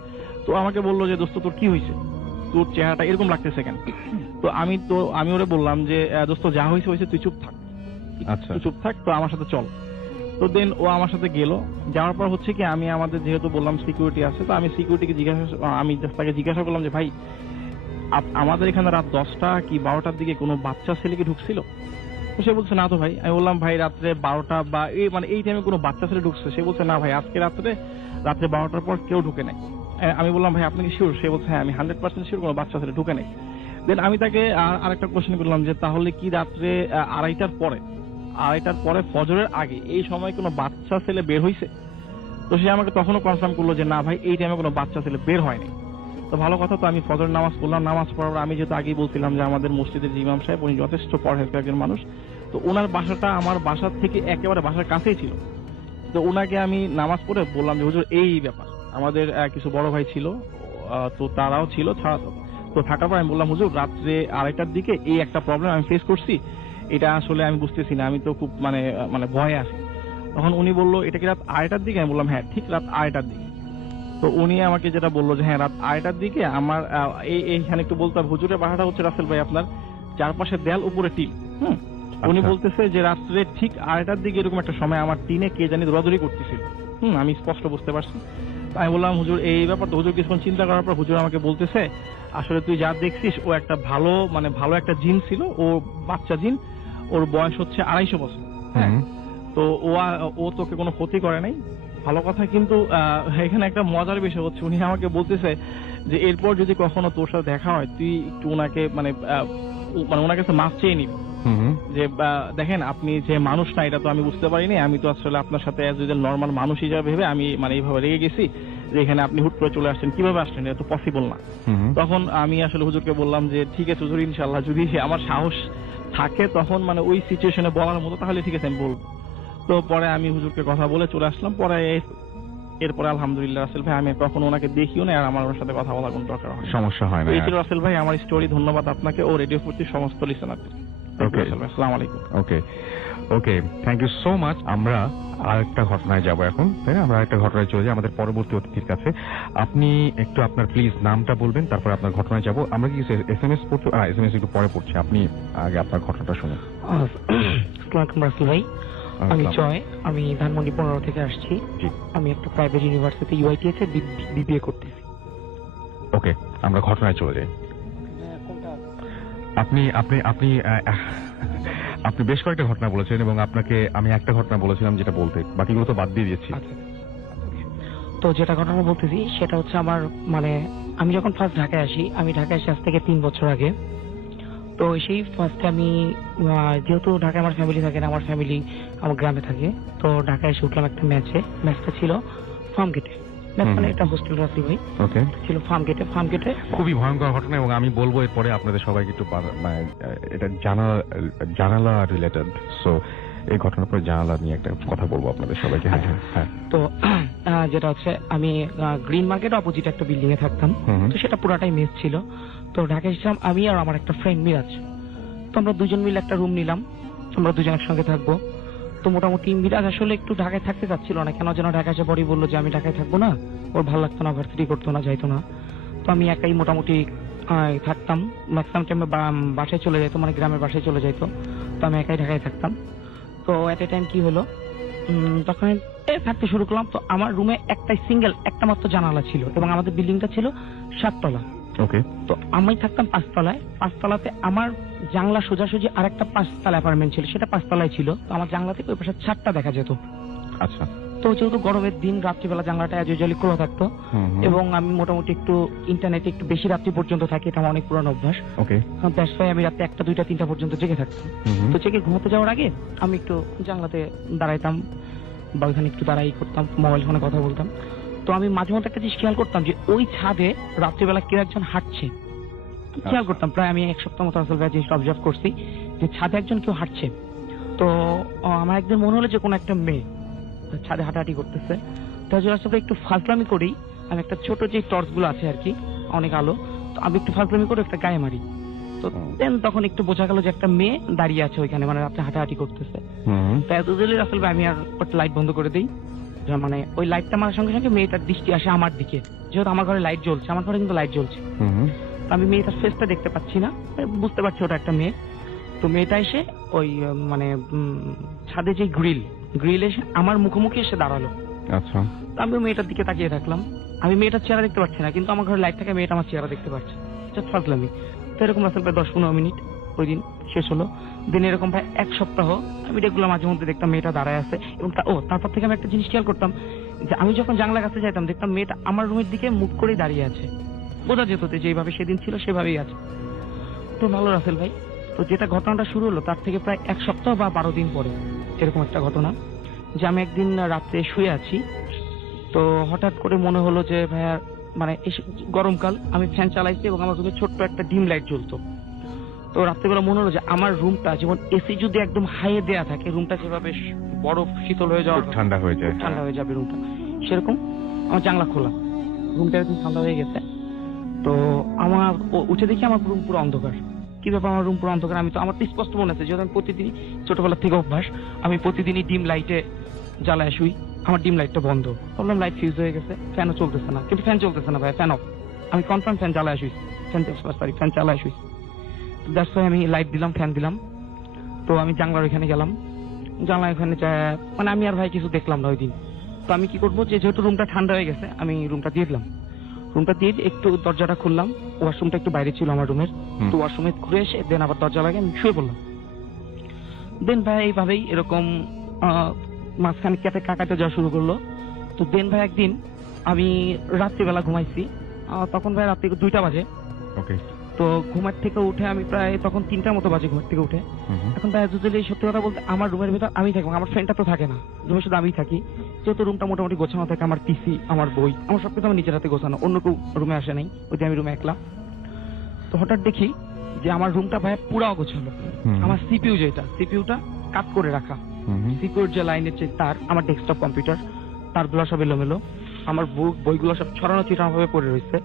তো আমাকে বললো যে দোস্ত তোর কি হয়েছে, তোর চেহারাটা এরকম লাগতেছে কেন? তো আমি ওরে বললাম যে দোস্ত যা হয়েছে হয়েছে, তুই চুপ থাক। আচ্ছা, তুই চুপ থাক, তো আমার সাথে চল। তো দেন ও আমার সাথে গেল। যাওয়ার পর হচ্ছে কি আমি আমাদের যেহেতু বললাম সিকিউরিটি আছে, তো আমি সিকিউরিটিকে তাকে জিজ্ঞাসা করলাম যে ভাই আমাদের এখানে রাত 10টা কি 12টার দিকে কোনো বাচ্চা ছেলে কি ঢুকছিল? তো সে বলছে না তো ভাই। আমি বললাম ভাই রাত্রে 12টা বা এই টাইমে কোনো বাচ্চা ছেলে ঢুকছে? সে বলছে না ভাই, আজকে রাত্রে 12টার পর কেউ ঢুকে নাই। আমি বললাম ভাই আপনি কি শিওর? সে বলছে হ্যাঁ আমি 100% শিওর কোনো বাচ্চা ছেলে ঢুকে নাই। দেন আমি তাকে আরেকটা কোশ্চেন করলাম যে তাহলে কি রাত্রে 2:30টার পরে ফজরের আগে এই সময় কোনো বাচ্চা ছেলে বের হয়েছে? তো সে আমাকে তখনও কনফার্ম করলো যে না ভাই এই টাইমে কোনো বাচ্চা ছেলে বের হয়নি। তো ভালো কথা। তো আমি ফজর নামাজ পড়লাম। নামাজ পড়ার আমি যেহেতু আগেই বলছিলাম যে আমাদের মসজিদের যে ইমাম সাহেব উনি যথেষ্ট পরহেজগার একজন মানুষ। তো ওনার বাসাটা আমার বাসার থেকে একেবারে বাসার কাছেই ছিল। তো ওনাকে আমি নামাজ পড়ে বললাম যে হুজুর এই ব্যাপার, আমাদের কিছু বড় ভাই ছিল, তো তারাও ছিল তো থাকার পর আমি বললাম হুজুর রাত্রে 2:30টার দিকে এই একটা প্রবলেম আমি ফেস করছি, এটা আসলে আমি বুঝতেছি না, আমি তো খুব মানে ভয়ে আছি। তখন উনি বললো এটা কি রাত 2:30টার দিকে? আমি বললাম হ্যাঁ ঠিক রাত 2:30টার দিকে। তো উনি আমাকে যেটা বললো যে হ্যাঁ রাত 2:30টার দিকে আমার এইখানে একটু বলতাম হুজুরের বাসাটা হচ্ছে রাসেল ভাই আপনার চারপাশে দেয়াল উপরে টিন। উনি বলতেছে যে রাত্রে ঠিক 2:30টার দিকে এরকম একটা সময় আমার টিনে কে জানি দৌড়াদৌড়ি করতেছিল। আমি স্পষ্ট বুঝতে পারছি। আমি বললাম হুজুর এই ব্যাপার। তো হুজুর কিছুক্ষণ চিন্তা করার পর হুজুর আমাকে বলতেছে আসলে তুই যা দেখছিস ও একটা ভালো একটা জিন ছিল, ও বাচ্চা জিন, ওর বয়স হচ্ছে 250 বছর। হ্যাঁ, তো ও তোকে কোনো ক্ষতি করে নাই, ভালো কথা। কিন্তু এখানে একটা মজার বিষয় হচ্ছে উনি আমাকে বলতেছে যে এরপর যদি কখনো তোর সাথে দেখা হয় তুই একটু ওনাকে মানে ওনার কাছে মাফ চেয়ে নিবি, যে দেখেন আপনি যে মানুষ না এটা তো আমি বুঝতে পারিনি, আমি তো আসলে আপনার সাথে নর্মাল মানুষ হিসাবে ভেবে আমি মানে এইভাবে রেগে গেছি যে এখানে আপনি হুট করে চলে আসছেন, কিভাবে আসলেন, এটা তো পসিবল না। তখন আমি আসলে হুজুরকে বললাম যে ঠিক আছে হুজুর ইনশাল্লাহ যদি আমার সাহস থাকে তখন মানে ওই সিচুয়েশনে বলার মতো তাহলে ঠিক আছে আমি বলবো। তো পরে আমি হুজুরকে কথা বলে চলে আসলাম। পরে এরপরে আলহামদুলিল্লাহ রাসেল ভাই আমি তখন ওনাকে দেখিও না, আর আমার ওনার সাথে কথা বলার কোনো দরকার হয় সমস্যা হয় না। এই ছিল রাসেল ভাই আমার স্টোরি। ধন্যবাদ আপনাকে ও রেডিও ফুর্তির সমস্ত লিসেনারদের। আসসালামু আলাইকুম। ওকে, থ্যাংক ইউ সো মাচ। আমরা আরেকটা ঘটনায় যাব এখন, তাই না? আমরা আরেকটা ঘটনায় চলে যাই আমাদের পরবর্তী অতিথির কাছে। আপনি একটু আপনার প্লিজ নামটা বলবেন, তারপর আপনার ঘটনায় যাব। আমরা কি SMS পড়তে SMS একটু পরে পড়ছি, আপনি আগে আপনার ঘটনাটা শুনুন। আসসালামু আলাইকুম ভাই, আমি জয়, আমি ধানমন্ডি 15 থেকে আসছি। আমি একটা প্রাইভেট ইউনিভার্সিটি UITH এ BBA করতেছি। ওকে, আমরা ঘটনায় চলে যাই। আপনি আপনি আপনি আপনি বেশ কয়েকটা ঘটনা বলেছেন এবং আপনাকে আমি একটা ঘটনা বলেছিলাম যেটা বলতে, বাকিগুলো তো বাদ দিয়ে দিয়েছি। তো যেটা ঘটনা বলতেছি সেটা হচ্ছে আমার মানে আমি যখন ফার্স্ট ঢাকায় আসি, আমি ঢাকায় আসি আজ থেকে 3 বছর আগে। তো সেই ফার্স্টে আমি যেহেতু ঢাকায় আমার ফ্যামিলি থাকে না, আমার ফ্যামিলি আমার গ্রামে থাকে, তো ঢাকায় এসে উঠলাম একটা ম্যাচটা ছিল ফার্ম গেটে। মানে একটা হোস্টেল রাসেল ভাই ছিল ফার্ম গেটে। খুবই ভয়ঙ্কর ঘটনা এবং আমি বলবো এরপরে আপনাদের সবাইকে একটু এটা জানালা রিলেটেড। সো এই ঘটনার পরে জানালা নিয়ে একটা কথা বলবো আপনাদের সবাইকে। হ্যাঁ, তো যেটা হচ্ছে আমি গ্রিন মার্কেট অপোজিট একটা বিল্ডিং এ থাকতাম, তো সেটা পুরাটাই মেস ছিল। তো ঢাকায় এসেছিলাম আমি আর আমার একটা ফ্রেন্ড মিরাজ। তো আমরা দুজন মিলে একটা রুম নিলাম, আমরা দুজন একসঙ্গে থাকবো। তো মোটামুটি মিরাজ আসলে একটু ঢাকায় থাকতে চাচ্ছিল না, কেন যেন ঢাকায় এসে পরই বললো যে আমি ঢাকায় থাকবো না, ওর ভালো লাগতো না, ভার্সিটি করতো না, যাইতো না। তো আমি একাই মোটামুটি থাকতাম, ম্যাক্সিমাম টাইমে বাসায় চলে যাইতো, মানে গ্রামের বাসায় চলে যাইতো। তো আমি একাই ঢাকায় থাকতাম। তো এট এ টাইম কি হলো, তখন থাকতে শুরু করলাম। তো আমার রুমে একটা মাত্র জানালা ছিল এবং আমাদের বিল্ডিংটা ছিল 7 তলা। ওকে, তো আমি থাকতাম 5 তলায়। 5 তলাতে আমার জানলা সোজাসুজি আরেকটা 5 তলা অ্যাপার্টমেন্ট ছিল, সেটা 5 তলায় ছিল। তো আমার জানলা থেকে ওই পাশে ছাদটা দেখা যেত। আচ্ছা। তো যেহেতু গরমের দিন রাত্রিবেলা জানলাটা অ্যাজ ইউজুয়ালি খোলা থাকতো এবং আমি মোটামুটি একটু ইন্টারনেটে একটু বেশি রাত্রি পর্যন্ত থাকি, এটা আমার অনেক পুরানো অভ্যাস। ওকে, দ্যাটস ওয়াই আমি রাতে 1টা 2টা 3টা পর্যন্ত জেগে থাকতাম। তো জেগে ঘুমোতে যাওয়ার আগে আমি একটু জানলাতে দাঁড়াইতাম বা ওইখানে একটু দাঁড়াই করতাম, মোবাইল ফোনে কথা বলতাম। তো আমি মাঝে মধ্যে একটা জিনিস খেয়াল করতাম যে ওই ছাদে রাত্রিবেলা কেউ একজন হাঁটছে। খেয়াল করতাম, প্রায় আমি 1 সপ্তাহ মতো আসলে জিনিসটা অবজার্ভ করছি যে ছাদে একজন কেউ হাঁটছে। তো আমার একদিন মনে হলো যে কোনো একটা মেয়ে ছাদে হাঁটাহাঁটি করতেছে। তো তাজুল আসলে একটু ফাজলামি করি, আমি একটা ছোট যে টর্চ গুলো আছে আর কি, অনেক আলো, তো আমি একটু ফাজলামি করে একটা গায়ে মারি। তো দেন তখন একটু বোঝা গেল যে একটা মেয়ে দাঁড়িয়ে আছে ওইখানে, মানে রাত্রে হাঁটাহাঁটি করতেছে। তাজুলের আসলে আমি আর লাইট বন্ধ করে দিই, মানে ওই লাইটটা মারার সঙ্গে সঙ্গে মেয়েটার দৃষ্টি আসে আমার দিকে, যেহেতু আমার ঘরে লাইট জ্বলছে, আমার ঘরে কিন্তু লাইট জ্বলছে, আমি মেয়েটার ফেসটা দেখতে পাচ্ছি না, বুঝতে পারছি ওটা একটা মেয়ে। তো মেয়েটা এসে ওই মানে ছাদে যে গ্রিল এসে আমার মুখোমুখি এসে দাঁড়ালো। আচ্ছা, আমি মেয়েটার দিকে তাকিয়ে থাকলাম, আমি মেয়েটার চেহারা দেখতে পাচ্ছি না, কিন্তু আমার ঘরে লাইট থাকে, মেয়েটা আমার চেহারা দেখতে পাচ্ছে, জাস্ট ফাজলামি। তো এরকম আসলে প্রায় 10-15 মিনিট ওই দিন শেষ হলো। দিন এরকম প্রায় 1 সপ্তাহ আমি রেগুলার মাঝে মধ্যে দেখতাম মেয়েটা দাঁড়ায় আছে, এবং তারপর থেকে আমি একটা জিনিস খেয়াল করতাম যে আমি যখন জানলার কাছে যাইতাম দেখতাম মেয়েটা আমার রুমের দিকে মুখ করেই দাঁড়িয়ে আছে, বোঝা যেত যে যেভাবে সেদিন ছিল সেভাবেই আছে। তো ভালো রাসেল ভাই, তো যেটা ঘটনাটা শুরু হলো তার থেকে প্রায় 1 সপ্তাহ বা 12 দিন পরে এরকম একটা ঘটনা, যে আমি একদিন রাত্রে শুয়ে আছি, তো হঠাৎ করে মনে হলো যে ভাইয়া মানে গরমকাল, আমি ফ্যান চালাইছি এবং আমার রুমে ছোট্ট একটা ডিম লাইট জ্বলতো। তো রাত্রেবেলা মনে হলো যে আমার রুমটা যেমন এসি যদি একদম হাইয়ে দেয়া থাকে, রুমটা যেভাবে বরফ শীতল হয়ে যাওয়া, ঠান্ডা হয়ে যায়, ঠান্ডা হয়ে যাবে রুমটা, সেরকম আমার জানলা খোলা, রুমটা একদম ঠান্ডা হয়ে গেছে। তো আমার উঠে দেখি আমার রুম পুরো অন্ধকার। কি ব্যাপার আমার রুম পুরো অন্ধকার? আমার তো স্পষ্ট মনে আছে, যেহেতু আমি প্রতিদিন ছোটবেলা থেকে অভ্যাস, আমি প্রতিদিনই ডিম লাইটে জ্বালায় শুই, আমার ডিম লাইটটা বন্ধ, ভাবলাম লাইট ফিউজ হয়ে গেছে, ফ্যানও চলতেছে না, কিন্তু ফ্যান চলতেছে না ভাই, ফ্যান অফ, আমি কনফার্ম ফ্যান জ্বালায় শুই, ফ্যান চালায় শুই। দ্যাটস ওয়াই আমি লাইট দিলাম, ফ্যান দিলাম। তো আমি জানলার ওইখানে গেলাম, জানলা ওখানে মানে আমি আর ভাই কিছু দেখলাম না ওই দিন। তো আমি কি করবো, যে যেহেতু রুমটা ঠান্ডা হয়ে গেছে, আমি রুমটা দিয়ে দিলাম, রুমটা দিয়ে একটু দরজাটা খুললাম, ওয়াশরুমটা একটু বাইরে ছিল আমার রুমের, তো ওয়াশরুমে ঘুরে এসে দেন আবার দরজা লাগে আমি শুয়ে পড়লাম। দেন ভাই এইভাবেই এরকম মাঝখানে কাকাতে যাওয়া শুরু করলো। তো দেন ভাই একদিন আমি রাত্রিবেলা ঘুমাইছি, তখন ভাই রাত্রি 2টা বাজে। তো ঘুমার থেকে উঠে আমি প্রায় তখন 3টার মতো বাজে ঘুমার থেকে উঠে। এখন ভাই যদি সত্যি কথা বলতে আমার রুমের ভিতর আমি থাকবো, আমার ফ্রেন্ডটা তো থাকে না, রুমে শুধু আমিই থাকি, যেহেতু রুমটা মোটামুটি গোছানো থাকে, আমার পিসি, আমার বই, আমার সবকিছু আমার নিজের হাতে গোছানো, অন্য কেউ রুমে আসে নাই, ওই যে আমি রুমে একলা। তো হঠাৎ দেখি যে আমার রুমটা ভাই পুরো অগোছালো, আমার সিপিইউটা কাট করে রাখা, সিকিউর যে লাইনের যে তার, আমার ডেস্কটপ কম্পিউটার তারগুলো সব এলোমেলো, আমার বইগুলো সব ছড়ানো ছিটানো ভাবে পড়ে রয়েছে।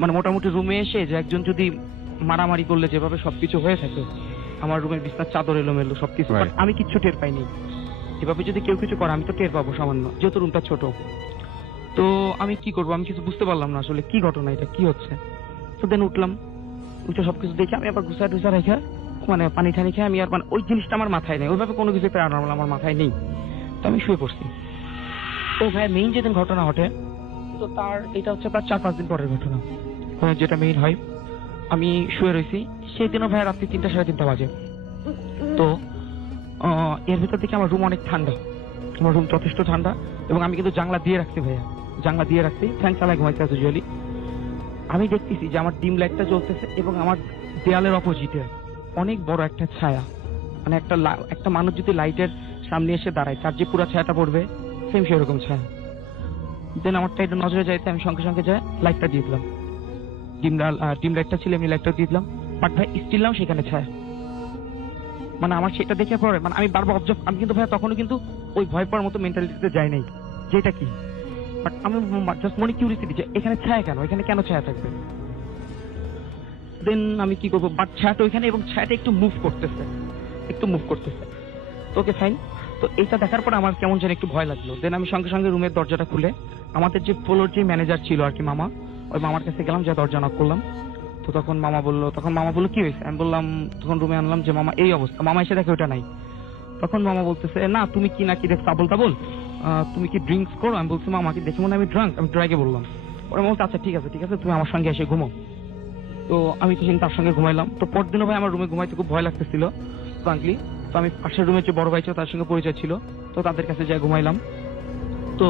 মানে মোটামুটি রুমে এসে যে একজন যদি মারামারি করলে যেভাবে সবকিছু হয়ে থাকে, আমার রুমের বিছনার চাদর এলোমেলো সবকিছু, আমি কিচ্ছু টের পাইনি। এভাবে যদি কেউ কিছু করে আমি তো টের পাবো সামান্য, যেহেতু রুমটা ছোট। তো আমি কি করবো, আমি কিছু বুঝতে পারলাম না আসলে কি ঘটনা, এটা কি হচ্ছে। তো দেন উঠলাম, উঠে সবকিছু দেখে আমি আবার ঘুষা টুসা রেখে মানে পানি ঠানি খেয়ে আমি আর মানে ওই জিনিসটা আমার মাথায় নেই, ওইভাবে কোনো কিছু প্যারানর্মাল আমার মাথায় নেই। তো আমি শুয়ে পড়ছি। তো ভাই মেইন যেদিন ঘটনা ঘটে, তো তার এটা হচ্ছে প্রায় 4-5 দিন পরের ঘটনা, যেটা মেইন হয়। আমি শুয়ে রয়েছি, সেই দিনও ভাই রাত্রি 3টা-3:30 বাজে। তো এর ভিতর থেকে আমার রুম অনেক ঠান্ডা, আমার রুম যথেষ্ট ঠান্ডা, এবং আমি কিন্তু জানলা দিয়ে রাখছি ভাইয়া, জানলা দিয়ে রাখছি, ফ্যান চালায় ঘুমাইতে আছে ইউজুয়ালি। আমি দেখতেছি যে আমার ডিম লাইটটা জ্বলতেছে, এবং আমার দেয়ালের অপোজিটে অনেক বড় একটা ছায়া, মানে একটা মানুষ যদি লাইটের সামনে এসে দাঁড়ায় তার যে পুরো ছায়াটা পড়বে, সেম সেরকম ছায়া। দেন আমারটা একটু নজরে যাইতে আমি সঙ্গে সঙ্গে যাই লাইটটা দিয়ে দিলাম, ডিম লাইটটা ছিল এমনি লাইটটা দিয়ে দিলাম, বাট ভাই স্টিল নাও সেখানে ছায়া। মানে আমার সেটা দেখে পরে মানে আমি বারবার অবজার্ভ, আমি কিন্তু ভাই তখনও কিন্তু ওই ভয় পাওয়ার মতো মেন্টালিটিতে যাই নাই যে এটা কি, বাট আমি জাস্ট মনে কিউরিয়াসিটি যে এখানে ছায়া কেন, এখানে কেন ছায়া থাকবে। দেন আমি কি করবো, বাট ছায়াটা ওইখানে, এবং ছায়াটা একটু মুভ করতেছে। তো ওকে ফাইন। তো এইটা দেখার পর আমার কেমন যেন একটু ভয় লাগলো। দেন আমি সঙ্গে সঙ্গে রুমের দরজাটা খুলে আমাদের যে ফ্লোর যে ম্যানেজার ছিল আর কি, মামা, ওই মামার কাছে গেলাম, যা দরজা নক করলাম। তো তখন মামা বললো কি হয়েছে, আমি বললাম, তখন রুমে আনলাম যে মামা এই অবস্থা। মামা এসে দেখে ওটা নাই। তখন মামা বলতেছে, না তুমি কি না কি দেখছো আবল তাবল, তুমি কি ড্রিঙ্কস করো? আমি বলছি মামাকে দেখে মনে আমি ড্রাঙ্ক, আমি ড্রাইকে বললাম। ওরা বলছে আচ্ছা ঠিক আছে তুমি আমার সঙ্গে এসে ঘুমো। তো আমি তো তার সঙ্গে ঘুমাইলাম। তো পরদিনও ভাই আমার রুমে ঘুমাইতে খুব ভয় লাগতেছিল ফ্রাঙ্কলি। তো আমি পাশের রুমের যে বড় ভাই ছিল তার সঙ্গে পরিচয় ছিল, তো তাদের কাছে যাই ঘুমাইলাম। তো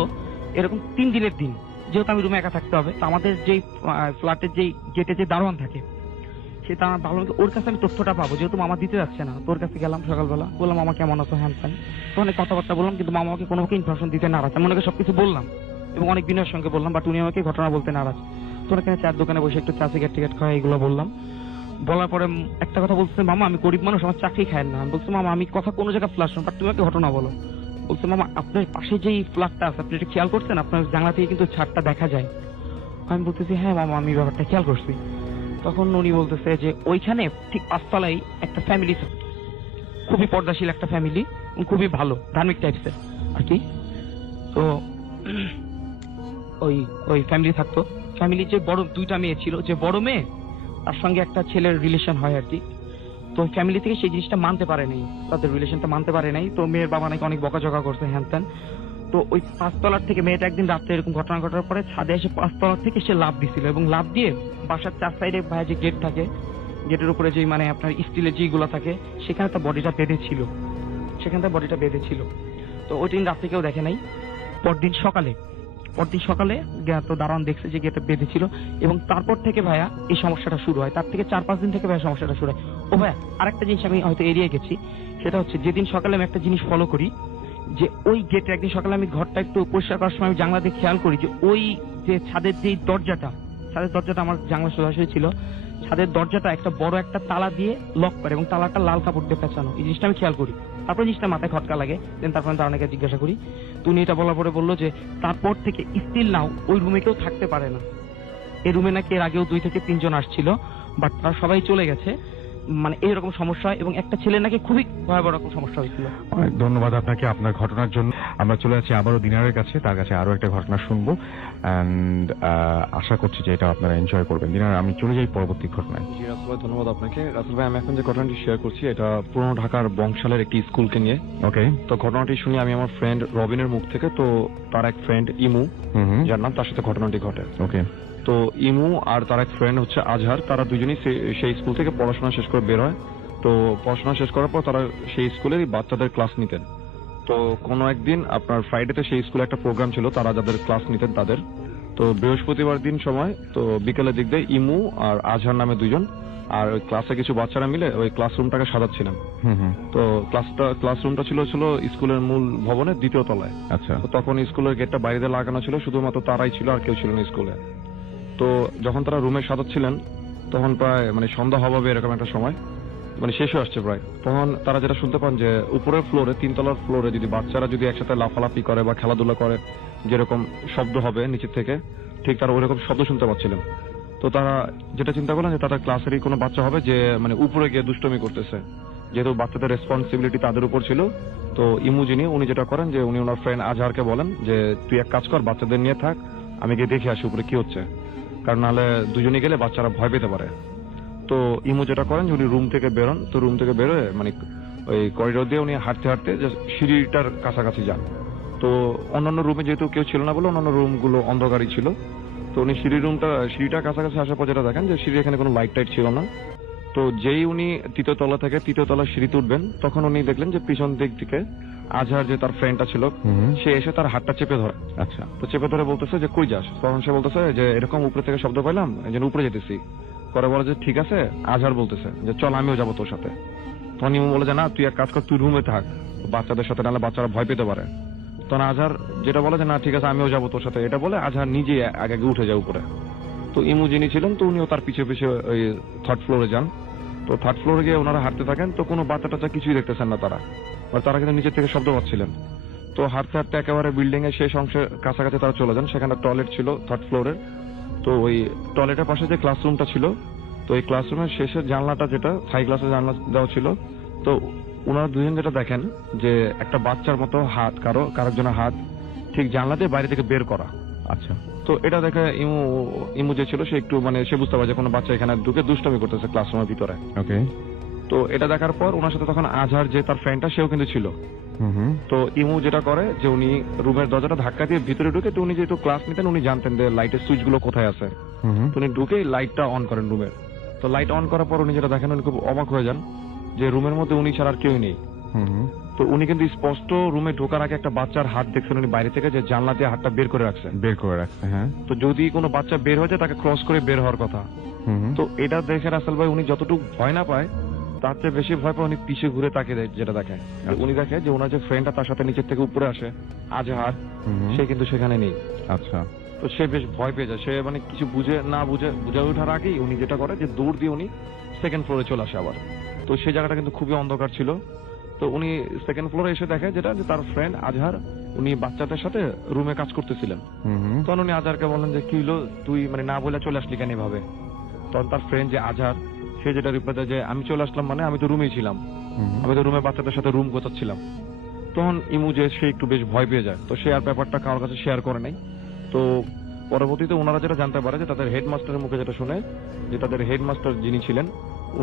এরকম 3 দিনের দিন, যেহেতু আমি রুমে একা থাকতে হবে, তো আমাদের যেই ফ্ল্যাটের যেই গেটে যে দারোয়ান থাকে, সেটা আমার ভালো ওর কাছে আমি তথ্যটা পাবো, যেহেতু মামা দিতে যাচ্ছে না। তোর কাছে গেলাম সকালবেলা, বললাম মামা কেমন আছো, হ্যান ত্যান। তো অনেক কথাবার্তা বললাম, কিন্তু মামা আমাকে কোনো ইনফরমেশন দিতে নারাজ। আমি ওনাকে সবকিছু বললাম এবং অনেক বিনয়ের সঙ্গে বললাম, বাট উনি আমাকে ঘটনা বলতে নারাজ। তো ওখানে চার দোকানে বসে একটু চা সিগারেট টিকেট খাওয়া, এগুলো বললাম। বলার পরে একটা কথা বলছে, মামা আমি গরিব মানুষ, আমার চাকরি খায় না। আমি বলছি মামা আমি কথা কোনো জায়গায় ফ্লাশ না, বাট তুমি আমাকে ঘটনা বলো। বলছে মামা আপনার পাশে যেই ফ্ল্যাটটা আছে আপনি এটা খেয়াল করছেন, আপনার জানলা থেকে কিন্তু ছাদটা দেখা যায়। আমি বলতেছি হ্যাঁ মামা আমি ব্যাপারটা খেয়াল করছি। তখন উনি বলতেছে যে ওইখানে ঠিক 5 তলায় একটা ফ্যামিলি, খুবই পর্দাশীল একটা ফ্যামিলি, খুবই ভালো ধার্মিক টাইপসের আর কি। তো ওই ফ্যামিলি থাকতো, ফ্যামিলির যে বড় 2টা মেয়ে ছিল, যে বড় মেয়ে তার সঙ্গে একটা ছেলের রিলেশন হয় আর কি। তো ফ্যামিলি থেকে সেই জিনিসটা মানতে পারে নাই, তাদের রিলেশনটা মানতে পারে নাই। তো মেয়ের বাবা নাকি অনেক বকাঝকা করছে হ্যান ত্যান। তো ওই 5 তলার থেকে মেয়েটা একদিন রাত্রে এরকম ঘটনা ঘটার পরে ছাদে এসে 5 তলার থেকে সে লাফ দিছিল, এবং লাফ দিয়ে বাসার 4 সাইডে ভাই যে গেট থাকে, গেটের উপরে যে মানে আপনার স্টিলের যেগুলো থাকে সেখানে তার বডিটা বেঁধে ছিল, তো ওই দিন রাত্রে কেউ দেখে নাই। পরদিন সকালে তো দারোয়ান দেখছে যে গেটে বেঁধে ছিল, এবং তারপর থেকে ভাইয়া এই সমস্যাটা শুরু হয়। তার থেকে 4-5 দিন থেকে ভাইয়া সমস্যাটা শুরু হয়। ও ভাইয়া আরেকটা জিনিস আমি হয়তো এড়িয়ে গেছি, সেটা হচ্ছে যেদিন সকালে আমি একটা জিনিস ফলো করি, যে ওই গেটে একদিন সকালে আমি ঘরটা একটু পরিষ্কার করার সময় আমি জানলা দিয়ে খেয়াল করি যে ওই যে ছাদের দরজাটা আমার জানলা সোজাসুজি ছিল, ছাদের দরজাটা একটা বড় একটা তালা দিয়ে লক করে এবং তালাটা লাল কাপড় দিয়ে পেঁচানো। এই জিনিসটা আমি খেয়াল করি। তারপর জিনিসটা মাথায় খটকা লাগে, দেন তারপর তারকে জিজ্ঞাসা করি। তুমি এটা বলার পরে বললো যে তারপর থেকে স্টিল নাও ওই রুমে কেউ থাকতে পারে না। এই রুমে নাকি এর আগেও 2 থেকে 3 জন আসছিল, বাট তারা সবাই চলে গেছে। মানে এইরকম সমস্যা হয়, এবং একটা ছেলে নাকি খুবই ভয়াবহ রকম সমস্যা হয়েছিল। অনেক ধন্যবাদ আপনাকে আপনার ঘটনার জন্য। আমরা চলে যাচ্ছি আবারও দিনারের কাছে, তার কাছে আরো একটা ঘটনা শুনবো, এন্ড আশা করছি যে এটা আপনারা এনজয় করবেন। দিনার, আমি চলে যাই পরবর্তী ঘটনায়। জি রাসেল ভাই, ধন্যবাদ আপনাকে। রাসেল ভাই, আমি এখন যে ঘটনাটি শেয়ার করছি এটা পুরনো ঢাকার বংশালের একটি স্কুলকে নিয়ে। ওকে। তো ঘটনাটি শুনি আমি আমার ফ্রেন্ড রবিনের মুখ থেকে। তো তার এক ফ্রেন্ড ইমু, যার নাম, তার সাথে ঘটনাটি ঘটে। ওকে। তো ইমু আর তার এক ফ্রেন্ড হচ্ছে আজহার, তারা দুজনেই সেই স্কুল থেকে পড়াশোনা শেষ করে বের হয়। তো পড়াশোনা শেষ করার পর তারা সেই স্কুলেরই বাচ্চাদের ক্লাস নিতেন। তো কোনো একদিন আপনার ফ্রাইডেতে সেই স্কুলে একটা প্রোগ্রাম ছিল, তারা যাদের ক্লাস নিতেন তাদের। তো বৃহস্পতিবার দিন সময়, তো বিকেলের দিক দিয়ে ইমু আর আজহার নামে 2 জন আর ওই ক্লাসে কিছু বাচ্চারা মিলে ওই ক্লাসরুমটাকে সাজাচ্ছিলেন। তো ক্লাসরুমটা ছিল স্কুলের মূল ভবনের 2য় তলায়। আচ্ছা। তো তখন স্কুলের গেটটা বাইরে দিয়ে লাগানো ছিল, শুধুমাত্র তারাই ছিল, আর কেউ ছিল না স্কুলে। তো যখন তারা রুমে সাজাচ্ছিলেন তখন প্রায় মানে সন্ধ্যা হবে এরকম একটা সময়, মানে শেষ হয়ে আসছে প্রায়। তখন তারা যেটা শুনতে পান যে উপরের ফ্লোরে, 3 তলার ফ্লোরে যদি বাচ্চারা যদি একসাথে লাফালাফি করে বা খেলাধুলা করে যেরকম শব্দ হবে নিচের থেকে, ঠিক তারা ওইরকম শব্দ শুনতে পাচ্ছিলেন। তো তারা যেটা চিন্তা করলেন যে তাদের ক্লাসেরই কোনো বাচ্চা হবে যে মানে উপরে গিয়ে দুষ্টমি করতেছে, যেহেতু বাচ্চাদের রেসপন্সিবিলিটি তাদের উপর ছিল। তো ইমু যিনি, উনি যেটা করেন যে উনি ওনার ফ্রেন্ড আজহারকে বলেন যে তুই এক কাজ কর, বাচ্চাদের নিয়ে থাক, আমি গিয়ে দেখে আসি উপরে কি হচ্ছে, কারণ নাহলে দুজনে গেলে বাচ্চারা ভয় পেতে পারে। তো ইমু যেটা করেন যে উনি রুম থেকে বেরোন। তো রুম থেকে বেরোয় মানে ওই করিডোর দিয়ে উনি হাঁটতে হাঁটতে সিঁড়িটার কাছাকাছি যান। তো অন্যান্য রুমে যেহেতু কেউ ছিল না বলে অন্যান্য রুমগুলো অন্ধকারই ছিল। তো উনি সিঁড়িটার কাছাকাছি আসার পর যেটা দেখেন যে সিঁড়ি এখানে কোনো লাইট টাইট ছিল না। তো যেই উনি 3য় তলা থেকে 3য় তলার সিঁড়িতে উঠবেন তখন উনি দেখলেন যে পিছন দিক থেকে আজহার যে তার ফ্রেন্ডটা ছিল সে এসে তার হাতটা চেপে ধরে। আচ্ছা। তো চেপে ধরে বলতেছে যে কই যাস? তখন সে বলতেছে যে এরকম উপরে থেকে শব্দ পাইলাম, এই জন্য উপরে যেতেছি। পরে বলে যে ঠিক আছে। আজহার বলতেছে যে চল আমিও যাবো তোর সাথে। তখন ইমু বলে যে না, তুই এক কাজ কর, তুই রুমে থাক বাচ্চাদের সাথে, নাহলে বাচ্চারা ভয় পেতে পারে। তখন আজহার যেটা বলে যে না ঠিক আছে আমিও যাবো তোর সাথে, এটা বলে আজহার নিজে আগে উঠে যায় উপরে। তো ইমু যিনি ছিলেন তো উনিও তার পিছিয়ে পিছিয়ে ওই 3rd ফ্লোরে যান। তো 3rd ফ্লোরে গিয়ে ওনারা হাঁটতে থাকেন। তো কোনো বাচ্চা টাচ্চা কিছুই দেখতেছেন না তারা কিন্তু নিচের থেকে শব্দ পাচ্ছিলেন। তো হাঁটতে হাঁটতে একেবারে বিল্ডিং এর শেষ অংশের কাছাকাছি তারা চলে যান। সেখানে টয়লেট ছিল 3rd ফ্লোরের। তো ওই টয়লেটের পাশে যে ক্লাসরুমটা ছিল, তো এই ক্লাসরুমের শেষের জানলাটা যেটা থাই গ্লাসের জানলা দেওয়া ছিল, তো ওনারা 2 জন যেটা দেখেন যে একটা বাচ্চার মতো হাত, কারোর হাত ঠিক জানলা দিয়ে বাইরে থেকে বের করা। আচ্ছা। তো এটা দেখে ইমু যে ছিল সে একটু মানে সে বুঝতে পারে যে কোনো বাচ্চা এখানে ঢুকে দুষ্টামি করতেছে ক্লাসরুমের ভিতরে। ওকে। তো এটা দেখার পর ওনার সাথে তখন আজহার যে তার ফ্রেন্ডটা সেও কিন্তু ছিল। তো ইমু যেটা করে যে উনি রুমের দরজাটা ধাক্কা দিয়ে ভিতরে ঢুকে, তো উনি যেহেতু ক্লাস নিতেন উনি জানতেন যে লাইটের সুইচ গুলো কোথায় আছে। তো উনি ঢুকেই লাইটটা অন করেন রুমের। তো লাইট অন করার পর উনি যেটা দেখেন উনি খুব অবাক হয়ে যান যে রুমের মধ্যে উনি ছাড়া আর কেউই নেই। তো উনি কিন্তু স্পষ্ট রুমে ঢোকার আগে একটা বাচ্চার হাত দেখছেন উনি বাইরে থেকে, যে জানলা দিয়ে হাতটা বের করে রাখছে। হ্যাঁ। তো যদি কোনো বাচ্চা বের হয়ে যায় তাকে ক্রস করে বের হওয়ার কথা। তো এটা দেখে রাসেল ভাই উনি যতটুকু ভয় না পায় তার চেয়ে বেশি ভয় পায় উনি পিছিয়ে ঘুরে তাকে যেটা দেখে, উনি দেখে যে ওনার যে ফ্রেন্ডটা তার সাথে নিচের থেকে উপরে আসে আজহার, সে কিন্তু সেখানে নেই। আচ্ছা। তো সে বেশ ভয় পেয়ে যায়। সে মানে কিছু বুঝে ওঠার আগেই উনি যেটা করে যে দৌড় দিয়ে উনি 2nd ফ্লোরে চলে আসে আবার। তো সেই জায়গাটা কিন্তু খুবই অন্ধকার ছিল। তো উনি সেকেন্ড ফ্লোরে এসে দেখে যেটা যে তার ফ্রেন্ড আজহার উনি বাচ্চাদের সাথে রুমে কাজ করতেছিলেন। তখন উনি আজহারকে বললেন যে কি হলো, তুই মানে না বলে চলে আসলি কেন এভাবে? তখন তার ফ্রেন্ড যে আজহার সে যেটা রিপ্লাই দেয় যে আমি চলে আসলাম মানে আমি তো রুমেই ছিলাম, আমি তো রুমে বাচ্চাদের সাথে রুম গোছাচ্ছিলাম। তখন ইমু যে সে একটু বেশ ভয় পেয়ে যায়, তো সে আর ব্যাপারটা কারোর কাছে শেয়ার করে নাই। তো পরবর্তীতে ওনারা যেটা জানতে পারে যে তাদের হেডমাস্টারের মুখে যেটা শুনে যে তাদের হেডমাস্টার যিনি ছিলেন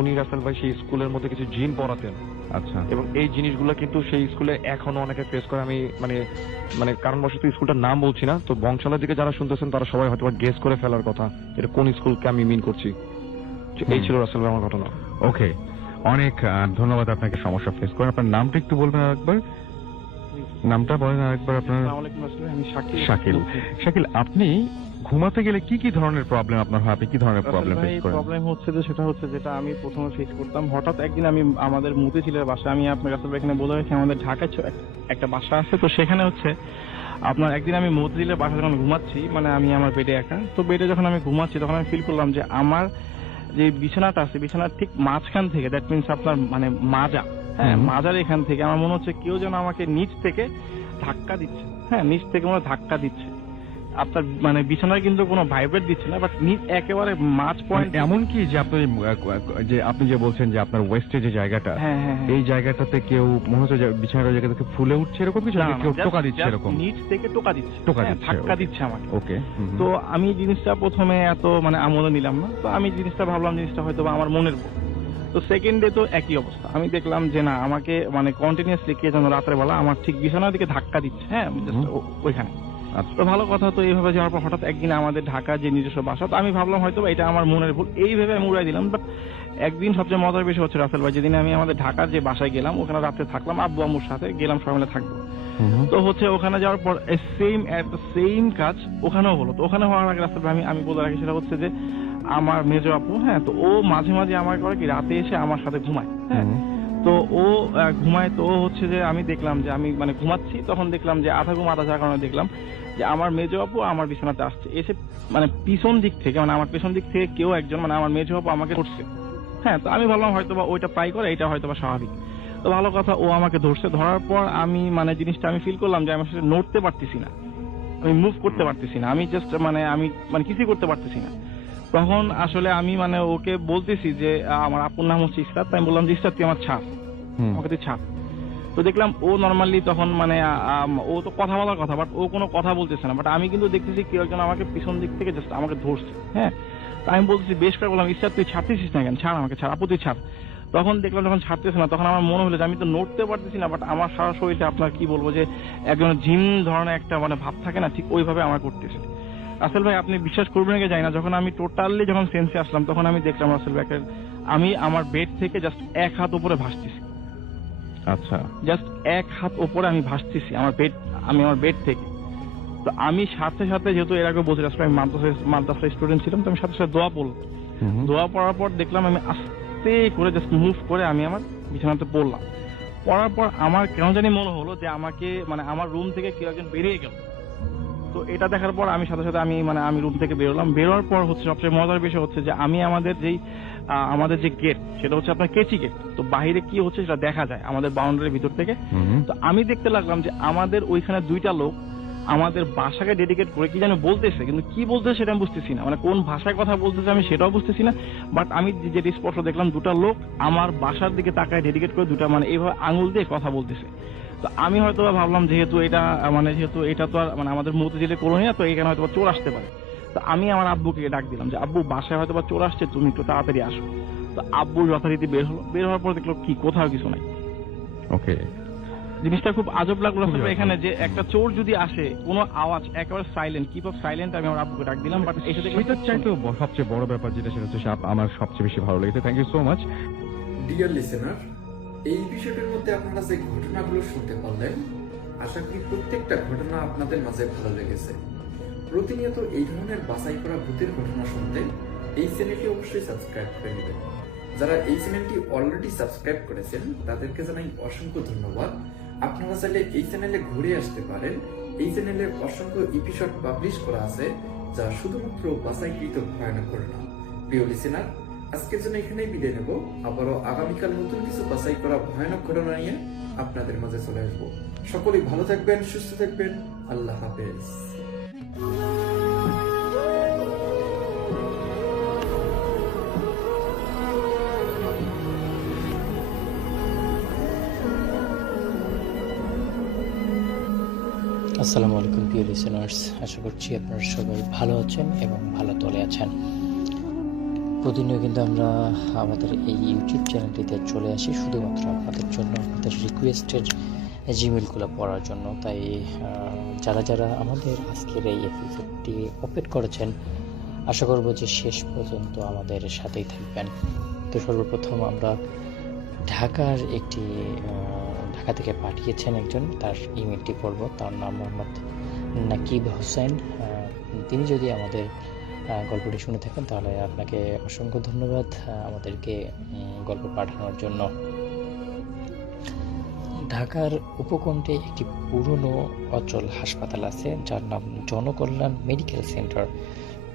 উনি রাসেল ভাই সেই স্কুলের মধ্যে কিছু জিন পড়াতেন। আচ্ছা। এবং এই জিনিসগুলো কিন্তু সেই স্কুলে এখনো অনেকে ফেস করে। আমি মানে মানে কারণবশত স্কুলটার নাম বলছি না, তো বংশালের দিকে যারা শুনতেছেন তারা সবাই হয়তো গেস করে ফেলার কথা এটা কোন স্কুলকে আমি মিন করছি। এই ছিল রাসেল ভাই আমার ঘটনা। ওকে, অনেক ধন্যবাদ আপনাকে সমস্যা ফেস করেন। আপনার নামটা একটু বলবেন আরেকবার? নামটা বলেন আরেকবার আপনার। আমি শাকিল। শাকিল, আপনি ঘুমাতে গেলে কি কি ধরনের প্রবলেম আপনার হয়? আপনি কি ধরনের প্রবলেম ফেস করেন? প্রবলেম হচ্ছে যে সেটা হচ্ছে যেটা আমি প্রথমে ফেস করতাম, হঠাৎ একদিন আমি আমাদের মতিঝিলের বাসায়, আমি আপনার কাছে এখানে বলে রাখি আমাদের ঢাকায় একটা বাসা আছে, তো সেখানে হচ্ছে আপনার একদিন আমি মতিঝিলের বাসায় যখন ঘুমাচ্ছি, মানে আমি আমার বেডে একা, তো বেডে যখন আমি ঘুমাচ্ছি তখন আমি ফিল করলাম যে আমার যে বিছানাটা আছে বিছানার ঠিক মাঝখান থেকে, দ্যাট মিনস আপনার মানে মাজা, হ্যাঁ মাজার এখান থেকে আমার মনে হচ্ছে কেউ যেন আমাকে নিচ থেকে ধাক্কা দিচ্ছে। হ্যাঁ, নিচ থেকে মনে ধাক্কা দিচ্ছে। আপনার মানে বিছানায় কিন্তু কোনো ভাইব্রেট দিচ্ছে না, বাট নিচ একেবারে মাঝ পয়েন্ট। এমন কি যে আপনি যে বলছেন যে আপনার ওয়েস্টে যে জায়গাটা, এই জায়গাটাতে কেউ মনে হচ্ছে বিছানার জায়গা থেকে ফুলে উঠছে এরকম কিছু, কেউ টোকা দিচ্ছে এরকম? নিচ থেকে টোকা দিচ্ছে, ধাক্কা দিচ্ছে আমাকে। ওকে। তো আমি জিনিসটা প্রথমে এত মানে আমলে নিলাম না, তো আমি জিনিসটা ভাবলাম জিনিসটা হয়তো আমার মনের ভুল। তো সেকেন্ড ডে তো একই অবস্থা, আমি দেখলাম যে না আমাকে মানে কন্টিনিউয়াসলি কে যেন রাতের বেলা আমার ঠিক বিছানার দিকে ধাক্কা দিচ্ছে। হ্যাঁ, ওইখানে। তো ভালো কথা, তো এইভাবে যাওয়ার পর হঠাৎ একদিন আমাদের ঢাকা যে নিজস্ব বাসা, তো আমি ভাবলাম হয়তো এটা আমার মনের ভুল, এইভাবে আমি উড়াই দিলাম। বাট একদিন সবচেয়ে মজার বিষয় হচ্ছে রাসেল ভাই, যেদিন আমি আমাদের ঢাকার যে বাসায় গেলাম ওখানে রাতে থাকলাম, আব্বু আম্মুর সাথে গেলাম, সবাই মিলে থাকবো। তো হচ্ছে ওখানে যাওয়ার পর সেম কাজ ওখানেও হলো। তো ওখানে হওয়ার আগে রাসেল ভাই আমি বলে রাখি সেটা হচ্ছে যে আমার মেজো আপু, হ্যাঁ, তো ও মাঝে মাঝে আমার করে কি রাতে এসে আমার সাথে ঘুমায়। হ্যাঁ, তো ও ঘুমায়, তো হচ্ছে যে আমি দেখলাম যে আমি মানে ঘুমাচ্ছি, তখন দেখলাম যে আধা ঘুম আধা যাওয়ার কারণে দেখলাম যে আমার মেজো আপু আমার বিছানাতে আসছে, এসে মানে পিছন দিক থেকে, মানে আমার পেছন দিক থেকে কেউ একজন মানে আমার মেজো আপু আমাকে ধরছে। হ্যাঁ, তো আমি ভাবলাম হয়তো বা ওইটা প্রায় করে, এটা হয়তো বা স্বাভাবিক। তো ভালো কথা, ও আমাকে ধরছে, ধরার পর আমি মানে জিনিসটা আমি ফিল করলাম যে আমি আসলে নড়তে পারতেছি না, আমি মুভ করতে পারতেছি না, আমি জাস্ট মানে আমি মানে কিছুই করতে পারতেছি না। তখন আসলে আমি মানে ওকে বলতেছি যে আমার আপুর নাম হচ্ছে ইসরাত, তাই বললাম যে ইসরাত তুই আমার ছাড়, আমাকে তুই ছাড়। তো দেখলাম ও নর্মালি তখন মানে ও তো কথা বলার কথা, বাট ও কোনো কথা বলতেছে না, বাট আমি কিন্তু দেখতেছি কেউ একজন আমাকে পিছন দিক থেকে জাস্ট আমাকে ধরছে। হ্যাঁ, আমি বলতেছি বেশ করে বললাম ইসরাত তুই ছাড়তেছিস না কেন, ছাড় আমাকে, ছাড় আপু তুই ছাড়। তখন দেখলাম যখন ছাড়তেছে না, তখন আমার মনে হলো যে আমি তো নড়তে পারতেছি না, বাট আমার সারা শরীরে আপনার কি বলবো যে একজন জিম ধরনের একটা মানে ভাব থাকে না, ঠিক ওইভাবে আমার করতেছে। রাসেল ভাই আপনি বিশ্বাস করবেন কি জানি না, যখন আমি টোটালি যখন সেন্সে আসলাম তখন আমি দেখলাম রাসেল ভাই আমি আমার বেড থেকে জাস্ট এক হাত উপরে ভাসতেছি। আচ্ছা, জাস্ট এক হাত উপরে আমি ভাসতেছি আমার বেড থেকে। তো আমি সাথে সাথে, যেহেতু এর আগে বলছি রাসেল আমি মাদ্রাসা স্টুডেন্ট ছিলাম, তো আমি সাথে সাথে দোয়া পড়লাম। দোয়া পড়ার পর দেখলাম আমি আস্তে করে জাস্ট মুভ করে আমি আমার বিছানাতে পড়লাম। পড়ার পর আমার কেন জানি মনে হলো যে আমাকে মানে আমার রুম থেকে কেউ একজন বেরিয়ে গেল। তো এটা দেখার পর আমি সাথে সাথে আমি রুম থেকে বেরোলাম। বেরোর পর হচ্ছে সবচেয়ে মজার বিষয় হচ্ছে যে আমি আমাদের যে গেট, সেটা হচ্ছে আপনার কেচি গেট, তো বাইরে কি হচ্ছে সেটা দেখা যায় আমাদের বাউন্ডারির ভিতর থেকে। তো আমি দেখতে লাগলাম যে আমাদের ওইখানে দুইটা লোক আমাদের ভাষাকে ডেডিকেট করে কি যেন বলতেছে, কিন্তু কি বলতেছে সেটা আমি বুঝতেছি না, মানে কোন ভাষায় কথা বলতেছে আমি সেটাও বুঝতেছি না। বাট আমি যেটা স্পষ্ট দেখলাম, দুটা লোক আমার বাসার দিকে তাকায় ডেডিকেট করে দুটা মানে এইভাবে আঙুল দিয়ে কথা বলতেছে। তো আমি হয়তো ভাবলাম যেহেতু এটা তো আর মানে আমাদের মতিঝিলের কলোনিয়া, তো এখানে হয়তো চোর আসতে পারে। তো আমি আমার আব্বুকে ডাক দিলাম যে আব্বু বাসায় হয়তো বা চোর আসছে, তুমি একটু তাড়াতাড়ি আসো। তো আব্বু যথারীতি বের হলো, বের হওয়ার পর দেখলো কি কোথাও কিছু নাই। ওকে, জিনিসটা খুব আজব লাগলো এখানে যে একটা চোর যদি আসে, কোনো আওয়াজ একেবারে সাইলেন্ট, কিপ অফ সাইলেন্ট, আমি আমার আব্বুকে ডাক দিলাম। বাট এসে এটার চাইতেও সবচেয়ে বড় ব্যাপার যেটা, সেটা হচ্ছে আমার সবচেয়ে বেশি ভালো লেগেছে। Thank you so much dear listener. এই বিষয়টির মধ্যে আপনারা যে ঘটনাগুলো শুনতে পারলেন, আশা করি প্রত্যেকটা ঘটনা আপনাদের মাঝে ভালো লেগেছে। প্রতিনিয়ত এই ধরনের বাছাই করা ভূতের ঘটনা শুনতে এই চ্যানেলটি অবশ্যই সাবস্ক্রাইব করে নেবেন। যারা এই চ্যানেলটি অলরেডি সাবস্ক্রাইব করেছেন তাদেরকে জানাই অসংখ্য ধন্যবাদ। আপনারা চাইলে এই চ্যানেলে ঘুরে আসতে পারেন। এই চ্যানেলে অসংখ্য এপিসোড পাবলিশ করা আছে, যা শুধুমাত্র বাছাইকৃত ভয়ানক ঘটনা। প্রিয় লিসেনার, আজকের জন্য এখানেই বিদায় নেব। আবারও আগামীকাল নতুন কিছু বাছাই করা ভয়ানক ঘটনা নিয়ে আপনাদের মাঝে চলে আসবো। সকলেই ভালো থাকবেন, সুস্থ থাকবেন। আল্লাহ হাফেজ। আসসালামু আলাইকুম প্রিয় লিসেনার্স, আশা করছি আপনারা সবাই ভালো আছেন এবং ভালো তলে আছেন। প্রতিদিনই কিন্তু আমরা আমাদের এই ইউটিউব চ্যানেলটিতে চলে আসি শুধুমাত্র আপনাদের জন্য, আপনাদের রিকোয়েস্টের জিমেলগুলো পড়ার জন্য। তাই যারা যারা আমাদের আজকের এই এপিসোডটি ওপেন করেছেন, আশা করব যে শেষ পর্যন্ত আমাদের সাথেই থাকবেন। তো সর্বপ্রথম আমরা ঢাকার একটি ঢাকা থেকে পাঠিয়েছেন একজন, তার ইমেলটি পড়ব। তার নাম মোহাম্মদ নাকিব হোসেন। তিনি যদি আমাদের গল্পটি শুনে থাকেন তাহলে আপনাকে অসংখ্য ধন্যবাদ আমাদেরকে গল্প পাঠানোর জন্য। ঢাকার উপকণ্ঠে একটি পুরনো অচল হাসপাতাল আছে যার নাম জনকল্যাণ মেডিকেল সেন্টার।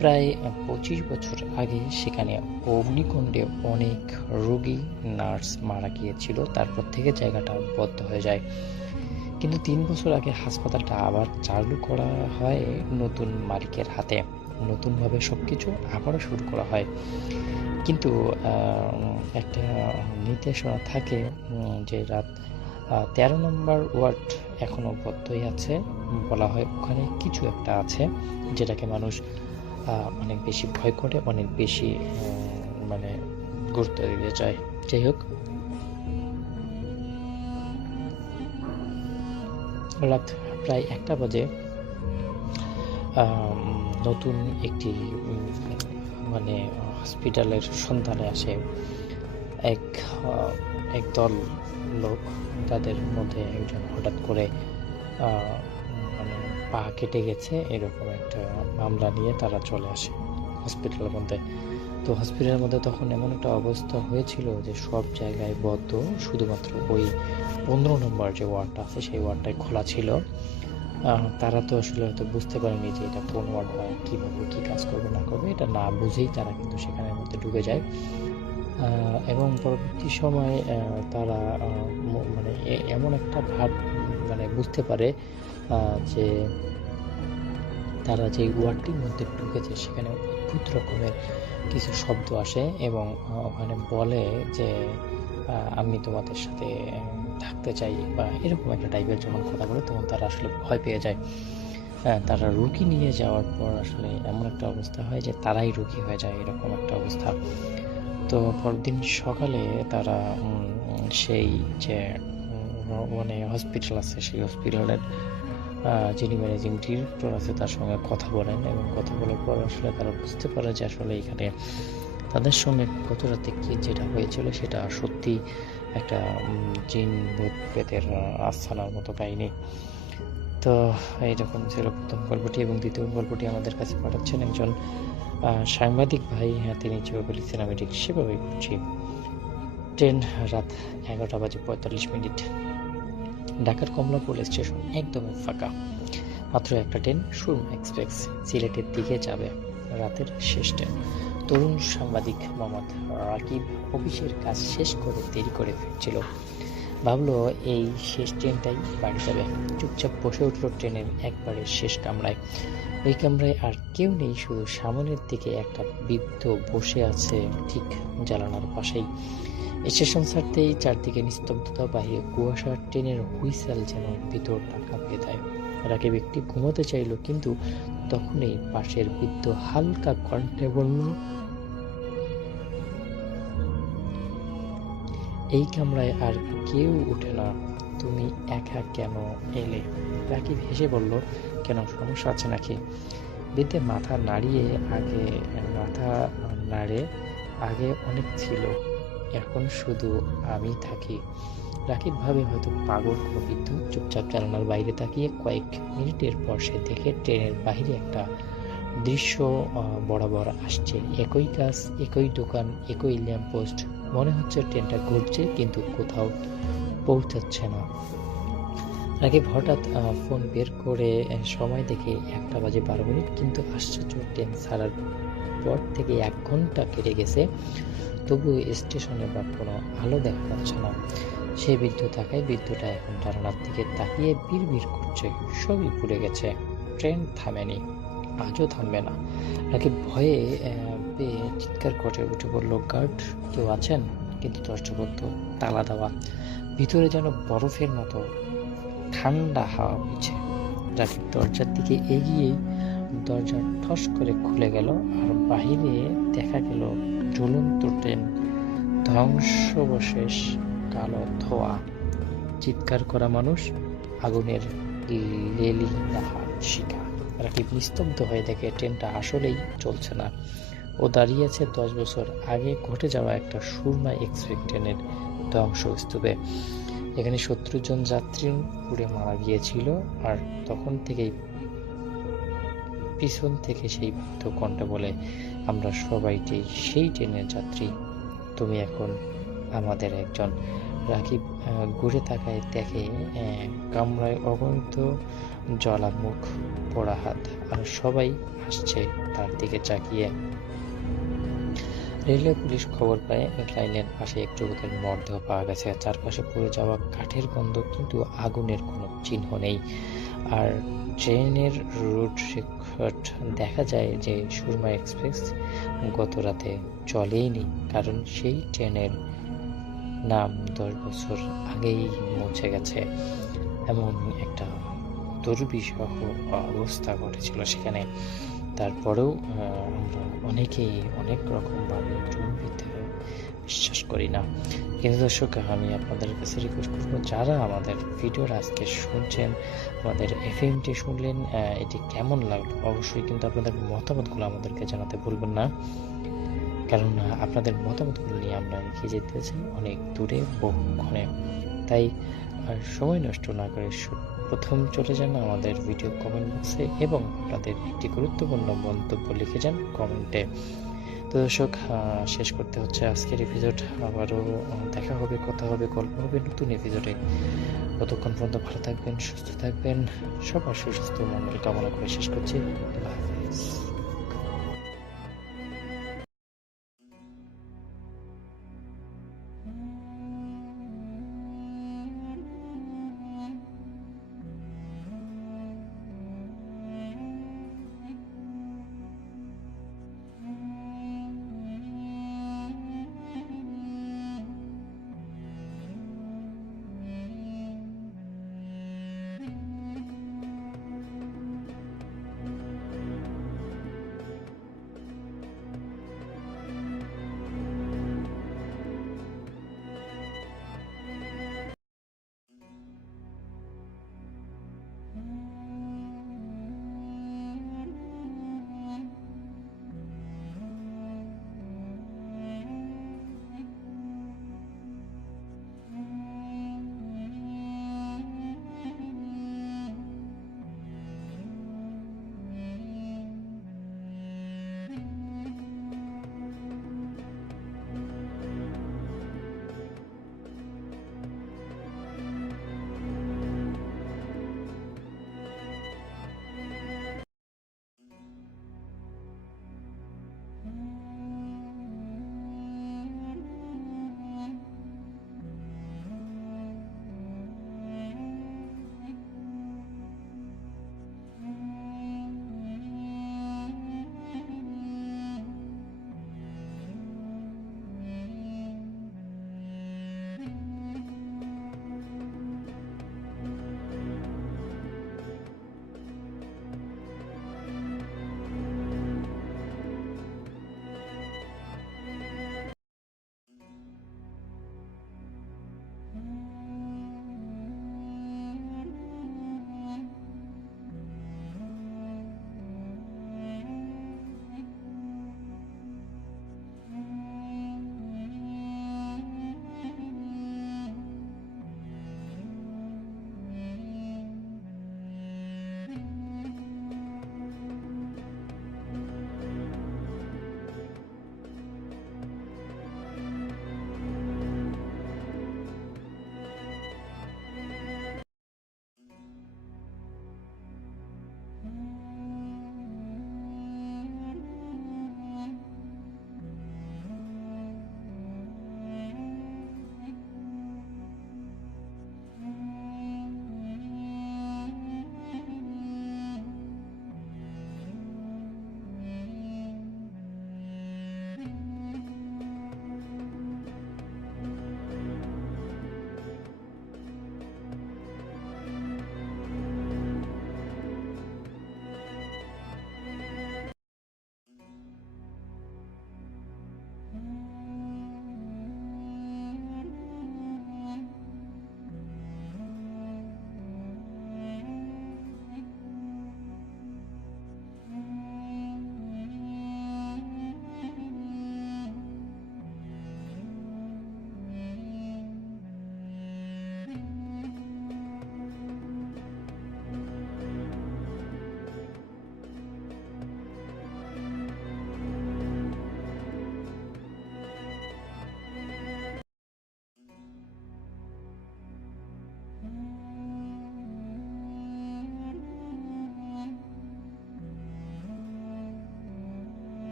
প্রায় 25 বছর আগে সেখানে অগ্নিকুণ্ডে অনেক রোগী, নার্স মারা গিয়েছিল। তারপর থেকে জায়গাটা বদ্ধ হয়ে যায়। কিন্তু 3 বছর আগে হাসপাতালটা আবার চালু করা হয় নতুন মালিকের হাতে। নতুনভাবে সবকিছু আবারও শুরু করা হয়, কিন্তু একটা নির্দেশনা থাকে যে রাত 13 নম্বর ওয়ার্ড এখনো বদ্ধই আছে। বলা হয় ওখানে কিছু একটা আছে যেটাকে মানুষ অনেক বেশি ভয় করে, অনেক বেশি মানে গুরুত্ব দিতে চায়। যাই হোক, রাত প্রায় 1টা বাজে নতুন একটি মানে হসপিটালের সন্ধানে আসে এক দল লোক। তাদের মধ্যে একজন হঠাৎ করে মানে পা কেটে গেছে এরকম একটা মামলা নিয়ে তারা চলে আসে হসপিটালের মধ্যে। তো হসপিটালের মধ্যে তখন এমন একটা অবস্থা হয়েছিল যে সব জায়গায় বদ্ধ, শুধুমাত্র ওই 15 নম্বর যে ওয়ার্ডটা আছে সেই ওয়ার্ডটাই খোলা ছিল। তারা তো আসলে হয়তো বুঝতে পারেনি যে এটা কোন ওয়ার্ড বা কীভাবে কী কাজ করবে না করবে, এটা না বুঝেই তারা কিন্তু সেখানের মধ্যে ঢুকে যায়। এবং পরবর্তী সময়ে তারা মানে এমন একটা ভাব মানে বুঝতে পারে যে তারা যে ওয়ার্ডটির মধ্যে ঢুকেছে সেখানে অদ্ভুত রকমের কিছু শব্দ আসে এবং ওখানে বলে যে আমি তোমাদের সাথে থাকতে চাই বা এরকম একটা টাইপের যখন কথা বলে তখন তারা আসলে ভয় পেয়ে যায়। তারা রুগী নিয়ে যাওয়ার পর আসলে এমন একটা অবস্থা হয় যে তারাই রুগী হয়ে যায়, এরকম একটা অবস্থা। তো পরদিন সকালে তারা সেই যে মানে হসপিটাল আছে সেই হসপিটালের যিনি ম্যানেজিং ডিরেক্টর আছে তার সঙ্গে কথা বলেন এবং কথা বলার পর আসলে তারা বুঝতে পারে যে আসলে এখানে তাদের সঙ্গে গত রাতে কি যেটা হয়েছিল সেটা সত্যি একটা জিন ভূত প্রেতের আস্থানার মতো কাহিনী। তো এইরকম ছিল প্রথম গল্পটি, এবং দ্বিতীয় গল্পটি আমাদের কাছে পাঠাচ্ছেন একজন সাংবাদিক ভাই। হ্যাঁ, তিনি যেভাবে লিখছেন আমি ঠিক সেভাবেই বুঝছি। ট্রেন রাত 11:45। ঢাকার কমলাপুর স্টেশন একদমই ফাঁকা, মাত্র একটা ট্রেন, সুরমা এক্সপ্রেস, সিলেটের দিকে যাবে। রাতের শেষ ট্রেন। তরুণ সাংবাদিক মোহাম্মদ রাকিব অফিসের কাজ শেষ করে দেরি করে ফিরছিল। ভাবলো এই শেষ ট্রেনটাই বাড়ি যাবে। চুপচাপ বসে উঠল ট্রেনের একবারে শেষ কামরায়। ওই কামরায় আর কেউ নেই, শুধু সামনের দিকে একটা বৃদ্ধ বসে আছে ঠিক জানালার পাশেই। স্টেশন ছাড়তেই চারদিকে নিস্তব্ধতা, বাইরে কুয়াশা, ট্রেনের হুইসেল যেন ভিতরটা কাঁপিয়ে দেয়। রাকিব একটি ঘুমাতে চাইল, কিন্তু তখনই পাশের বৃদ্ধ হালকা কণ্ঠে বলল, এই কামরায় আর কেউ উঠে না, তুমি একা কেন এলে? রাকিব হেসে বলল, কেন, সমস্যা আছে নাকি? বৃদ্ধে মাথা নাড়ে আগে অনেক ছিল, এখন শুধু আমি থাকি। রাকিব ভাবে হয়তো পাগল কোনো বৃদ্ধ। চুপচাপ জানালার বাইরে তাকিয়ে কয়েক মিনিটের পর সে দেখে ট্রেনের বাইরে একটা দৃশ্য বরাবর আসছে। একই গাছ, একই দোকান, একই ল্যাম্পপোস্ট। মনে হচ্ছে ট্রেনটা ঘুরছে কিন্তু কোথাও পৌঁছাচ্ছে না। রাকিব হঠাৎ ফোন বের করে সময় দেখে 1:12, কিন্তু আশ্চর্য, ট্রেন ছাড়ার পর থেকে 1 ঘন্টা কেটে গেছে, তবুও স্টেশনে বা কোনো আলো দেখা যাচ্ছে না। সে বৃদ্ধ তাকায়, বৃদ্ধটা এখন জানালার দিকে তাকিয়ে বিড়বিড় করছে, সবই পুড়ে গেছে, ট্রেন থামেনি, আজও থামবে না। রাকিব ভয়ে পেয়ে চিৎকার করে উঠে বলল, গার্ড কেউ আছেন? কিন্তু দরজা বন্ধ, তালা দেওয়া, ভিতরে যেন বরফের মতো ঠান্ডা হাওয়া বইছে। রাকিব দরজার দিকে এগিয়েই দরজা ঠস করে খুলে গেল, আর বাহিরে দেখা গেল ঝুলন্ত ট্রেন, ধ্বংসাবশেষ, কালো ধোঁয়া, চিৎকার করা মানুষ, আগুনের লেলিহান শিখা। রাকিব নিস্তব্ধ হয়ে দেখে ট্রেনটা আসলেই চলছে না। ও দাঁড়িয়ে আছে 10 বছর আগে ঘটে যাওয়া একটা সুরমা এক্সপ্রেস ট্রেনের ধ্বংসস্তূপে। এখানে 70 জন যাত্রী পুড়ে মারা গিয়েছিল। আর তখন থেকেই পিছন থেকে সেই বৃদ্ধ কণ্ঠে বলে, আমরা সবাই সেই ট্রেনের যাত্রী, তুমি এখন আমাদের একজন। রাকিব ঘুরে তাকায়, দেখে কামরায় অগণিত জ্বলা মুখ, পোড়া হাত, আর সবাই হাসছে তার দিকে তাকিয়ে। রেলওয়ে পুলিশ খবর পায় লাইনের পাশে এক যুবকের মরদেহ পাওয়া গেছে। চারপাশে পুড়ে যাওয়া কাঠের গন্ধ, কিন্তু আগুনের কোনো চিহ্ন নেই। আর ট্রেনের রুট রেকর্ড দেখা যায় যে সুরমা এক্সপ্রেস গত রাতে চলেইনি, কারণ সেই ট্রেনের নাম 10 বছর আগেই মুছে গেছে। এমন একটা দুর্বিষহ অবস্থা ঘটেছিল সেখানে। তারপরেও আমরা অনেকেই অনেক রকমভাবে বিশ্বাস করি না। কিন্তু দর্শক, আমি আপনাদের কাছে রিকোয়েস্ট করবো, যারা আমাদের ভিডিওর আজকে শুনছেন, আমাদের এফএমটি শুনলেন, এটি কেমন লাগলো অবশ্যই কিন্তু আপনাদের মতামতগুলো আমাদেরকে জানাতে ভুলবেন না, কারণ আপনাদের মতামতগুলো নিয়ে আমরা এগিয়ে যেতে চাই অনেক দূরে, বহুক্ষণে। তাই আর সময় নষ্ট না করে প্রথম চলে যান আমাদের ভিডিও কমেন্ট বক্সে এবং আপনাদের একটি গুরুত্বপূর্ণ মন্তব্য লিখে যান কমেন্টে। তো দর্শক, শেষ করতে হচ্ছে আজকের এপিসোড। আবারও দেখা হবে, কথা হবে, গল্প হবে নতুন এপিসোডে। ততক্ষণ পর্যন্ত ভালো থাকবেন, সুস্থ থাকবেন, সবার সুস্বাস্থ্য মঙ্গল কামনা করে শেষ করছি। আল্লাহ হাফেজ।